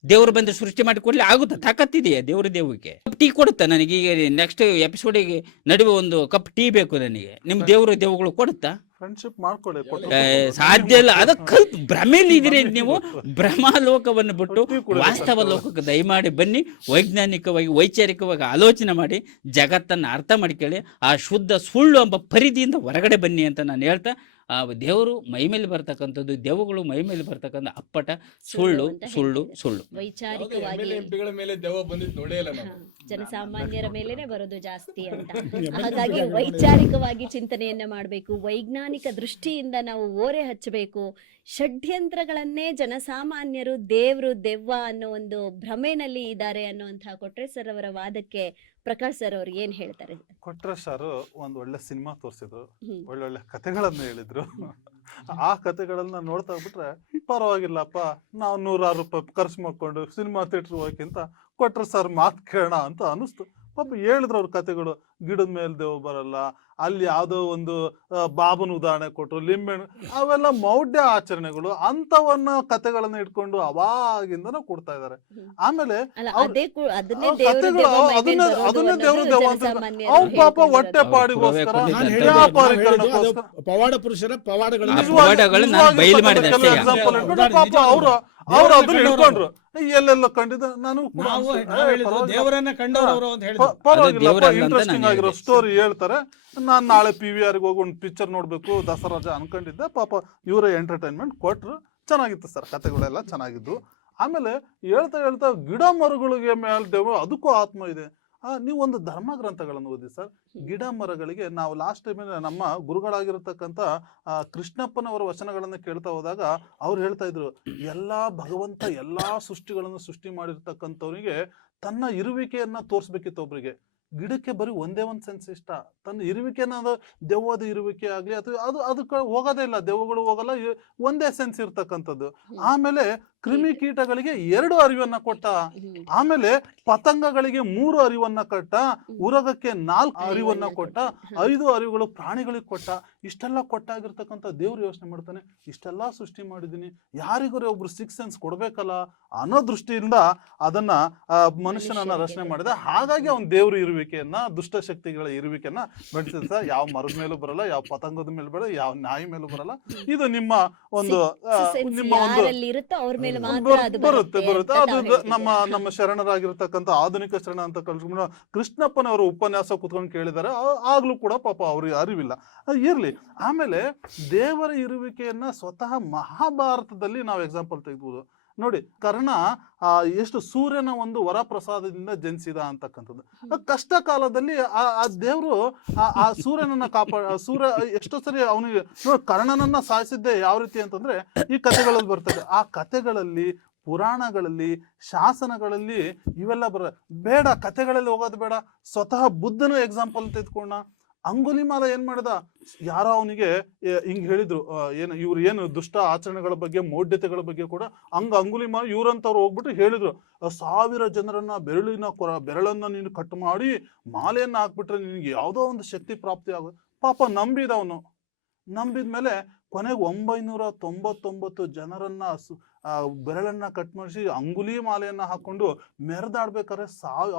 ದೇವರು ಬಂದು ಸೃಷ್ಟಿ ಮಾಡಿ ಕೊಡ್ಲಿ? ಆಗುತ್ತಾ? ತಾಕತ್ತಿದೆಯಾ ದೇವಕ್ಕೆ? ಟೀ ಕೊಡುತ್ತಾ ನನಗೆ? ಈಗ ನೆಕ್ಸ್ಟ್ ಎಪಿಸೋಡಿಗೆ ನಡುವೆ ಒಂದು ಕಪ್ ಟೀ ಬೇಕು ನನಗೆ, ನಿಮ್ಮ ದೇವುಗಳು ಕೊಡುತ್ತಾ? ಫ್ರೆಂಡ್ಶಿಪ್ ಮಾಡ್ಕೊಳ್ಳಿ. ಸಾಧ್ಯ ಇಲ್ಲ. ಅದಕ್ಕೆ ಭ್ರಮೆಯಲ್ಲಿ ಇದ್ದೀರಿ ನೀವು. ಭ್ರಮಾಲೋಕವನ್ನು ಬಿಟ್ಟು ವಾಸ್ತವ ಲೋಕಕ್ಕೆ ದಯಮಾಡಿ ಬನ್ನಿ. ವೈಜ್ಞಾನಿಕವಾಗಿ ವೈಚಾರಿಕವಾಗಿ ಆಲೋಚನೆ ಮಾಡಿ ಜಗತ್ತನ್ನು ಅರ್ಥ ಮಾಡ್ಕೊಳ್ಳಿ. ಆ ಶುದ್ಧ ಸುಳ್ಳು ಎಂಬ ಪರಿಧಿಯಿಂದ ಹೊರಗಡೆ ಬನ್ನಿ ಅಂತ ನಾನು ಹೇಳ್ತಾ, ಆ ದೇವರು ಮೈ ಮೇಲೆ ಬರ್ತಕ್ಕಂಥದ್ದು, ದೆವ್ವಗಳು ಮೈ ಮೇಲೆ ಬರ್ತಕ್ಕಂಥ ಅಪ್ಪಟ ಸುಳ್ಳು. ವೈಚಾರಿಕವಾಗಿ ಎಂಪಿಗಳ ಮೇಲೆ ದೆವ್ವ ಬಂದಿದ್ದು ನೋಡೇ ಇಲ್ಲ ನಾವು. ಜನಸಾಮಾನ್ಯರ ಮೇಲೇನೆ ಬರೋದು ಜಾಸ್ತಿ ಅಂತ. ಹಾಗಾಗಿ ವೈಚಾರಿಕವಾಗಿ ಚಿಂತನೆಯನ್ನ ಮಾಡಬೇಕು. ವೈಜ್ಞಾನಿಕ ದೃಷ್ಟಿಯಿಂದ ನಾವು ಓರೆ ಹಚ್ಚಬೇಕು. ಷಡ್ಯಂತ್ರಗಳನ್ನೇ ಜನಸಾಮಾನ್ಯರು ದೇವ್ರು ದೆವ್ವ ಅನ್ನೋ ಒಂದು ಭ್ರಮೆನಲ್ಲಿ ಇದ್ದಾರೆ ಅನ್ನುವಂತಹ ಕೊಟ್ರೆ ಸರ್ ಅವರ ವಾದಕ್ಕೆ ಪ್ರಕಾಶ್ ಸರ್ ಅವ್ರು ಏನ್ ಹೇಳ್ತಾರೆ? ಕೊಟ್ರೆ ಸರ್ ಒಂದು ಒಳ್ಳೆ ಸಿನಿಮಾ ತೋರಿಸಿದ್ರು, ಒಳ್ಳೊಳ್ಳೆ ಕಥೆಗಳನ್ನ ಹೇಳಿದ್ರು. ಆ ಕಥೆಗಳನ್ನ ನೋಡ್ತಾ ಬಿಟ್ರೆ ಪರವಾಗಿಲ್ಲಪ್ಪ, ನಾವು 100 ರೂಪಾಯಿ ಖರ್ಚು ಮಾಡ್ಕೊಂಡು ಸಿನಿಮಾ ಥಿಯೇಟರ್ ಹೋಗಕ್ಕಿಂತ ಕೊಟ್ರೆ ಸರ್ ಮಾತು ಕೇಳೋಣ ಅಂತ ಅನಿಸ್ತು. ಪಾಪ ಹೇಳಿದ್ರು ಅವ್ರ ಕಥೆಗಳು. ಗಿಡದ ಮೇಲೆ ದೇವ್ ಬರಲ್ಲ, ಅಲ್ಲಿ ಯಾವುದೋ ಒಂದು ಬಾಬನ ಉದಾಹರಣೆ ಕೊಟ್ಟರು, ಲಿಂಬೆಣ್ಣು, ಅವೆಲ್ಲ ಮೌಢ್ಯ ಆಚರಣೆಗಳು. ಅಂತವನ್ನ ಕಥೆಗಳನ್ನ ಇಟ್ಕೊಂಡು ಅವಾಗಿಂದನೂ ಕೊಡ್ತಾ ಇದಾರೆ. ಆಮೇಲೆ ಅದನ್ನೇ ದೇವ್ರು ದೇವ ಅಂತ ಅವ್ನು ಪಾಪ ಹೊಟ್ಟೆ ಪಾಡಿಗೋಸ್ಕರ, ಪವಾಡ ಪುರುಷರ ಪವಾಡಗಳನ್ನ ಪಾಪ ಅವ್ರು ಅದನ್ನ ಹಿಡ್ಕೊಂಡ್ರು. ಎಲ್ಲೆಲ್ಲ ಕಂಡಿದ್ದ ನಾನು ದೇವರನ್ನ ಕಂಡವರು ಅಂತ ಹೇಳಿ ಪರವಾಗಿಲ್ಲ, ಇಂಟ್ರೆಸ್ಟಿಂಗ್ ಆಗಿರೋ ಸ್ಟೋರಿ ಹೇಳ್ತಾರೆ. ನಾನು ನಾಳೆ PVR ಹೋಗಿ ಒಂದು ಪಿಕ್ಚರ್ ನೋಡ್ಬೇಕು ದಸರಾಜ ಅನ್ಕೊಂಡಿದ್ದೆ. ಪಾಪ ಇವರೇ ಎಂಟರ್ಟೈನ್ಮೆಂಟ್ ಕೊಟ್ರು. ಚೆನ್ನಾಗಿತ್ತು ಸರ್, ಕಥೆಗಳೆಲ್ಲ ಚೆನ್ನಾಗಿದ್ದು. ಆಮೇಲೆ ಹೇಳ್ತಾ ಗಿಡ ಮರಗಳಿಗೆ ಮೇಲೆ ದೇವ, ಅದಕ್ಕೂ ಆತ್ಮ ಇದೆ. ನೀವು ಒಂದು ಧರ್ಮ ಗ್ರಂಥಗಳನ್ನು ಓದಿ ಸರ್. ಗಿಡ ಮರಗಳಿಗೆ ನಾವು ಲಾಸ್ಟ್ ಟೈಮ್ ನಮ್ಮ ಗುರುಗಳಾಗಿರತಕ್ಕಂಥ ಕೃಷ್ಣಪ್ಪನವರ ವಚನಗಳನ್ನು ಕೇಳ್ತಾ ಹೋದಾಗ ಅವ್ರು ಹೇಳ್ತಾ ಇದ್ರು, ಭಗವಂತ ಎಲ್ಲಾ ಸೃಷ್ಟಿಗಳನ್ನು ಸೃಷ್ಟಿ ಮಾಡಿರ್ತಕ್ಕಂಥವ್ರಿಗೆ ತನ್ನ ಇರುವಿಕೆಯನ್ನ ತೋರಿಸ್ಬೇಕಿತ್ತು ಒಬ್ರಿಗೆ. ಗಿಡಕ್ಕೆ ಬರೀ ಒಂದೇ ಒಂದು ಸೆನ್ಸ್ ಇಷ್ಟ, ತನ್ನ ಇರುವಿಕೆನ, ದೆವ್ವದ ಇರುವಿಕೆ ಆಗ್ಲಿ ಅಥವಾ ಅದಕ್ಕೆ ಹೋಗೋದೇ ಇಲ್ಲ, ದೆವ್ವಗಳು ಹೋಗಲ್ಲ, ಒಂದೇ ಸೆನ್ಸ್ ಇರ್ತಕ್ಕಂಥದ್ದು. ಆಮೇಲೆ ಕ್ರಿಮಿ ಕೀಟಗಳಿಗೆ 2 ಅರಿವನ್ನ ಕೊಟ್ಟ, ಆಮೇಲೆ ಪತಂಗಗಳಿಗೆ 3 ಅರಿವನ್ನ ಕೊಟ್ಟ, ಉರಗಕ್ಕೆ 4 ಅರಿವನ್ನ ಕೊಟ್ಟ, 5 ಅರಿವುಗಳು ಪ್ರಾಣಿಗಳಿಗೆ ಕೊಟ್ಟ. ಇಷ್ಟೆಲ್ಲ ಕೊಟ್ಟಾಗಿರ್ತಕ್ಕಂಥ ದೇವ್ರು ಯೋಚನೆ ಮಾಡ್ತಾನೆ, ಇಷ್ಟೆಲ್ಲ ಸೃಷ್ಟಿ ಮಾಡಿದೀನಿ, ಯಾರಿಗೂ ಒಬ್ರು 6 ಸೆನ್ಸ್ ಕೊಡ್ಬೇಕಲ್ಲ ಅನ್ನೋ ದೃಷ್ಟಿಯಿಂದ ಅದನ್ನ ಮನುಷ್ಯನನ್ನ ರಚನೆ ಮಾಡಿದ. ಹಾಗಾಗಿ ಅವನ್ ದೇವ್ರ ಇರುವಿಕೆಯನ್ನ, ದುಷ್ಟಶಕ್ತಿಗಳ ಇರುವಿಕೆಯನ್ನ ಬೆಳೆಸಿದ. ಯಾವ ಮರದ ಮೇಲೂ ಬರಲ್ಲ, ಯಾವ ಪತಂಗದ ಮೇಲೆ ಬರಲ್ಲ, ಯಾವ ನಾಯಿ ಮೇಲೂ ಬರಲ್ಲ. ಇದು ನಿಮ್ಮ ಒಂದು ಬರುತ್ತೆ. ಅದು ನಮ್ಮ ಶರಣರಾಗಿರ್ತಕ್ಕಂಥ ಆಧುನಿಕ ಶರಣ ಅಂತ ಕಲ್ಸ್ಕೊಂಡು ಕೃಷ್ಣಪ್ಪನವರು ಉಪನ್ಯಾಸ ಕುತ್ಕೊಂಡು ಕೇಳಿದ್ದಾರೆ. ಆಗ್ಲೂ ಕೂಡ ಪಾಪ ಅವ್ರಿಗೆ ಅರಿವಿಲ್ಲ, ಇರ್ಲಿ. ಆಮೇಲೆ ದೇವರ ಇರುವಿಕೆಯನ್ನ ಸ್ವತಃ ಮಹಾಭಾರತದಲ್ಲಿ ನಾವು ಎಕ್ಸಾಂಪಲ್ ತೆಗೆದುವುದು ನೋಡಿ. ಕರ್ಣ ಎಷ್ಟು ಸೂರ್ಯನ ಒಂದು ವರಪ್ರಸಾದದಿಂದ ಜನಿಸಿದ ಅಂತಕ್ಕಂಥದ್ದು. ಕಷ್ಟ ಕಾಲದಲ್ಲಿ ಆ ದೇವರು ಆ ಸೂರ್ಯನನ್ನ ಸೂರ್ಯ ಎಷ್ಟೋ ಸರಿ ಅವನಿಗೆ ಕರ್ಣನನ್ನ ಸಾಯಿಸಿದ್ದೆ ಯಾವ ರೀತಿ ಅಂತಂದ್ರೆ ಈ ಕಥೆಗಳಲ್ಲಿ ಬರ್ತದೆ. ಆ ಕಥೆಗಳಲ್ಲಿ, ಪುರಾಣಗಳಲ್ಲಿ, ಶಾಸನಗಳಲ್ಲಿ ಇವೆಲ್ಲ ಬೇಡ, ಕಥೆಗಳಲ್ಲಿ ಹೋಗೋದು ಬೇಡ. ಸ್ವತಃ ಬುದ್ಧನ ಎಕ್ಸಾಂಪಲ್ ತೆಗೆದುಕೊಂಡ. ಅಂಗುಲಿಮಾಲ ಏನ್ ಮಾಡಿದ, ಯಾರೋ ಅವನಿಗೆ ಹಿಂಗ್ ಹೇಳಿದ್ರು, ಏನು ದುಷ್ಟ ಆಚರಣೆಗಳ ಬಗ್ಗೆ, ಮೌಢ್ಯತೆಗಳ ಬಗ್ಗೆ ಕೂಡ ಅಂಗುಲಿಮಾಲ ಇವ್ರಂತವ್ರು ಹೋಗ್ಬಿಟ್ಟು ಹೇಳಿದ್ರು, 1000 ಜನರನ್ನ ಬೆರಳನ್ನ ನೀನು ಕಟ್ ಮಾಡಿ ಮಾಲೆಯನ್ನ ಹಾಕ್ಬಿಟ್ರೆ ನಿನ್ಗೆ ಯಾವ್ದೋ ಒಂದು ಶಕ್ತಿ ಪ್ರಾಪ್ತಿ ಆಗುತ್ತೆ. ಪಾಪ ನಂಬಿದವನು. ನಂಬಿದ್ಮೇಲೆ ಕೊನೆಗೆ 999 ಜನರನ್ನ ಬೆರಳನ್ನ ಕಟ್ ಮಾಡಿಸಿ ಅಂಗುಲಿ ಮಾಲೆಯನ್ನ ಹಾಕೊಂಡು ಮೆರೆದಾಡ್ಬೇಕಾದ್ರೆ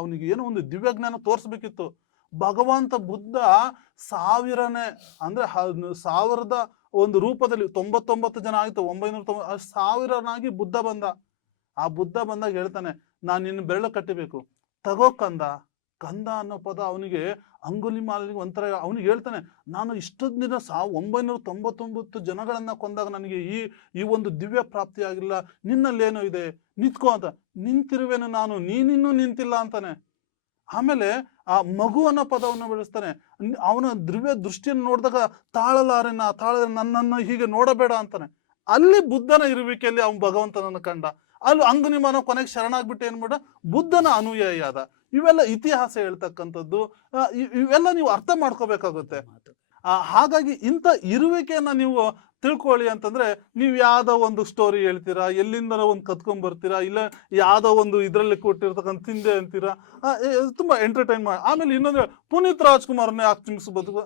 ಅವನಿಗೆ ಏನೋ ಒಂದು ದಿವ್ಯಜ್ಞಾನ ತೋರಿಸ್ಬೇಕಿತ್ತು. ಭಗವಂತ ಬುದ್ಧ 1000ನೇ ಅಂದ್ರೆ 1000ದ ಒಂದು ರೂಪದಲ್ಲಿ 99 ಜನ ಆಯ್ತು, 990 1000ನಾಗಿ ಬುದ್ಧ ಬಂದ. ಆ ಬುದ್ಧ ಬಂದಾಗ ಹೇಳ್ತಾನೆ, ನಾನು ನಿನ್ನ ಬೆರಳು ಕಟ್ಟಬೇಕು, ತಗೋ ಕಂದ. ಕಂದ ಅನ್ನೋ ಪದ ಅವನಿಗೆ ಅಂಗುಲಿಮಾಲಿಗೆ ಒಂಥರ, ಅವನಿಗೆ ಹೇಳ್ತಾನೆ, ನಾನು ಇಷ್ಟೊಂದು ದಿನ 999 ಜನಗಳನ್ನ ಕೊಂದಾಗ ನನಗೆ ಈ ಒಂದು ದಿವ್ಯ ಪ್ರಾಪ್ತಿ ಆಗಿಲ್ಲ, ನಿನ್ನಲ್ಲೇನೋ ಇದೆ, ನಿಂತ್ಕೋ ಅಂತ. ನಿಂತಿರುವೆನು ನಾನು, ನೀನಿನ್ನೂ ನಿಂತಿಲ್ಲ ಅಂತಾನೆ. ಆಮೇಲೆ ಆ ಮಗು ಅನ್ನೋ ಪದವನ್ನು ಬೆಳೆಸ್ತಾನೆ. ಅವನ ದಿವ್ಯ ದೃಷ್ಟಿಯನ್ನು ನೋಡಿದಾಗ ನನ್ನನ್ನು ಹೀಗೆ ನೋಡಬೇಡ ಅಂತಾನೆ. ಅಲ್ಲಿ ಬುದ್ಧನ ಇರುವಿಕೆಯಲ್ಲಿ ಅವನು ಭಗವಂತನನ್ನು ಕಂಡ. ಅಲ್ಲಿ ಅಂಗುಲಿಮಾಲ ಕೊನೆಗೆ ಶರಣಾಗ್ಬಿಟ್ಟು ಏನ್ ಮಾಡ ಬುದ್ಧನ ಅನುಯಾಯಿ ಆದ. ಇವೆಲ್ಲ ಇತಿಹಾಸ ಹೇಳ್ತಕ್ಕಂಥದ್ದು, ಇವೆಲ್ಲ ನೀವು ಅರ್ಥ ಮಾಡ್ಕೋಬೇಕಾಗುತ್ತೆ. ಹಾಗಾಗಿ ಇಂಥ ಇರುವಿಕೆಯನ್ನ ನೀವು ತಿಳ್ಕೊಳ್ಳಿ ಅಂತಂದ್ರೆ ನೀವು ಯಾವ್ದೋ ಒಂದು ಸ್ಟೋರಿ ಹೇಳ್ತೀರಾ, ಎಲ್ಲಿಂದ ಒಂದು ಕತ್ಕೊಂಡ್ ಬರ್ತೀರಾ, ಇಲ್ಲ ಯಾವ್ದೋ ಒಂದು ಇದ್ರಲ್ಲಿ ಕೊಟ್ಟಿರ್ತಕ್ಕಂಥ ತಿಂದೆ ಅಂತೀರಾ, ತುಂಬಾ ಎಂಟರ್ಟೈನ್ ಮಾಡಿ. ಆಮೇಲೆ ಇನ್ನೊಂದು ಪುನೀತ್ ರಾಜ್ಕುಮಾರ್ನೇ ಆಕ್ರಮಿಸಬಹುದು.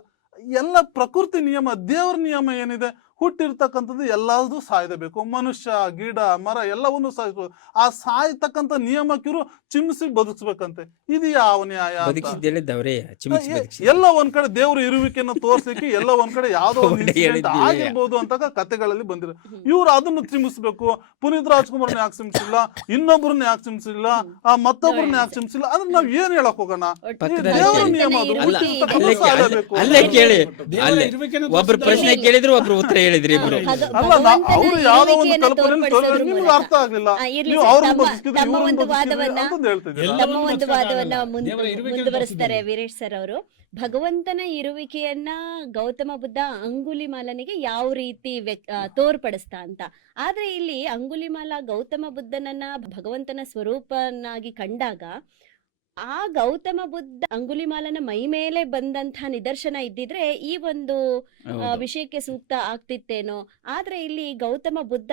ಎಲ್ಲ ಪ್ರಕೃತಿ ನಿಯಮ, ದೇವ್ರ ನಿಯಮ ಏನಿದೆ, ಹುಟ್ಟಿರ್ತಕ್ಕಂಥದ್ದು ಎಲ್ಲದೂ ಸಾಯ್ದೇಬೇಕು. ಮನುಷ್ಯ, ಗಿಡ, ಮರ ಎಲ್ಲವನ್ನೂ ಸಾಯಿಸ್ಬೋದು. ಆ ಸಾಯ್ತಕ್ಕಂಥ ನಿಯಮಕ್ಕಿರು ಚಿಮ್ಮಿಸಿ ಬದುಕ್ಸ್ಬೇಕಂತೆ. ಇದು ಯಾವ ನ್ಯಾಯ? ಎಲ್ಲ ಒಂದ್ ಕಡೆ ದೇವ್ರ ಇರುವಿಕೆಯನ್ನು ತೋರ್ಸ್ಲಿಕ್ಕೆ ಎಲ್ಲ ಒಂದ್ ಕಡೆ ಯಾವ್ದೋ ಒಂದು ಇನ್ಸಿಡೆಂಟ್ ಆಗಿರ್ಬೋದು ಅಂತ ಕಥೆಗಳಲ್ಲಿ ಬಂದಿರೋ. ಇವ್ರು ಅದನ್ನು ಚಿಮ್ಮಿಸ್ಬೇಕು. ಪುನೀತ್ ರಾಜ್ಕುಮಾರ್ನ ಯಾಕೆ ಚಿಮ್ಸಿಲ್ಲ, ಇನ್ನೊಬ್ರನ್ನ ಯಾಕೆ ಚಿಮ್ಸಿಲ್ಲ, ಮತ್ತೊಬ್ರನ್ನ ಯಾಕೆ ಚಿಮ್ಸಿಲ್ಲ, ಅದನ್ನ ನಾವ್ ಏನ್ ಹೇಳಕ್ ಹೋಗೋಣ? ದೇವ್ರ ನಿಯಮ ಅದು, ಹುಟ್ಟಿರ್ತಕ್ಕಂಥ ಸಾಯ್ಲೇಬೇಕು. ಒಬ್ರು ಪ್ರಶ್ನೆ ಕೇಳಿದ್ರು, ಒಬ್ರು ಉತ್ತರ ಹೇಳಿದ್ರಿ ಇಬ್ರು. ಅಲ್ಲ, ಅವ್ರು ಯಾವ್ದೋ ಒಂದು ಕಲ್ಪನೆ ನಿಮ್ಗೆ ಅರ್ಥ ಆಗ್ಲಿಲ್ಲ, ನೀವು ಅವ್ರನ್ನ ಬದುಕಿದ್ರೆ ಇವ್ರನ್ನ ಬದುಕಿದ್ರೆ ಅಂತ ಹೇಳ್ತಿದ್ದೀರಾ. ತಮ್ಮ ಒಂದು ವಾದವನ್ನ ಮುಂದುವರಿಸ್ತಾರೆ ವೀರೇಶ್ ಸರ್ ಅವರು. ಭಗವಂತನ ಇರುವಿಕೆಯನ್ನ ಗೌತಮ ಬುದ್ಧ ಅಂಗುಲಿಮಾಲನಿಗೆ ಯಾವ ರೀತಿ ತೋರ್ಪಡಿಸ್ತಾ ಅಂತ. ಆದ್ರೆ ಇಲ್ಲಿ ಅಂಗುಲಿಮಾಲ ಗೌತಮ ಬುದ್ಧನನ್ನ ಭಗವಂತನ ಸ್ವರೂಪನಾಗಿ ಕಂಡಾಗ ಆ ಗೌತಮ ಬುದ್ಧ ಅಂಗುಲಿಮಾಲನ ಮೈ ಮೇಲೆ ಬಂದಂತ ನಿದರ್ಶನ ಇದ್ದಿದ್ರೆ ಈ ಒಂದು ವಿಷಯಕ್ಕೆ ಸೂಕ್ತ ಆಗ್ತಿತ್ತೇನೋ. ಆದ್ರೆ ಇಲ್ಲಿ ಗೌತಮ ಬುದ್ಧ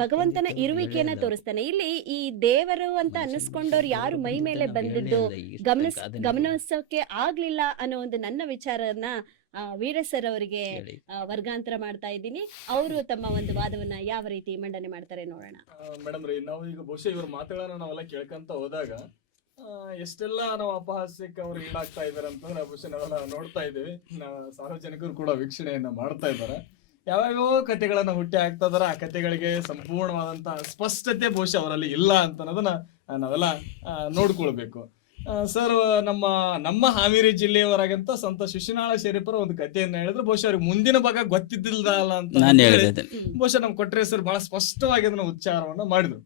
ಭಗವಂತನ ಇರುವಿಕೆಯನ್ನ ತೋರಿಸ್ತಾನೆ. ಇಲ್ಲಿ ಈ ದೇವರು ಅಂತ ಅನ್ನಿಸ್ಕೊಂಡವ್ರು ಯಾರು ಮೈ ಮೇಲೆ ಬಂದಿದ್ದು ಗಮನಿಸೋಕೆ ಆಗ್ಲಿಲ್ಲ ಅನ್ನೋ ಒಂದು ನನ್ನ ವಿಚಾರನ ವೀರೇಶ್ ಸರ್ ಅವರಿಗೆ ವರ್ಗಾಂತರ ಮಾಡ್ತಾ ಇದ್ದೀನಿ. ಅವರು ತಮ್ಮ ಒಂದು ವಾದವನ್ನ ಯಾವ ರೀತಿ ಮಂಡನೆ ಮಾಡ್ತಾರೆ ನೋಡೋಣ. ಮೇಡಮ್ ರೀ, ನಾವು ಈಗ ಬಹುಶಃ ಇವ್ರ ಮಾತುಗಳನ್ನ ನಾವೆಲ್ಲ ಕೇಳ್ಕೊಂತ ಹೋದಾಗ ಎಷ್ಟೆಲ್ಲ ನಾವು ಅಪಹಾಸ್ಯಕ್ಕೆ ಅವ್ರು ಈಡಾಗ್ತಾ ಇದಾರೆ ಅಂತಂದ್ರೆ ಬಹುಶಃ ನಾವೆಲ್ಲ ನೋಡ್ತಾ ಇದ್ದೀವಿ. ಸಾರ್ವಜನಿಕರು ಕೂಡ ವೀಕ್ಷಣೆಯನ್ನ ಮಾಡ್ತಾ ಇದ್ದಾರೆ. ಯಾವ್ಯಾವ ಕಥೆಗಳನ್ನ ಹುಟ್ಟಿ ಹಾಕ್ತಾ ಇದಾರೆ, ಆ ಕಥೆಗಳಿಗೆ ಸಂಪೂರ್ಣವಾದಂತ ಸ್ಪಷ್ಟತೆ ಬಹುಶಃ ಅವರಲ್ಲಿ ಇಲ್ಲ ಅಂತ ಅನ್ನೋದನ್ನ ನಾವೆಲ್ಲ ನೋಡ್ಕೊಳ್ಬೇಕು. ಸರ್, ನಮ್ಮ ಹಾವೇರಿ ಜಿಲ್ಲೆಯವರಾಗಂತ ಸಂತ ಶಿಶುನಾಳ ಶರೀಫರ ಒಂದು ಕಥೆಯನ್ನ ಹೇಳಿದ್ರೆ ಬಹುಶಃ ಅವ್ರಿಗೆ ಮುಂದಿನ ಭಾಗ ಗೊತ್ತಿದ್ದಿಲ್ಲ ಅಂತ ಬಹುಶಃ ನಮ್ ಕೊಟ್ರೆ ಸರ್ ಬಹಳ ಸ್ಪಷ್ಟವಾಗಿ ಅದನ್ನ ಉಚ್ಚಾರವನ್ನ ಮಾಡಿದ್ರು.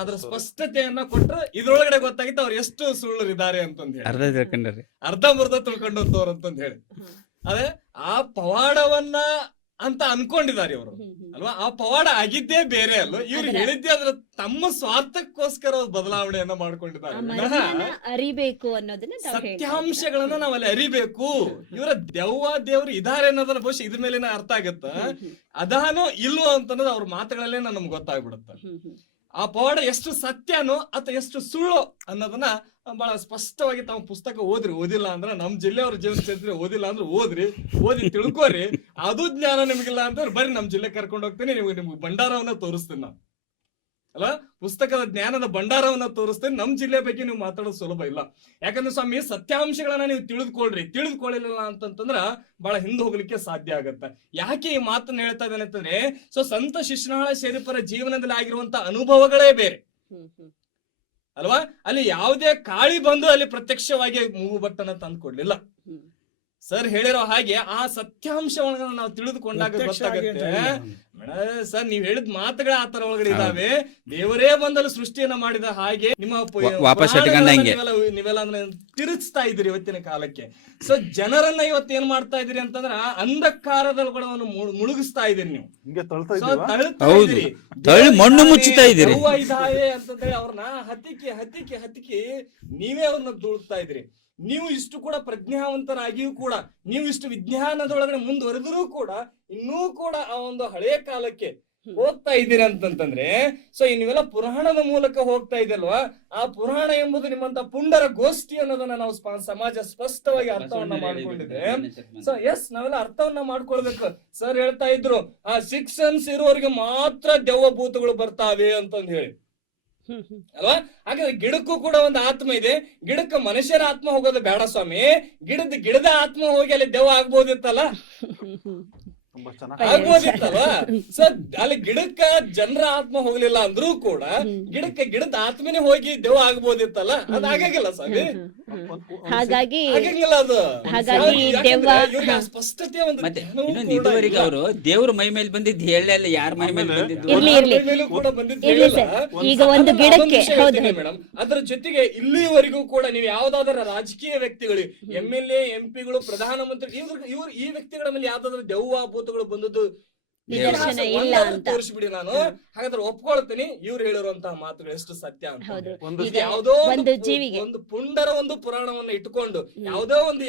ಅದ್ರ ಸ್ಪಷ್ಟತೆಯನ್ನ ಕೊಟ್ರೆ ಇದ್ರೊಳಗಡೆ ಗೊತ್ತಾಗಿತ್ತು ಅವ್ರು ಎಷ್ಟು ಸುಳ್ಳರಿದ್ದಾರೆ ಅಂತಂದ್ ಹೇಳಿ, ಅರ್ಧಂಬರ್ಧ ತಿಳ್ಕೊಂಡವ್ರು ಅಂತಂದ್ ಹೇಳಿ. ಅದೇ ಆ ಪವಾಡವನ್ನ ಅಂತ ಅನ್ಕೊಂಡಿದ್ದಾರೆ ಇವರು ಅಲ್ವಾ. ಆ ಪವಾಡ ಆಗಿದ್ದೇ ಬೇರೆ ಅಲ್ವ, ಇವ್ರು ಹೇಳಿದ್ದೆ ಅದ್ರ ತಮ್ಮ ಸ್ವಾರ್ಥಕ್ಕೋಸ್ಕರ ಬದಲಾವಣೆಯನ್ನ ಮಾಡ್ಕೊಂಡಿದ್ದಾರೆ. ಅರಿಬೇಕು ಅನ್ನೋದನ್ನ ಸತ್ಯಾಂಶಗಳನ್ನ ನಾವಲ್ಲಿ ಅರಿಬೇಕು. ಇವರ ದೇವ್ರು ಇದಾರೆ ಅನ್ನೋದನ್ನ ಬಹುಶಃ ಇದ್ರ ಮೇಲಿನ ಅರ್ಥ ಆಗತ್ತ. ಅದಾನೋ ಇಲ್ವೋ ಅಂತನ್ನೋದು ಅವ್ರ ಮಾತುಗಳಲ್ಲೇ ನಮ್ಗೆ ಗೊತ್ತಾಗ್ಬಿಡುತ್ತ. ಆ ಪವಾಡ ಎಷ್ಟು ಸತ್ಯನೋ ಅಥವಾ ಎಷ್ಟು ಸುಳ್ಳು ಅನ್ನೋದನ್ನ ಬಹಳ ಸ್ಪಷ್ಟವಾಗಿ ತಾವು ಪುಸ್ತಕ ಓದಿಲ್ಲ ಅಂದ್ರೆ ನಮ್ ಜಿಲ್ಲೆಯವ್ರ ಜೀವನ ಚರಿತ್ರೆ ಓದಿಲ್ಲ ಅಂದ್ರೆ ಓದಿ ತಿಳ್ಕೋರಿ. ಅದು ಜ್ಞಾನ ನಿಮ್ಗಿಲ್ಲ ಅಂದ್ರೆ ಬರ್ರಿ ನಮ್ ಜಿಲ್ಲೆ ಕರ್ಕೊಂಡು ಹೋಗ್ತೀನಿ, ನಿಮ್ಗೆ ಭಂಡಾರವನ್ನ ತೋರಿಸ್ತೀನಿ ನಾನು ಅಲ್ಲ, ಪುಸ್ತಕದ ಜ್ಞಾನದ ಭಂಡಾರವನ್ನ ತೋರಿಸ್ತೇನೆ. ನಮ್ ಜಿಲ್ಲೆ ಬಗ್ಗೆ ನೀವು ಮಾತಾಡೋದು ಸುಲಭ ಇಲ್ಲ. ಯಾಕಂದ್ರೆ ಸ್ವಾಮಿ ತಿಳಿದುಕೊಳ್ಳಿಲ್ಲ ಅಂತಂದ್ರ ಬಹಳ ಹಿಂದೆ ಹೋಗ್ಲಿಕ್ಕೆ ಸಾಧ್ಯ ಆಗತ್ತೆ. ಯಾಕೆ ಈ ಮಾತನ್ನ ಹೇಳ್ತಾ ಇದ್ದಾನೆ ಅಂತಂದ್ರೆ, ಸಂತ ಶಿಶುನಾಳ ಶರೀಫರ ಜೀವನದಲ್ಲಿ ಆಗಿರುವಂತ ಅನುಭವಗಳೇ ಬೇರೆ ಅಲ್ವಾ. ಅಲ್ಲಿ ಯಾವುದೇ ಕಾಳಿ ಬಂದು ಅಲ್ಲಿ ಪ್ರತ್ಯಕ್ಷವಾಗಿ ಮೂಗುಬಟ್ಟನ್ನ ತಂದ್ಕೊಡ್ಲಿಲ್ಲ. ಸರ್ ಹೇಳಿರೋ ಹಾಗೆ ಆ ಸತ್ಯಾಂಶಗಳನ್ನ ನಾವು ತಿಳಿದುಕೊಂಡಾಗ ಗೊತ್ತಾಗುತ್ತೆ. ಸರ್ ನೀವ್ ಹೇಳಿದ ಮಾತುಗಳ ಆತರ ಒಳಗಡೆ ಇದಾವೆ. ದೇವರೇ ಬಂದಲ್ಲಿ ಸೃಷ್ಟಿಯನ್ನ ಮಾಡಿದ ಹಾಗೆ ನಿಮ್ಮ ನೀವೆಲ್ಲ ತಿರುಗಿಸ್ತಾ ಇದ್ರಿ ಇವತ್ತಿನ ಕಾಲಕ್ಕೆ. ಸೊ ಜನರನ್ನ ಇವತ್ತು ಏನ್ ಮಾಡ್ತಾ ಇದ್ರಿ ಅಂತಂದ್ರ ಅಂಧಕಾರದೊಳಗಡೆ ಮುಳುಗಿಸ್ತಾ ಇದೀರಿ ನೀವು. ಮಣ್ಣು ಮುಚ್ಚುತ್ತಾ ಇದ್ದೀರಿ ಅಂತಂದೇಳಿ ಅವ್ರನ್ನ ಹತ್ತಿಕ್ಕಿ ನೀವೇ ಅವ್ರನ್ನ ದುಡುಕ್ತಾ ಇದ್ರಿ. ನೀವು ಇಷ್ಟು ಕೂಡ ಪ್ರಜ್ಞಾವಂತರಾಗಿಯೂ ಕೂಡ, ನೀವು ಇಷ್ಟು ವಿಜ್ಞಾನದೊಳಗಡೆ ಮುಂದುವರೆದರೂ ಕೂಡ ಇನ್ನೂ ಕೂಡ ಆ ಒಂದು ಹಳೆಯ ಕಾಲಕ್ಕೆ ಹೋಗ್ತಾ ಇದ್ದೀರಿ ಅಂತಂತಂದ್ರೆ, ಸೊ ನೀವೆಲ್ಲ ಪುರಾಣದ ಮೂಲಕ ಹೋಗ್ತಾ ಇದಲ್ವಾ. ಆ ಪುರಾಣ ಎಂಬುದು ನಿಮ್ಮಂತ ಪುಂಡರ ಗೋಷ್ಠಿ ಅನ್ನೋದನ್ನ ನಾವು ಸಮಾಜ ಸ್ಪಷ್ಟವಾಗಿ ಅರ್ಥವನ್ನ ಮಾಡ್ಕೊಂಡಿದೆ. ಸೊ ಎಸ್, ನಾವೆಲ್ಲ ಅರ್ಥವನ್ನ ಮಾಡ್ಕೊಳ್ಬೇಕು. ಸರ್ ಹೇಳ್ತಾ ಇದ್ರು, ಆ 6 ಸೆನ್ಸ್ ಇರುವವರಿಗೆ ಮಾತ್ರ ದೆವ್ವ ಭೂತಗಳು ಬರ್ತಾವೆ ಅಂತಂದ್ ಹೇಳಿ ಅಲ್ವಾ. ಹಾಗಾದ್ರೆ ಗಿಡಕ್ಕೂ ಕೂಡ ಒಂದು ಆತ್ಮ ಇದೆ. ಗಿಡಕ್ಕೆ ಮನುಷ್ಯರ ಆತ್ಮ ಹೋಗೋದು ಬೇಡ ಸ್ವಾಮಿ, ಗಿಡದ ಆತ್ಮ ಹೋಗಿ ಅಲ್ಲಿ ದೆವ್ವ ಆಗ್ಬೋದಿತ್ತಲ್ಲ, ಆಗ್ಬೋದಿತ್ತಲ್ವಾ. ಸೊ ಅಲ್ಲಿ ಗಿಡಕ್ಕ ಜನರ ಆತ್ಮ ಹೋಗ್ಲಿಲ್ಲ ಅಂದ್ರೂ ಕೂಡ ಗಿಡದ ಆತ್ಮನೇ ಹೋಗಿ ದೆವ್ವ ಆಗ್ಬೋದಿತ್ತಲ್ಲ, ಅದ್ ಆಗಾಗಿಲ್ಲ ಸ್ವಾಮಿ. ಹಾಗಾಗಿ ಸ್ಪಷ್ಟತೆ ಇದುವರೆಗೆ ಅವರು ದೇವ್ರ ಮೈ ಮೇಲೆ ಬಂದಿದ್ದು ಹೇಳಲ್ಲ, ಯಾರ ಮೈ ಮೇಲೆ ಬಂದಿದ್ದು ಈಗ ಒಂದು ಗಿಡಕ್ಕೆ ಮೇಡಮ್. ಅದರ ಜೊತೆಗೆ ಇಲ್ಲಿವರೆಗೂ ಕೂಡ ನೀವು ಯಾವ್ದಾದ್ರ ರಾಜಕೀಯ ವ್ಯಕ್ತಿಗಳು, MLA MP ಗಳು, ಪ್ರಧಾನಮಂತ್ರಿ, ಇವ್ರು ಈ ವ್ಯಕ್ತಿಗಳ ಮೇಲೆ ಯಾವ್ದಾದ್ರು ದೆವ್ವ ಭೂತಗಳು ಬಂದದ್ದು ನಿದರ್ಶನ ಇಲ್ಲ ಅಂತ. ತೋರಿಸ್ಬಿಡಿ ನಾನು ಹಾ. ಹಾಗಾದ್ರೆ ಒಪ್ಕೊಳ್ತೀನಿ ಇವ್ರು ಹೇಳಿರುವಂತಹ ಮಾತುಗಳು ಎಷ್ಟು ಸತ್ಯ ಅಂತ. ಹೌದು. ಒಂದು ಈಗ ಯಾವುದೋ ಒಂದು ಜೀವಿಗೆ ಒಂದು ಪುಂಡರ ಒಂದು ಪುರಾಣವನ್ನ ಇಟ್ಕೊಂಡು ಯಾವುದೋ ಒಂದು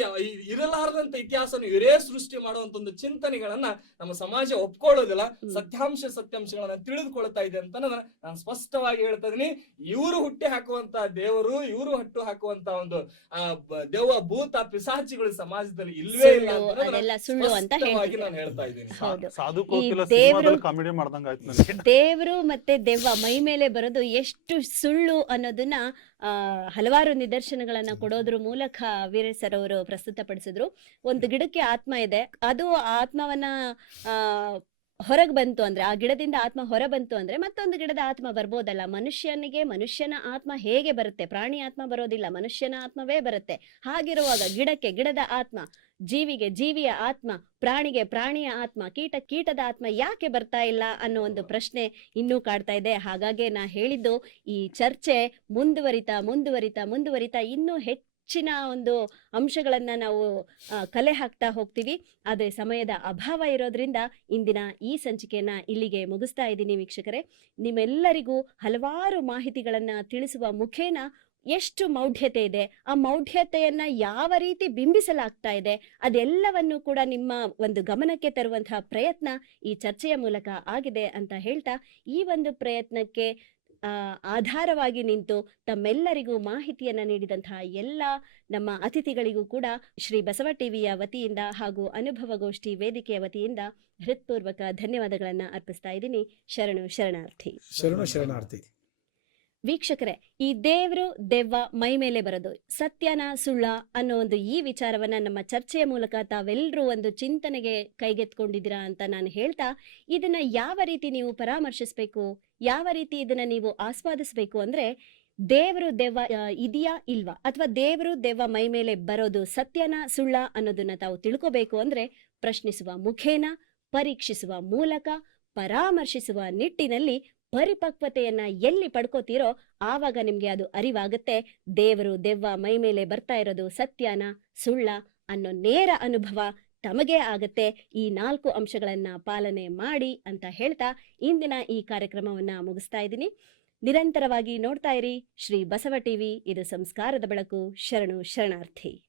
ಇರಲಾರದಂತ ಇತಿಹಾಸವನ್ನು ಇವರೇ ಸೃಷ್ಟಿ ಮಾಡುವಂತ ಒಂದು ಚಿಂತನೆಗಳನ್ನ ನಮ್ಮ ಸಮಾಜ ಒಪ್ಕೊಳ್ಳೋದಿಲ್ಲ. ಸತ್ಯಾಂಶಗಳನ್ನ ತಿಳಿದುಕೊಳ್ತಾ ಇದೆ ಅಂತ ನಾನು ಸ್ಪಷ್ಟವಾಗಿ ಹೇಳ್ತಾ ಇದೀನಿ. ಇವರು ಹುಟ್ಟಿ ಹಾಕುವಂತ ದೇವರು, ಇವರು ಹುಟ್ಟು ಹಾಕುವಂತ ಒಂದು ದೆವ್ವ ಭೂತ ಪಿಸಾಚಿಗಳು ಸಮಾಜದಲ್ಲಿ ಇಲ್ವೇ ಇಲ್ಲ ಸುಳ್ಳು, ಅದೆಲ್ಲ ಸುಳ್ಳು ಅಂತ ಸ್ಪಷ್ಟವಾಗಿ ನಾನು ಹೇಳ್ತಿದ್ದಾರೆ. ಹೇಳ್ತಾ ಇದ್ದೀನಿ. ಹೌದು. ಸಾಧು ಈ ಕೋಕಿಲ ದೇವ್ರು- ಸಿನಿಮಾದಲ್ಲಿ ಕಾಮಿಡಿ ಮಾಡ್ದಂಗ ಆಯ್ತು ನನಗೆ. ದೇವರು ಮತ್ತೆ ದೆವ್ವ ಮೈ ಮೇಲೆ ಬರೋದು ಎಷ್ಟು ಸುಳ್ಳು ಅನ್ನೋದನ್ನ ಹಲವಾರು ನಿದರ್ಶನಗಳನ್ನ ಕೊಡೋದ್ರ ಮೂಲಕ ವೀರೇಶ್ ಸರ್ ಅವರು ಪ್ರಸ್ತುತಪಡಿಸಿದ್ರು. ಒಂದು ಗಿಡಕ್ಕೆ ಆತ್ಮ ಇದೆ, ಅದು ಆತ್ಮವನ್ನ ಹೊರಗೆ ಬಂತು ಅಂದ್ರೆ, ಆ ಗಿಡದಿಂದ ಆತ್ಮ ಹೊರ ಬಂತು ಅಂದ್ರೆ ಮತ್ತೊಂದು ಗಿಡದ ಆತ್ಮ ಬರ್ಬೋದಲ್ಲ. ಮನುಷ್ಯನಿಗೆ ಮನುಷ್ಯನ ಆತ್ಮ ಹೇಗೆ ಬರುತ್ತೆ? ಪ್ರಾಣಿ ಆತ್ಮ ಬರೋದಿಲ್ಲ, ಮನುಷ್ಯನ ಆತ್ಮವೇ ಬರುತ್ತೆ. ಹಾಗಿರುವಾಗ ಗಿಡಕ್ಕೆ ಗಿಡದ ಆತ್ಮ, ಜೀವಿಗೆ ಜೀವಿಯ ಆತ್ಮ, ಪ್ರಾಣಿಗೆ ಪ್ರಾಣಿಯ ಆತ್ಮ, ಕೀಟದ ಆತ್ಮ ಯಾಕೆ ಬರ್ತಾ ಇಲ್ಲ ಅನ್ನೋ ಒಂದು ಪ್ರಶ್ನೆ ಇನ್ನೂ ಕಾಡ್ತಾ ಇದೆ. ಹಾಗಾಗಿ ನಾ ಹೇಳಿದ್ದು, ಈ ಚರ್ಚೆ ಮುಂದುವರಿತಾ ಇನ್ನೂ ಹೆಚ್ಚಿನ ಒಂದು ಅಂಶಗಳನ್ನ ನಾವು ಕಲೆ ಹಾಕ್ತಾ ಹೋಗ್ತೀವಿ. ಆದರೆ ಸಮಯದ ಅಭಾವ ಇರೋದ್ರಿಂದ ಇಂದಿನ ಈ ಸಂಚಿಕೆಯನ್ನ ಇಲ್ಲಿಗೆ ಮುಗಿಸ್ತಾ ಇದ್ದೀನಿ ವೀಕ್ಷಕರೇ. ನಿಮ್ಮೆಲ್ಲರಿಗೂ ಹಲವಾರು ಮಾಹಿತಿಗಳನ್ನ ತಿಳಿಸುವ ಮುಖೇನ ಎಷ್ಟು ಮೌಢ್ಯತೆ ಇದೆ, ಆ ಮೌಢ್ಯತೆಯನ್ನ ಯಾವ ರೀತಿ ಬಿಂಬಿಸಲಾಗ್ತಾ ಇದೆ, ಅದೆಲ್ಲವನ್ನು ಕೂಡ ನಿಮ್ಮ ಒಂದು ಗಮನಕ್ಕೆ ತರುವಂತಹ ಪ್ರಯತ್ನ ಈ ಚರ್ಚೆಯ ಮೂಲಕ ಆಗಿದೆ ಅಂತ ಹೇಳ್ತಾ, ಈ ಒಂದು ಪ್ರಯತ್ನಕ್ಕೆ ಆಧಾರವಾಗಿ ನಿಂತು ತಮ್ಮೆಲ್ಲರಿಗೂ ಮಾಹಿತಿಯನ್ನ ನೀಡಿದಂತಹ ಎಲ್ಲ ನಮ್ಮ ಅತಿಥಿಗಳಿಗೂ ಕೂಡ ಶ್ರೀ ಬಸವ ಟಿವಿಯ ವತಿಯಿಂದ ಹಾಗೂ ಅನುಭವಗೋಷ್ಠಿ ವೇದಿಕೆಯ ವತಿಯಿಂದ ಹೃತ್ಪೂರ್ವಕ ಧನ್ಯವಾದಗಳನ್ನ ಅರ್ಪಿಸ್ತಾ ಇದ್ದೀನಿ. ಶರಣಾರ್ಥಿ. ಶರಣಾರ್ಥಿ. ವೀಕ್ಷಕರೇ, ಈ ದೇವರು ದೆವ್ವ ಮೈ ಮೇಲೆ ಬರೋದು ಸತ್ಯನ ಸುಳ್ಳ ಅನ್ನೋ ಒಂದು ಈ ವಿಚಾರವನ್ನ ನಮ್ಮ ಚರ್ಚೆಯ ಮೂಲಕ ತಾವೆಲ್ಲರೂ ಒಂದು ಚಿಂತನೆಗೆ ಕೈಗೆತ್ಕೊಂಡಿದ್ದೀರಾ ಅಂತ ನಾನು ಹೇಳ್ತಾ, ಇದನ್ನ ಯಾವ ರೀತಿ ನೀವು ಪರಾಮರ್ಶಿಸ್ಬೇಕು, ಯಾವ ರೀತಿ ಇದನ್ನ ನೀವು ಆಸ್ವಾದಿಸ್ಬೇಕು ಅಂದ್ರೆ, ದೇವರು ದೆವ್ವ ಇದೆಯಾ ಇಲ್ವಾ, ಅಥವಾ ದೇವರು ದೆವ್ವ ಮೈ ಮೇಲೆ ಬರೋದು ಸತ್ಯನ ಸುಳ್ಳ ಅನ್ನೋದನ್ನ ತಾವು ತಿಳ್ಕೋಬೇಕು ಅಂದ್ರೆ, ಪ್ರಶ್ನಿಸುವ ಮುಖೇನ, ಪರೀಕ್ಷಿಸುವ ಮೂಲಕ, ಪರಾಮರ್ಶಿಸುವ ನಿಟ್ಟಿನಲ್ಲಿ ಪರಿಪಕ್ವತೆಯನ್ನ ಎಲ್ಲಿ ಪಡ್ಕೋತೀರೋ ಆವಾಗ ನಿಮ್ಗೆ ಅದು ಅರಿವಾಗುತ್ತೆ. ದೇವರು ದೆವ್ವ ಮೈ ಮೇಲೆ ಬರ್ತಾ ಇರೋದು ಸತ್ಯನ ಸುಳ್ಳ ಅನ್ನೋ ನೇರ ಅನುಭವ ತಮಗೆ ಆಗತ್ತೆ. ಈ 4 ಅಂಶಗಳನ್ನ ಪಾಲನೆ ಮಾಡಿ ಅಂತ ಹೇಳ್ತಾ ಇಂದಿನ ಈ ಕಾರ್ಯಕ್ರಮವನ್ನ ಮುಗಿಸ್ತಾ ಇದ್ದೀನಿ. ನಿರಂತರವಾಗಿ ನೋಡ್ತಾ ಇರಿ ಶ್ರೀ ಬಸವ ಟಿವಿ. ಇದು ಸಂಸ್ಕಾರದ ಬೆಳಕು. ಶರಣಾರ್ಥಿ.